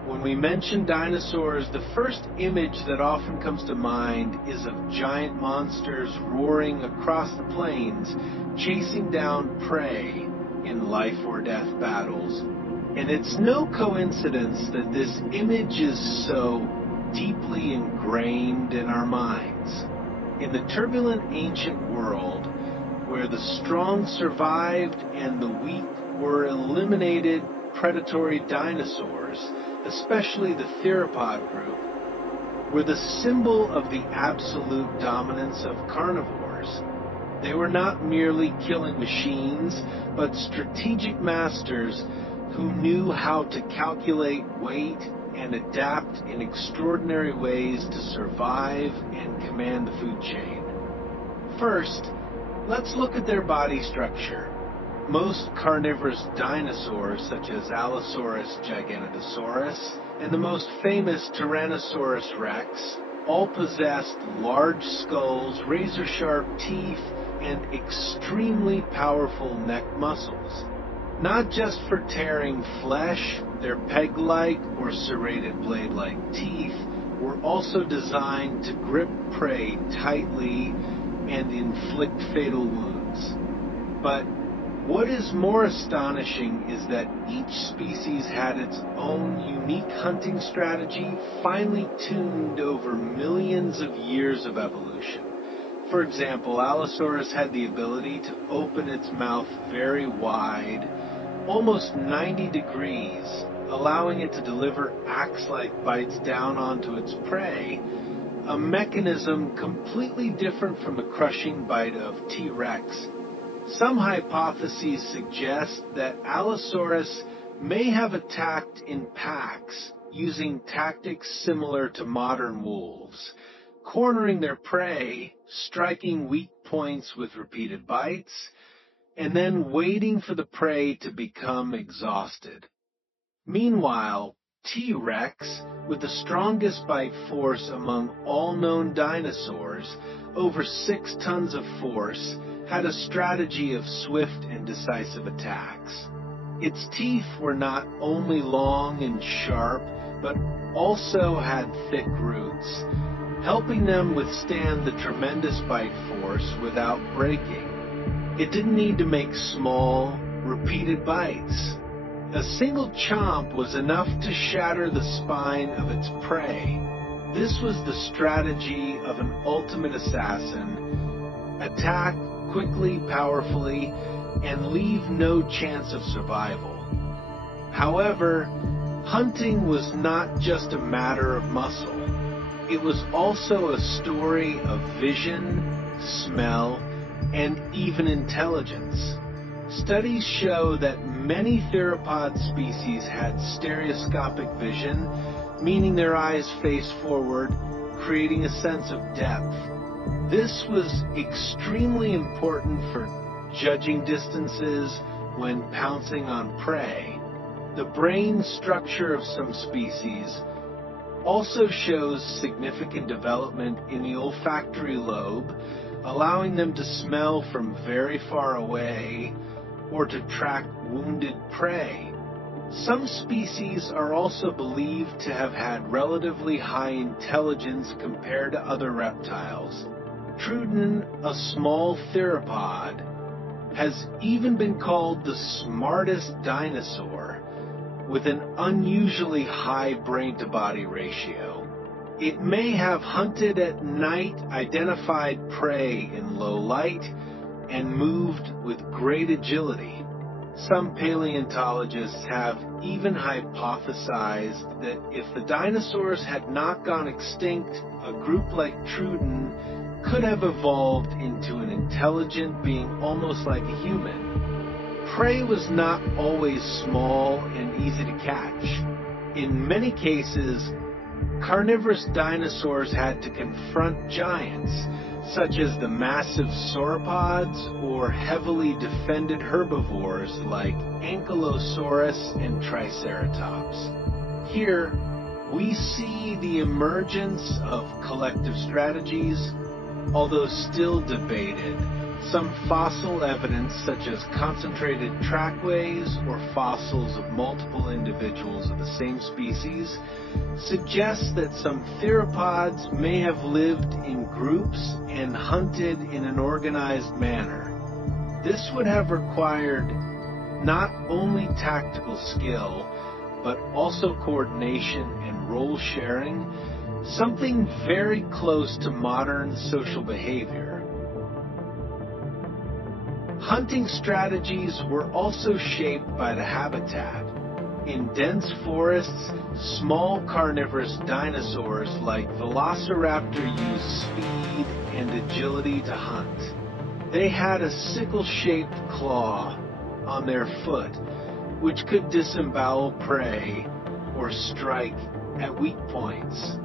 When we mention dinosaurs, the first image that often comes to mind is of giant monsters roaring across the plains, chasing down prey in life or death battles. And it's no coincidence that this image is so deeply ingrained in our minds. In the turbulent ancient world, where the strong survived and the weak were eliminated, predatory dinosaurs, especially the theropod group, were the symbol of the absolute dominance of carnivores. They were not merely killing machines, but strategic masters who knew how to calculate weight and adapt in extraordinary ways to survive and command the food chain. First, let's look at their body structure. Most carnivorous dinosaurs, such as Allosaurus gigantosaurus and the most famous Tyrannosaurus rex, all possessed large skulls, razor-sharp teeth, and extremely powerful neck muscles. Not just for tearing flesh, their peg-like or serrated blade-like teeth were also designed to grip prey tightly and inflict fatal wounds. But what is more astonishing is that each species had its own unique hunting strategy, finely tuned over millions of years of evolution. For example, Allosaurus had the ability to open its mouth very wide, almost 90 degrees, allowing it to deliver axe-like bites down onto its prey, a mechanism completely different from the crushing bite of T-Rex. Some hypotheses suggest that Allosaurus may have attacked in packs, using tactics similar to modern wolves, cornering their prey, striking weak points with repeated bites, and then waiting for the prey to become exhausted. Meanwhile, T-Rex, with the strongest bite force among all known dinosaurs, over 6 tons of force, had a strategy of swift and decisive attacks. Its teeth were not only long and sharp, but also had thick roots, helping them withstand the tremendous bite force without breaking. It didn't need to make small, repeated bites. A single chomp was enough to shatter the spine of its prey. This was the strategy of an ultimate assassin: attack quickly, powerfully, and leave no chance of survival. However, hunting was not just a matter of muscle. It was also a story of vision, smell, and even intelligence. Studies show that many theropod species had stereoscopic vision, meaning their eyes face forward, creating a sense of depth. This was extremely important for judging distances when pouncing on prey. The brain structure of some species also shows significant development in the olfactory lobe, allowing them to smell from very far away or to track wounded prey. Some species are also believed to have had relatively high intelligence compared to other reptiles. Trudon, a small theropod, has even been called the smartest dinosaur, with an unusually high brain-to-body ratio. It may have hunted at night, identified prey in low light, and moved with great agility. Some paleontologists have even hypothesized that if the dinosaurs had not gone extinct, a group like Truden could have evolved into an intelligent being almost like a human. Prey was not always small and easy to catch. In many cases, carnivorous dinosaurs had to confront giants, such as the massive sauropods or heavily defended herbivores like Ankylosaurus and Triceratops. Here, we see the emergence of collective strategies, although still debated. Some fossil evidence, such as concentrated trackways or fossils of multiple individuals of the same species, suggests that some theropods may have lived in groups and hunted in an organized manner. This would have required not only tactical skill, but also coordination and role sharing, something very close to modern social behavior. Hunting strategies were also shaped by the habitat. In dense forests, small carnivorous dinosaurs like Velociraptor used speed and agility to hunt. They had a sickle-shaped claw on their foot, which could disembowel prey or strike at weak points.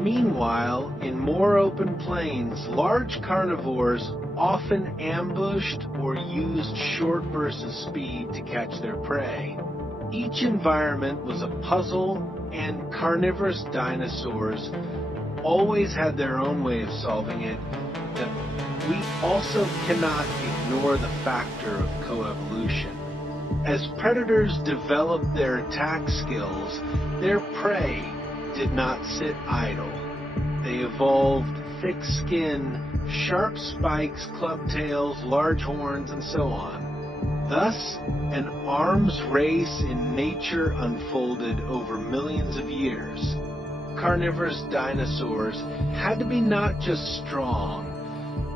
Meanwhile, in more open plains, large carnivores often ambushed or used short bursts of speed to catch their prey. Each environment was a puzzle, and carnivorous dinosaurs always had their own way of solving it. But we also cannot ignore the factor of coevolution. As predators developed their attack skills, their prey did not sit idle. They evolved thick skin, sharp spikes, club tails, large horns, and so on. Thus, an arms race in nature unfolded over millions of years. Carnivorous dinosaurs had to be not just strong,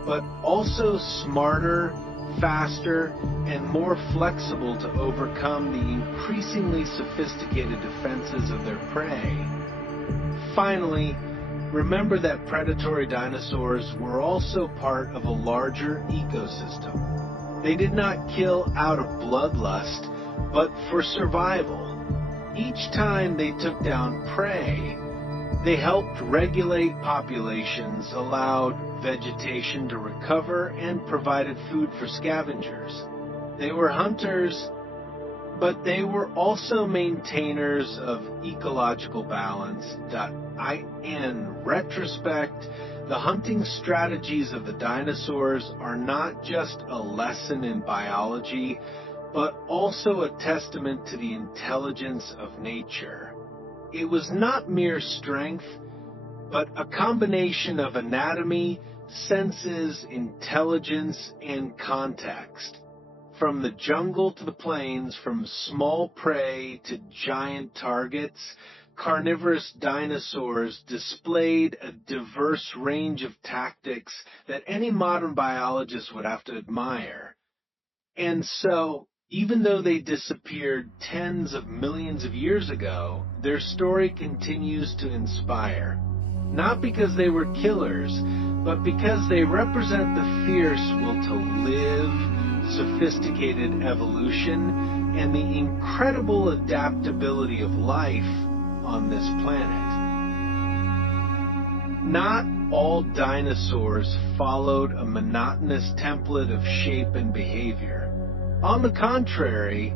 but also smarter, faster, and more flexible to overcome the increasingly sophisticated defenses of their prey. Finally, remember that predatory dinosaurs were also part of a larger ecosystem. They did not kill out of bloodlust, but for survival. Each time they took down prey, they helped regulate populations, allowed vegetation to recover, and provided food for scavengers. They were hunters, but they were also maintainers of ecological balance. In retrospect, the hunting strategies of the dinosaurs are not just a lesson in biology, but also a testament to the intelligence of nature. It was not mere strength, but a combination of anatomy, senses, intelligence, and context. From the jungle to the plains, from small prey to giant targets, carnivorous dinosaurs displayed a diverse range of tactics that any modern biologist would have to admire. And so, even though they disappeared tens of millions of years ago, their story continues to inspire. Not because they were killers, but because they represent the fierce will to live, sophisticated evolution, and the incredible adaptability of life on this planet. Not all dinosaurs followed a monotonous template of shape and behavior. On the contrary,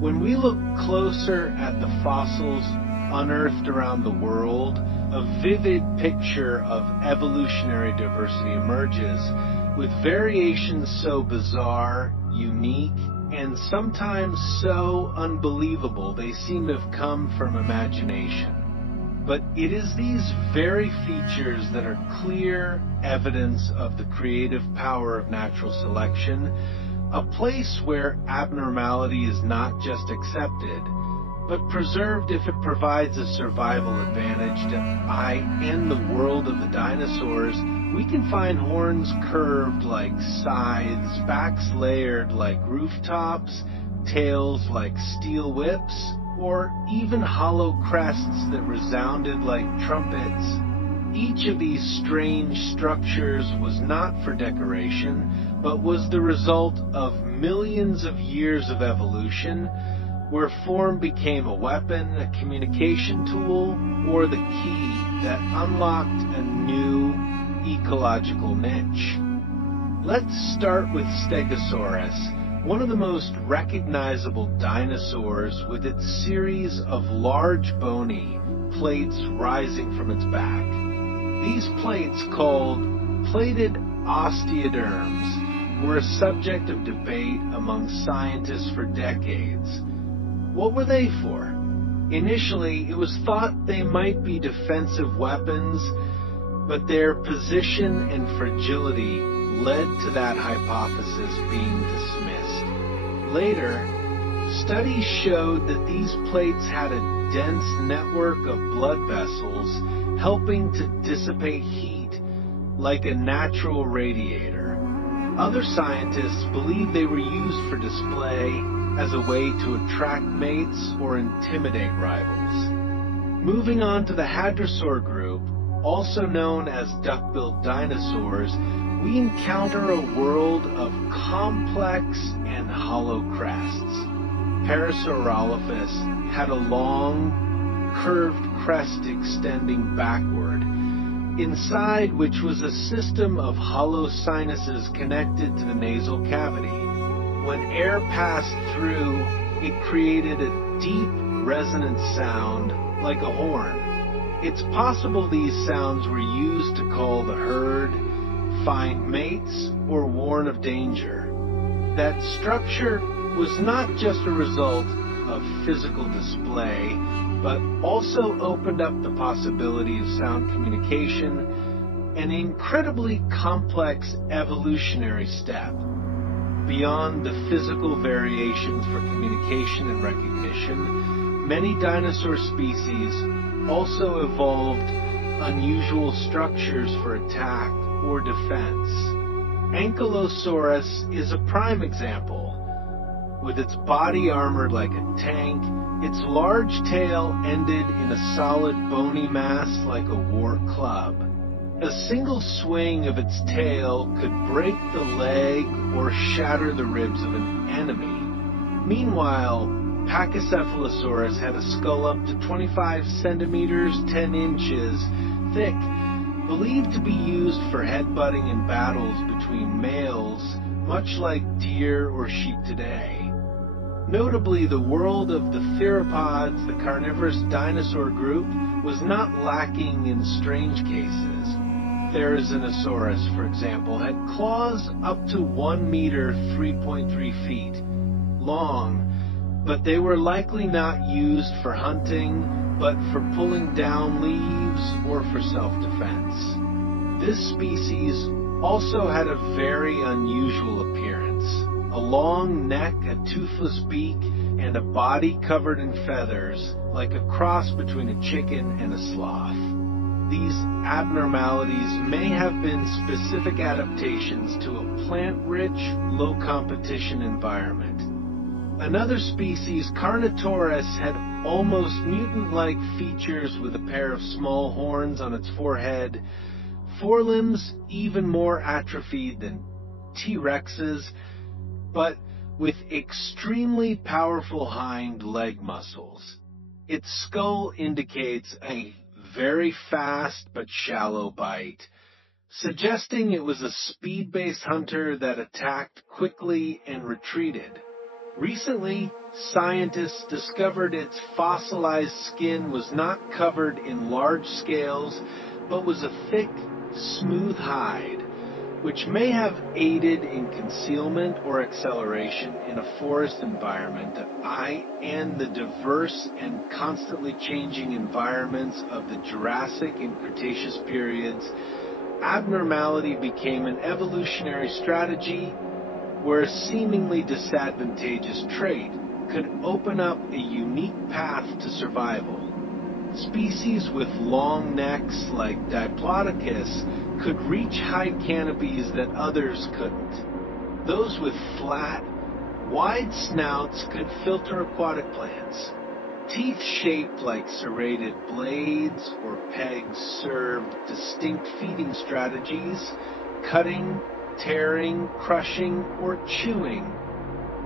when we look closer at the fossils unearthed around the world, a vivid picture of evolutionary diversity emerges, with variations so bizarre, unique, and sometimes so unbelievable they seem to have come from imagination. But it is these very features that are clear evidence of the creative power of natural selection, a place where abnormality is not just accepted, but preserved if it provides a survival advantage. In the world of the dinosaurs, we can find horns curved like scythes, backs layered like rooftops, tails like steel whips, or even hollow crests that resounded like trumpets. Each of these strange structures was not for decoration, but was the result of millions of years of evolution, where form became a weapon, a communication tool, or the key that unlocked a new ecological niche. Let's start with Stegosaurus, one of the most recognizable dinosaurs with its series of large bony plates rising from its back. These plates, called plated osteoderms, were a subject of debate among scientists for decades. What were they for? Initially, it was thought they might be defensive weapons, but their position and fragility led to that hypothesis being dismissed. Later, studies showed that these plates had a dense network of blood vessels helping to dissipate heat like a natural radiator. Other scientists believe they were used for display as a way to attract mates or intimidate rivals. Moving on to the Hadrosaur group, also known as duck-billed dinosaurs, we encounter a world of complex and hollow crests. Parasaurolophus had a long, curved crest extending backward, inside which was a system of hollow sinuses connected to the nasal cavity. When air passed through, it created a deep, resonant sound like a horn. It's possible these sounds were used to call the herd, find mates, or warn of danger. That structure was not just a result of physical display, but also opened up the possibility of sound communication, an incredibly complex evolutionary step. Beyond the physical variations for communication and recognition, many dinosaur species also evolved unusual structures for attack or defense. Ankylosaurus is a prime example. With its body armored like a tank, its large tail ended in a solid bony mass like a war club. A single swing of its tail could break the leg or shatter the ribs of an enemy. Meanwhile, Pachycephalosaurus had a skull up to 25 centimeters, 10 inches thick, believed to be used for headbutting in battles between males, much like deer or sheep today. Notably, the world of the theropods, the carnivorous dinosaur group, was not lacking in strange cases. Tyrannosaurus, for example, had claws up to 1 meter, 3.3 feet long, but they were likely not used for hunting, but for pulling down leaves or for self-defense. This species also had a very unusual appearance. A long neck, a toothless beak, and a body covered in feathers, like a cross between a chicken and a sloth. These abnormalities may have been specific adaptations to a plant-rich, low-competition environment. Another species, Carnotaurus, had almost mutant-like features with a pair of small horns on its forehead, forelimbs even more atrophied than T-Rex's, but with extremely powerful hind leg muscles. Its skull indicates a very fast but shallow bite, suggesting it was a speed-based hunter that attacked quickly and retreated. Recently, scientists discovered its fossilized skin was not covered in large scales, but was a thick, smooth hide, which may have aided in concealment or acceleration in a forest environment and the diverse and constantly changing environments of the Jurassic and Cretaceous periods. Abnormality became an evolutionary strategy where a seemingly disadvantageous trait could open up a unique path to survival. Species with long necks like Diplodocus could reach high canopies that others couldn't. Those with flat, Wide snouts could filter aquatic plants. Teeth shaped like serrated blades or pegs served distinct feeding strategies: cutting, tearing, crushing, or chewing.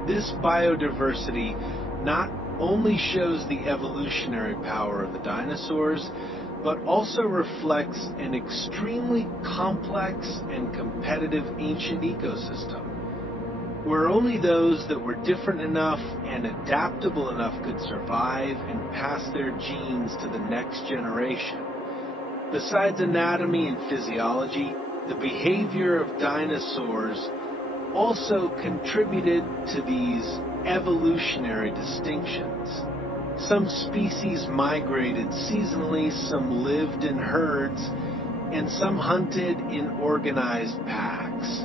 This biodiversity not only shows the evolutionary power of the dinosaurs, but also reflects an extremely complex and competitive ancient ecosystem, where only those that were different enough and adaptable enough could survive and pass their genes to the next generation. Besides anatomy and physiology, the behavior of dinosaurs also contributed to these evolutionary distinctions. Some species migrated seasonally, some lived in herds, and some hunted in organized packs.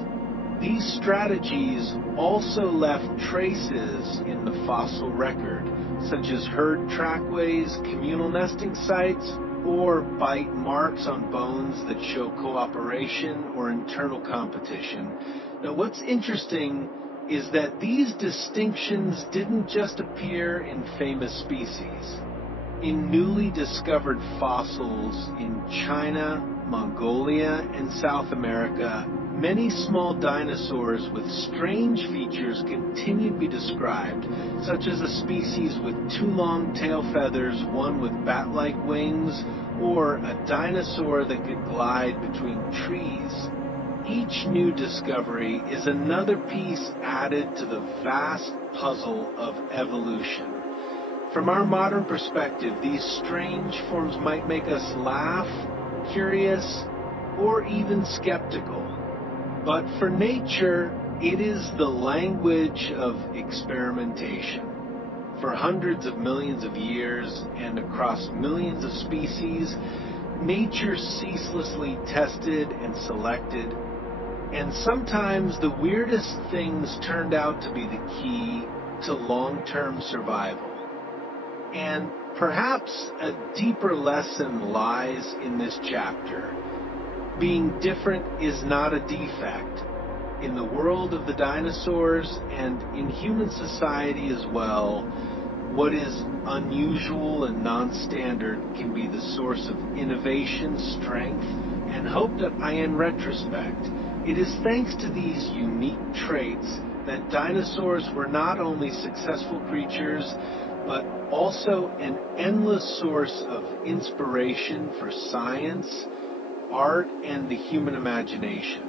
These strategies also left traces in the fossil record, such as herd trackways, communal nesting sites, or bite marks on bones that show cooperation or internal competition. Now, what's interesting is that these distinctions didn't just appear in famous species. In newly discovered fossils in China, Mongolia, and South America, many small dinosaurs with strange features continue to be described, such as a species with two long tail feathers, one with bat-like wings, or a dinosaur that could glide between trees. Each new discovery is another piece added to the vast puzzle of evolution. From our modern perspective, these strange forms might make us laugh, curious, or even skeptical. But for nature, it is the language of experimentation. For hundreds of millions of years and across millions of species, nature ceaselessly tested and selected, and sometimes the weirdest things turned out to be the key to long-term survival. And perhaps a deeper lesson lies in this chapter. Being different is not a defect. In the world of the dinosaurs and in human society as well, what is unusual and non-standard can be the source of innovation, strength, and hope that in retrospect. It is thanks to these unique traits that dinosaurs were not only successful creatures, but also an endless source of inspiration for science, art, and the human imagination.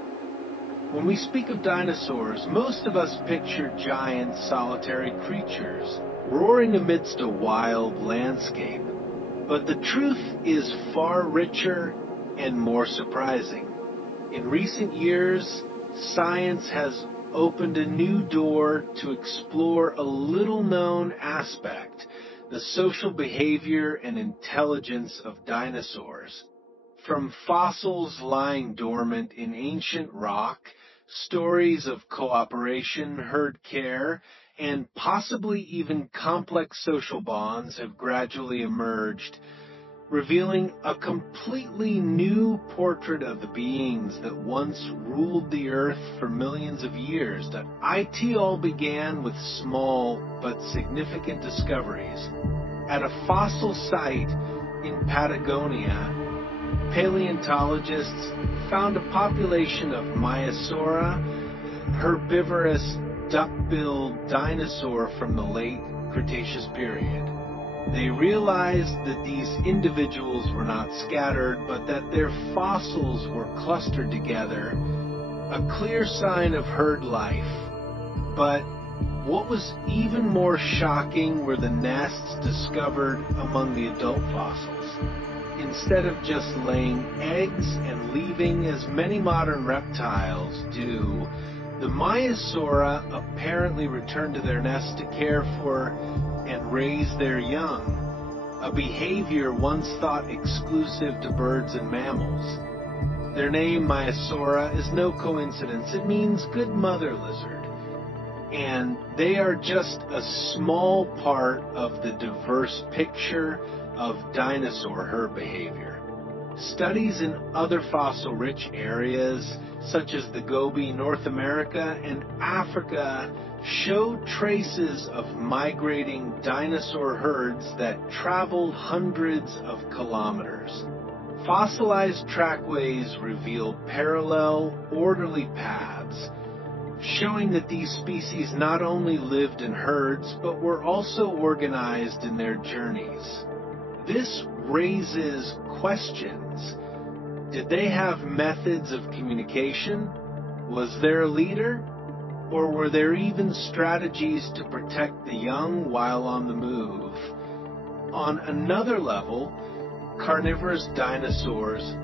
When we speak of dinosaurs, most of us picture giant solitary creatures roaring amidst a wild landscape. But the truth is far richer and more surprising. In recent years, science has opened a new door to explore a little-known aspect, the social behavior and intelligence of dinosaurs. From fossils lying dormant in ancient rock, stories of cooperation, herd care, and possibly even complex social bonds have gradually emerged, revealing a completely new portrait of the beings that once ruled the earth for millions of years. That it all began with small but significant discoveries. At a fossil site in Patagonia, paleontologists found a population of Maiasaura, herbivorous duck-billed dinosaur from the late Cretaceous period. They realized that these individuals were not scattered, but that their fossils were clustered together, a clear sign of herd life. But what was even more shocking were the nests discovered among the adult fossils. Instead of just laying eggs and leaving as many modern reptiles do, the Maiasaura apparently returned to their nests to care for and raise their young, a behavior once thought exclusive to birds and mammals. Their name, Maiasaura, is no coincidence. It means good mother lizard. And they are just a small part of the diverse picture of dinosaur herd behavior. Studies in other fossil-rich areas, such as the Gobi, North America, and Africa, show traces of migrating dinosaur herds that traveled hundreds of kilometers. Fossilized trackways reveal parallel, orderly paths, showing that these species not only lived in herds, but were also organized in their journeys. This raises questions. Did they have methods of communication? Was there a leader? Or were there even strategies to protect the young while on the move? On another level, carnivorous dinosaurs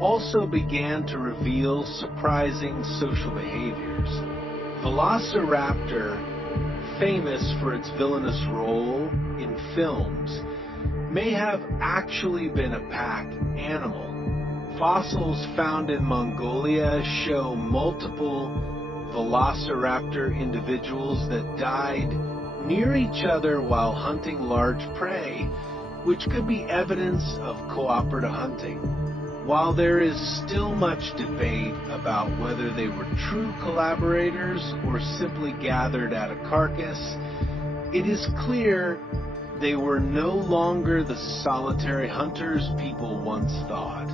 also began to reveal surprising social behaviors. Velociraptor, famous for its villainous role in films, may have actually been a pack animal. Fossils found in Mongolia show multiple velociraptor individuals that died near each other while hunting large prey, which could be evidence of cooperative hunting. While there is still much debate about whether they were true collaborators or simply gathered at a carcass, it is clear they were no longer the solitary hunters people once thought.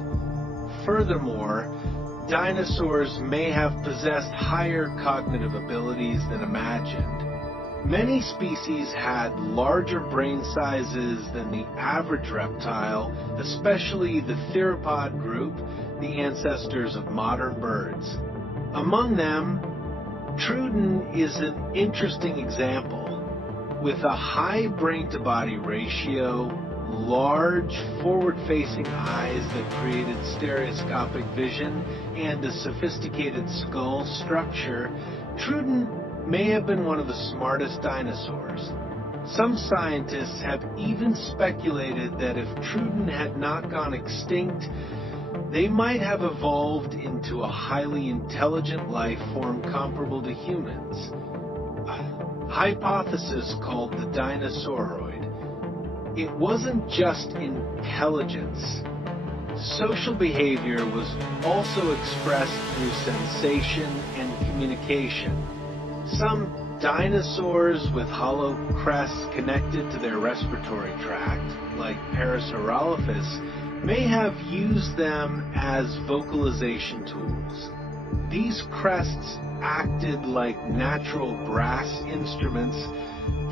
Furthermore, dinosaurs may have possessed higher cognitive abilities than imagined. Many species had larger brain sizes than the average reptile, especially the theropod group, the ancestors of modern birds. Among them, Truden is an interesting example. With a high brain-to-body ratio, large forward-facing eyes that created stereoscopic vision, and a sophisticated skull structure, Truden may have been one of the smartest dinosaurs. Some scientists have even speculated that if Truden had not gone extinct, they might have evolved into a highly intelligent life form comparable to humans. A hypothesis called the Dinosauroid. It wasn't just intelligence. Social behavior was also expressed through sensation and communication. Some dinosaurs with hollow crests connected to their respiratory tract, like Parasaurolophus, may have used them as vocalization tools. These crests acted like natural brass instruments,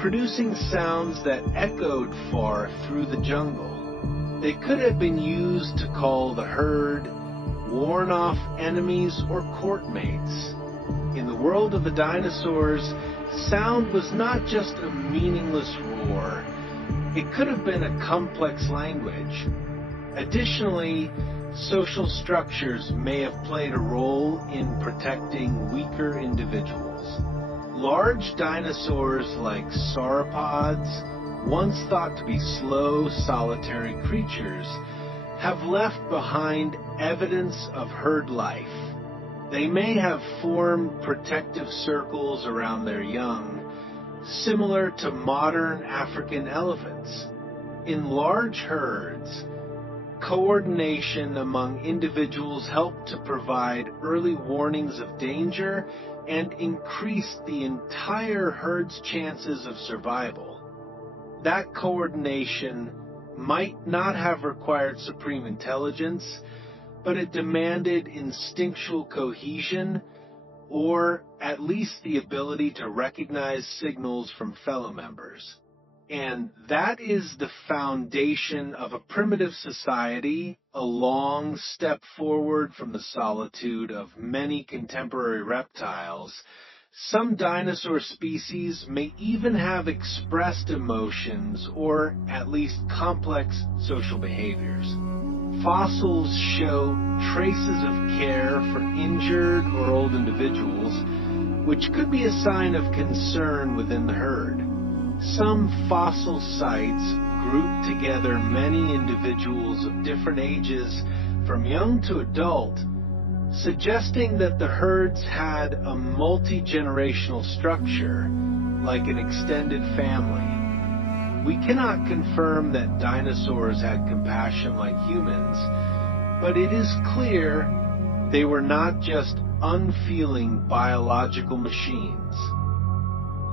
producing sounds that echoed far through the jungle. They could have been used to call the herd, warn off enemies, or court mates. In the world of the dinosaurs, sound was not just a meaningless roar. It could have been a complex language. Additionally, social structures may have played a role in protecting weaker individuals. Large dinosaurs like sauropods, once thought to be slow, solitary creatures, have left behind evidence of herd life. They may have formed protective circles around their young, similar to modern African elephants. In large herds, coordination among individuals helped to provide early warnings of danger and increased the entire herd's chances of survival. That coordination might not have required supreme intelligence, but it demanded instinctual cohesion, or at least the ability to recognize signals from fellow members. And that is the foundation of a primitive society, a long step forward from the solitude of many contemporary reptiles. Some dinosaur species may even have expressed emotions, or at least complex social behaviors. Fossils show traces of care for injured or old individuals, which could be a sign of concern within the herd. Some fossil sites group together many individuals of different ages, from young to adult, suggesting that the herds had a multi-generational structure, like an extended family. We cannot confirm that dinosaurs had compassion like humans, But it is clear they were not just unfeeling biological machines.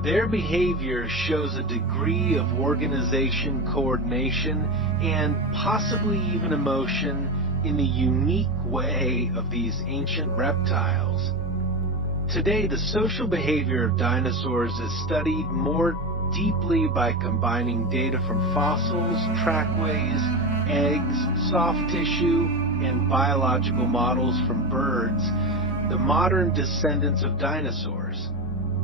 Their behavior shows a degree of organization, coordination, and possibly even emotion in the unique way of these ancient reptiles. Today, the social behavior of dinosaurs is studied more deeply by combining data from fossils, trackways, eggs, soft tissue, and biological models from birds, the modern descendants of dinosaurs.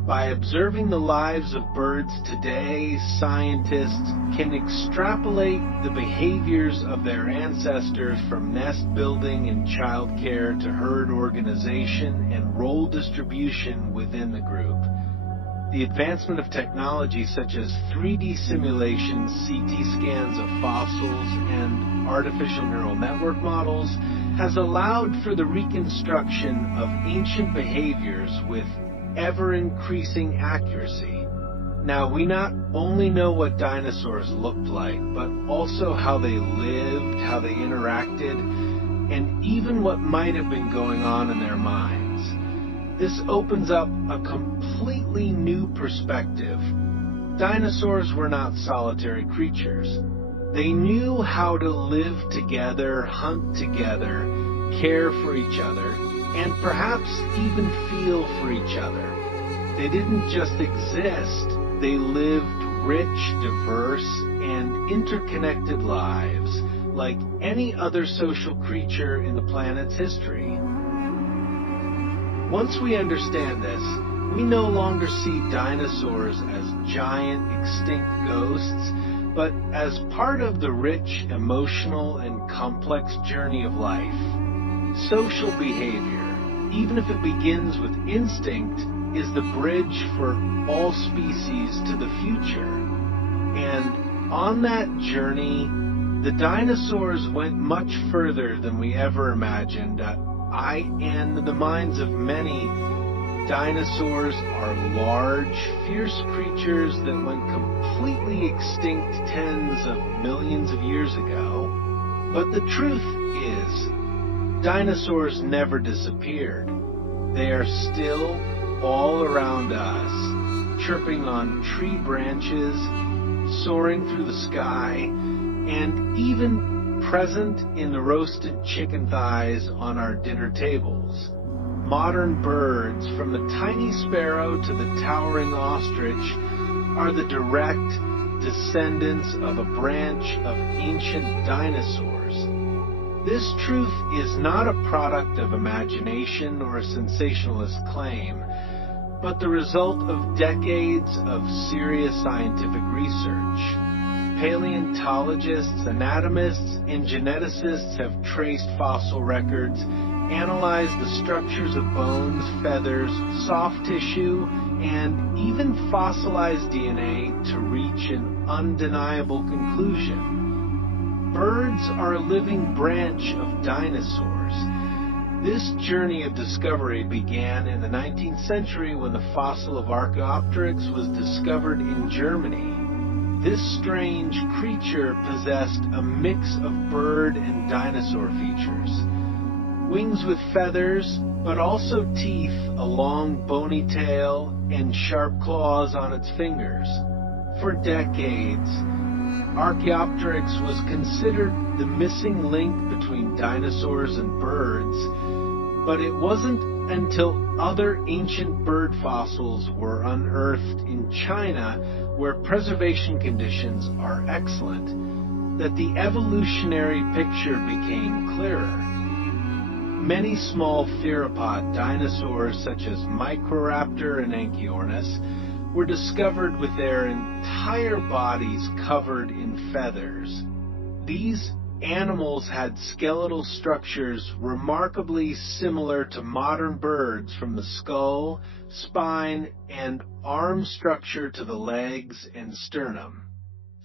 By observing the lives of birds today, scientists can extrapolate the behaviors of their ancestors from nest building and childcare to herd organization and role distribution within the group. The advancement of technology such as 3D simulations, CT scans of fossils, and artificial neural network models has allowed for the reconstruction of ancient behaviors with ever-increasing accuracy. Now, we not only know what dinosaurs looked like, but also how they lived, how they interacted, and even what might have been going on in their minds. This opens up a completely new perspective. Dinosaurs were not solitary creatures. They knew how to live together, hunt together, care for each other, and perhaps even feel for each other. They didn't just exist, they lived rich, diverse, and interconnected lives like any other social creature in the planet's history. Once we understand this, we no longer see dinosaurs as giant, extinct ghosts, but as part of the rich, emotional, and complex journey of life. Social behavior, even if it begins with instinct, is the bridge for all species to the future. And on that journey, the dinosaurs went much further than we ever imagined. In the minds of many, dinosaurs are large, fierce creatures that went completely extinct tens of millions of years ago. But the truth is, dinosaurs never disappeared. They are still all around us, chirping on tree branches, soaring through the sky, and even present in the roasted chicken thighs on our dinner tables. Modern birds, from the tiny sparrow to the towering ostrich, are the direct descendants of a branch of ancient dinosaurs. This truth is not a product of imagination or a sensationalist claim, but the result of decades of serious scientific research. Paleontologists, anatomists, and geneticists have traced fossil records, analyzed the structures of bones, feathers, soft tissue, and even fossilized DNA to reach an undeniable conclusion. Birds are a living branch of dinosaurs. This journey of discovery began in the 19th century when the fossil of Archaeopteryx was discovered in Germany. This strange creature possessed a mix of bird and dinosaur features. Wings with feathers, but also teeth, a long bony tail, and sharp claws on its fingers. For decades, Archaeopteryx was considered the missing link between dinosaurs and birds, but it wasn't until other ancient bird fossils were unearthed in China, where preservation conditions are excellent, that the evolutionary picture became clearer. Many small theropod dinosaurs, such as Microraptor and Anchiornis, were discovered with their entire bodies covered in feathers. These animals had skeletal structures remarkably similar to modern birds, from the skull, spine, and arm structure to the legs and sternum.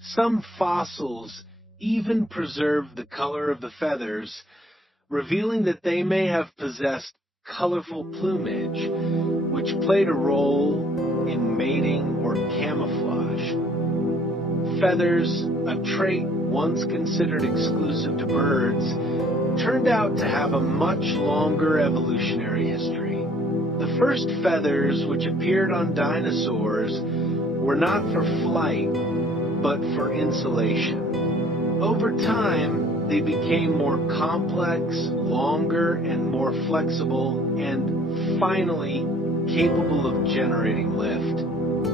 Some fossils even preserve the color of the feathers, revealing that they may have possessed colorful plumage, which played a role in mating or camouflage. Feathers, a trait once considered exclusive to birds, turned out to have a much longer evolutionary history. The first feathers which appeared on dinosaurs were not for flight, but for insulation. Over time, they became more complex, longer, and more flexible, and finally, capable of generating lift.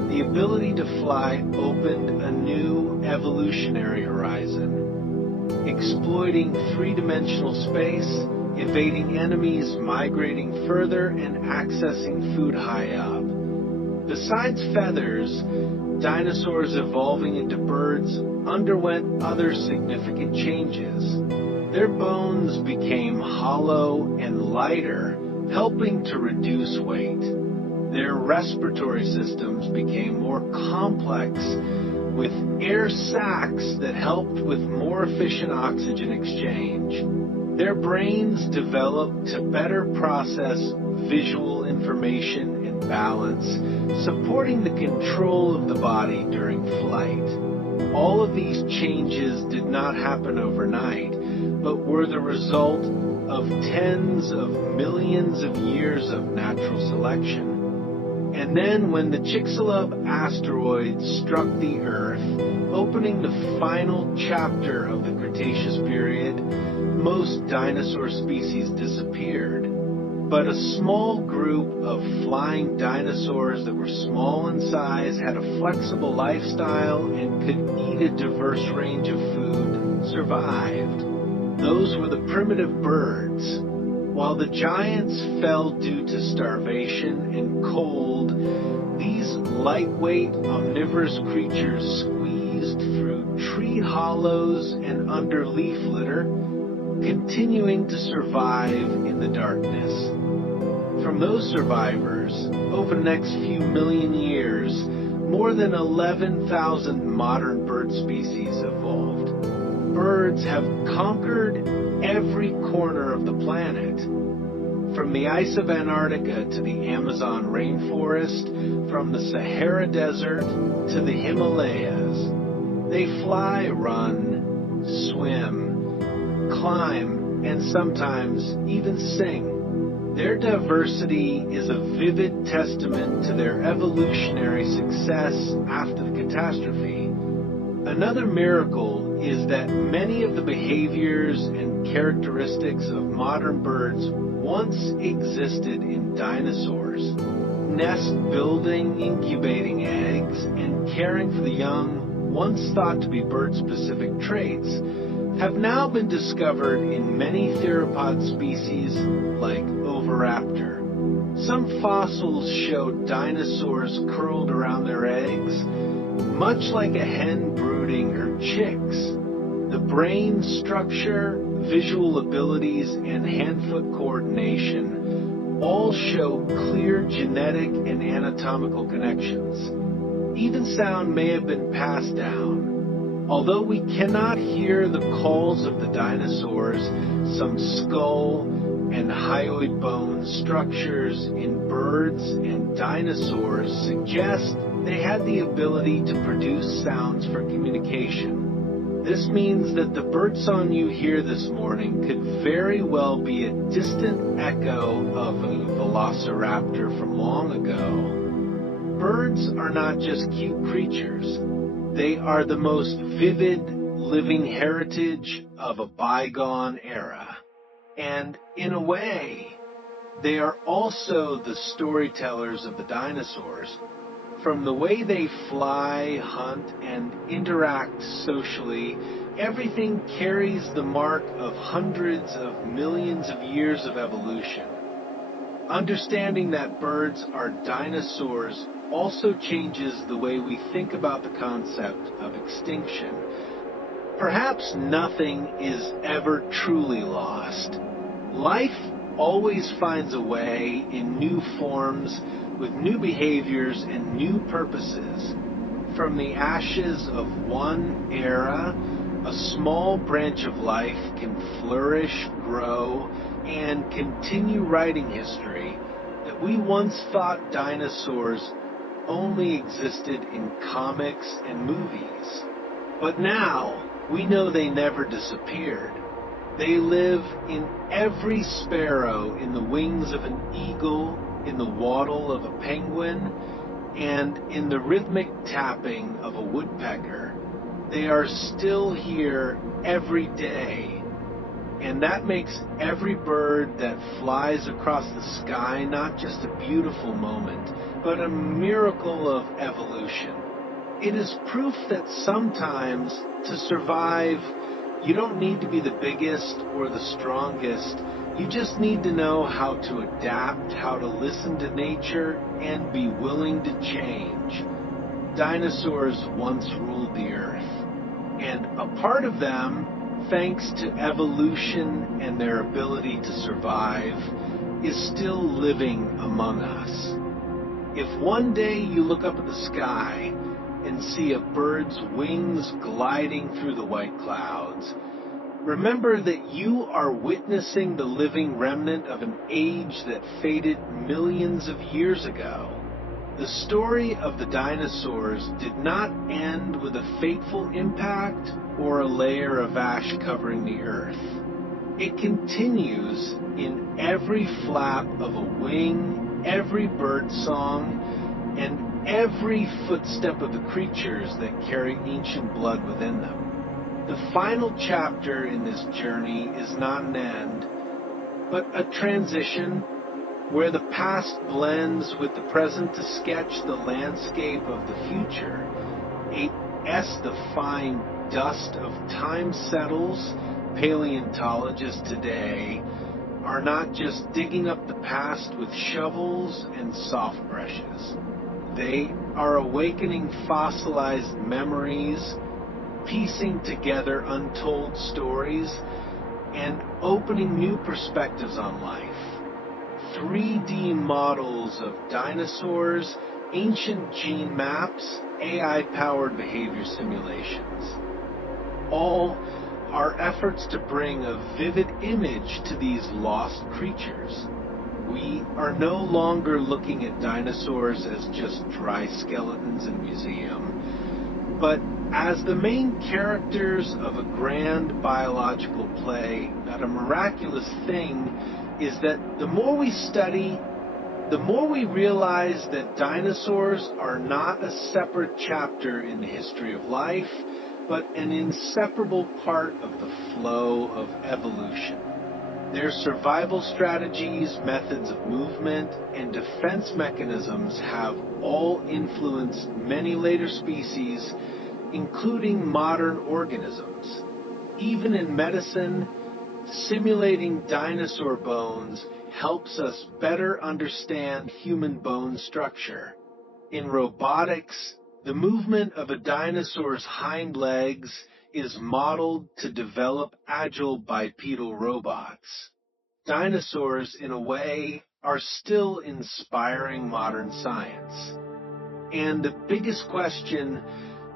The ability to fly opened a new evolutionary horizon, exploiting three-dimensional space, evading enemies, migrating further, and accessing food high up. Besides feathers, dinosaurs evolving into birds underwent other significant changes. Their bones became hollow and lighter, helping to reduce weight. Their respiratory systems became more complex, with air sacs that helped with more efficient oxygen exchange. Their brains developed to better process visual information and balance, supporting the control of the body during flight. All of these changes did not happen overnight, but were the result of tens of millions of years of natural selection. And then when the Chicxulub asteroid struck the Earth, opening the final chapter of the Cretaceous period, most dinosaur species disappeared. But a small group of flying dinosaurs that were small in size, had a flexible lifestyle, and could eat a diverse range of food survived. Those were the primitive birds. While the giants fell due to starvation and cold, these lightweight, omnivorous creatures squeezed through tree hollows and under leaf litter, continuing to survive in the darkness. From those survivors, over the next few million years, more than 11,000 modern bird species evolved. Birds have conquered every corner of the planet, from the ice of Antarctica to the Amazon rainforest, from the Sahara Desert to the Himalayas. They fly, run, swim, climb, and sometimes even sing. Their diversity is a vivid testament to their evolutionary success after the catastrophe. Another miracle is that many of the behaviors and characteristics of modern birds once existed in dinosaurs. Nest building, incubating eggs, and caring for the young, once thought to be bird-specific traits, have now been discovered in many theropod species like Oviraptor. Some fossils show dinosaurs curled around their eggs, much like a hen brooding her chicks. The brain structure, visual abilities, and hand-foot coordination all show clear genetic and anatomical connections. Even sound may have been passed down. Although we cannot hear the calls of the dinosaurs, some skull and hyoid bone structures in birds and dinosaurs suggest they had the ability to produce sounds for communication. This means that the birdsong you hear this morning could very well be a distant echo of a velociraptor from long ago. Birds are not just cute creatures. They are the most vivid living heritage of a bygone era. And in a way, they are also the storytellers of the dinosaurs. From the way they fly, hunt, and interact socially, everything carries the mark of hundreds of millions of years of evolution. Understanding that birds are dinosaurs also changes the way we think about the concept of extinction. Perhaps nothing is ever truly lost. Life always finds a way in new forms, with new behaviors and new purposes. From the ashes of one era, a small branch of life can flourish, grow, and continue writing history that we once thought dinosaurs only existed in comics and movies. But now, we know they never disappeared. They live in every sparrow, in the wings of an eagle, in the waddle of a penguin, and in the rhythmic tapping of a woodpecker. They are still here every day. And that makes every bird that flies across the sky not just a beautiful moment, but a miracle of evolution. It is proof that sometimes to survive, you don't need to be the biggest or the strongest. You just need to know how to adapt, how to listen to nature, and be willing to change. Dinosaurs once ruled the earth, and a part of them, thanks to evolution and their ability to survive, is still living among us. If one day you look up at the sky and see a bird's wings gliding through the white clouds, remember that you are witnessing the living remnant of an age that faded millions of years ago. The story of the dinosaurs did not end with a fateful impact or a layer of ash covering the earth. It continues in every flap of a wing, every bird song, and every footstep of the creatures that carry ancient blood within them. The final chapter in this journey is not an end, but a transition where the past blends with the present to sketch the landscape of the future. As the fine dust of time settles, paleontologists today are not just digging up the past with shovels and soft brushes. They are awakening fossilized memories, piecing together untold stories, and opening new perspectives on life. 3D models of dinosaurs, ancient gene maps, AI-powered behavior simulations. All are efforts to bring a vivid image to these lost creatures. We are no longer looking at dinosaurs as just dry skeletons in a museum, but as the main characters of a grand biological play. That a miraculous thing is that the more we study, the more we realize that dinosaurs are not a separate chapter in the history of life, but an inseparable part of the flow of evolution. Their survival strategies, methods of movement, and defense mechanisms have all influenced many later species, including modern organisms. Even in medicine, simulating dinosaur bones helps us better understand human bone structure. In robotics, the movement of a dinosaur's hind legs is modeled to develop agile bipedal robots. Dinosaurs, in a way, are still inspiring modern science. And the biggest question,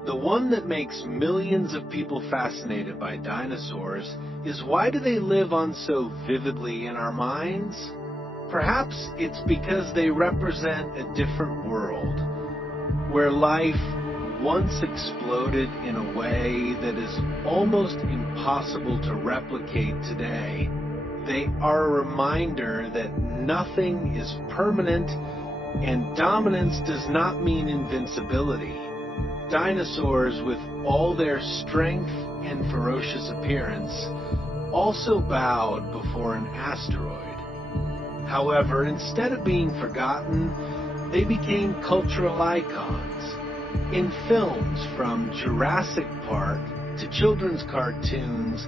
the one that makes millions of people fascinated by dinosaurs, is why do they live on so vividly in our minds? Perhaps it's because they represent a different world, where life once exploded in a way that is almost impossible to replicate today. They are a reminder that nothing is permanent, and dominance does not mean invincibility. Dinosaurs, with all their strength and ferocious appearance, also bowed before an asteroid. However, instead of being forgotten, they became cultural icons. In films from Jurassic Park to children's cartoons,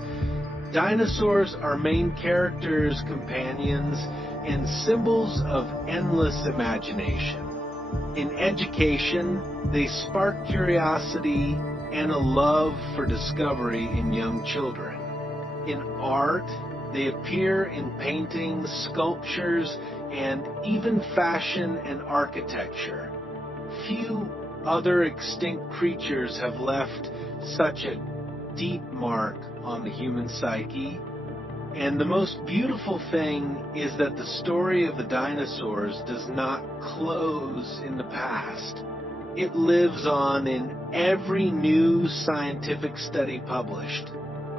dinosaurs are main characters, companions, and symbols of endless imagination. In education, they spark curiosity and a love for discovery in young children. In art, they appear in paintings, sculptures, and even fashion and architecture. Few other extinct creatures have left such a deep mark on the human psyche. And the most beautiful thing is that the story of the dinosaurs does not close in the past. It lives on in every new scientific study published,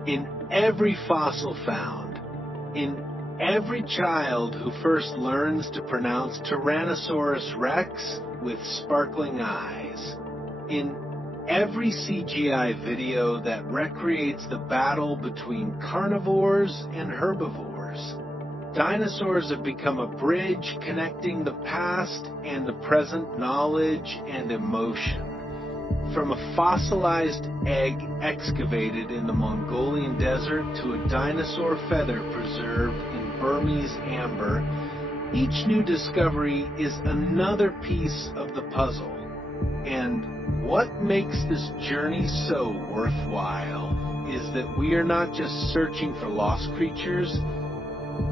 in every fossil found, in every child who first learns to pronounce Tyrannosaurus rex with sparkling eyes, in every CGI video that recreates the battle between carnivores and herbivores, dinosaurs have become a bridge connecting the past and the present knowledge and emotion. From a fossilized egg excavated in the Mongolian desert to a dinosaur feather preserved in Burmese amber, each new discovery is another piece of the puzzle. And what makes this journey so worthwhile is that we are not just searching for lost creatures,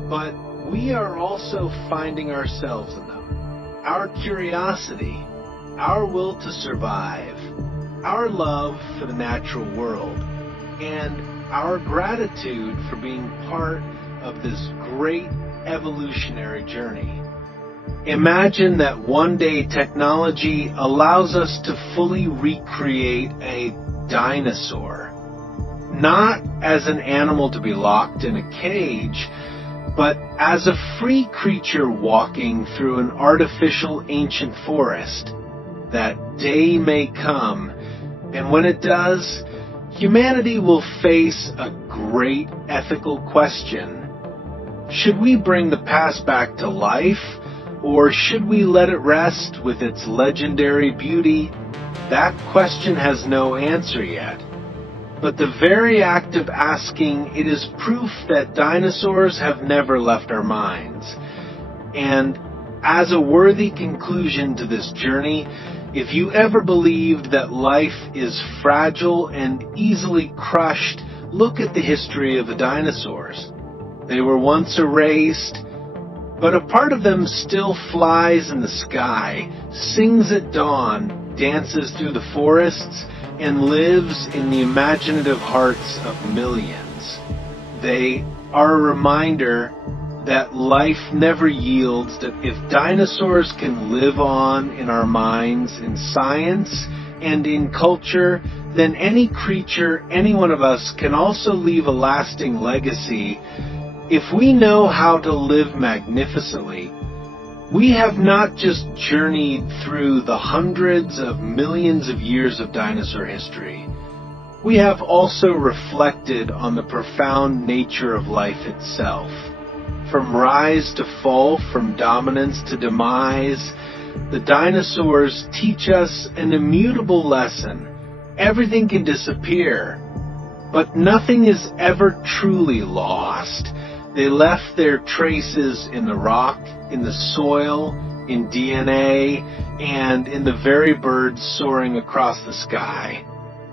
but we are also finding ourselves in them. Our curiosity, our will to survive, our love for the natural world, and our gratitude for being part of this great evolutionary journey. Imagine that one day technology allows us to fully recreate a dinosaur, not as an animal to be locked in a cage, but as a free creature walking through an artificial ancient forest. That day may come, and when it does, humanity will face a great ethical question. Should we bring the past back to life, or should we let it rest with its legendary beauty? That question has no answer yet. But the very act of asking it is proof that dinosaurs have never left our minds. And as a worthy conclusion to this journey, if you ever believed that life is fragile and easily crushed, look at the history of the dinosaurs. They were once erased, but a part of them still flies in the sky, sings at dawn, dances through the forests, and lives in the imaginative hearts of millions. They are a reminder that life never yields, that if dinosaurs can live on in our minds, in science, and in culture, then any creature, any one of us, can also leave a lasting legacy. If we know how to live magnificently, we have not just journeyed through the hundreds of millions of years of dinosaur history. We have also reflected on the profound nature of life itself. From rise to fall, from dominance to demise, the dinosaurs teach us an immutable lesson. Everything can disappear, but nothing is ever truly lost. They left their traces in the rock, in the soil, in DNA, and in the very birds soaring across the sky.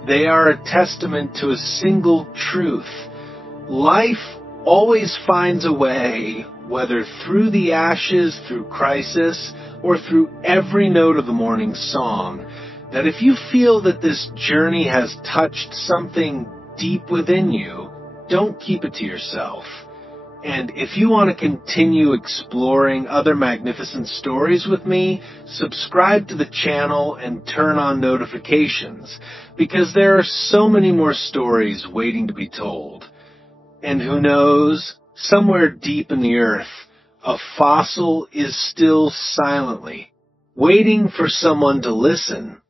They are a testament to a single truth. Life always finds a way, whether through the ashes, through crisis, or through every note of the morning song, that if you feel that this journey has touched something deep within you, don't keep it to yourself. And if you want to continue exploring other magnificent stories with me, subscribe to the channel and turn on notifications, because there are so many more stories waiting to be told. And who knows, somewhere deep in the earth, a fossil is still silently waiting for someone to listen.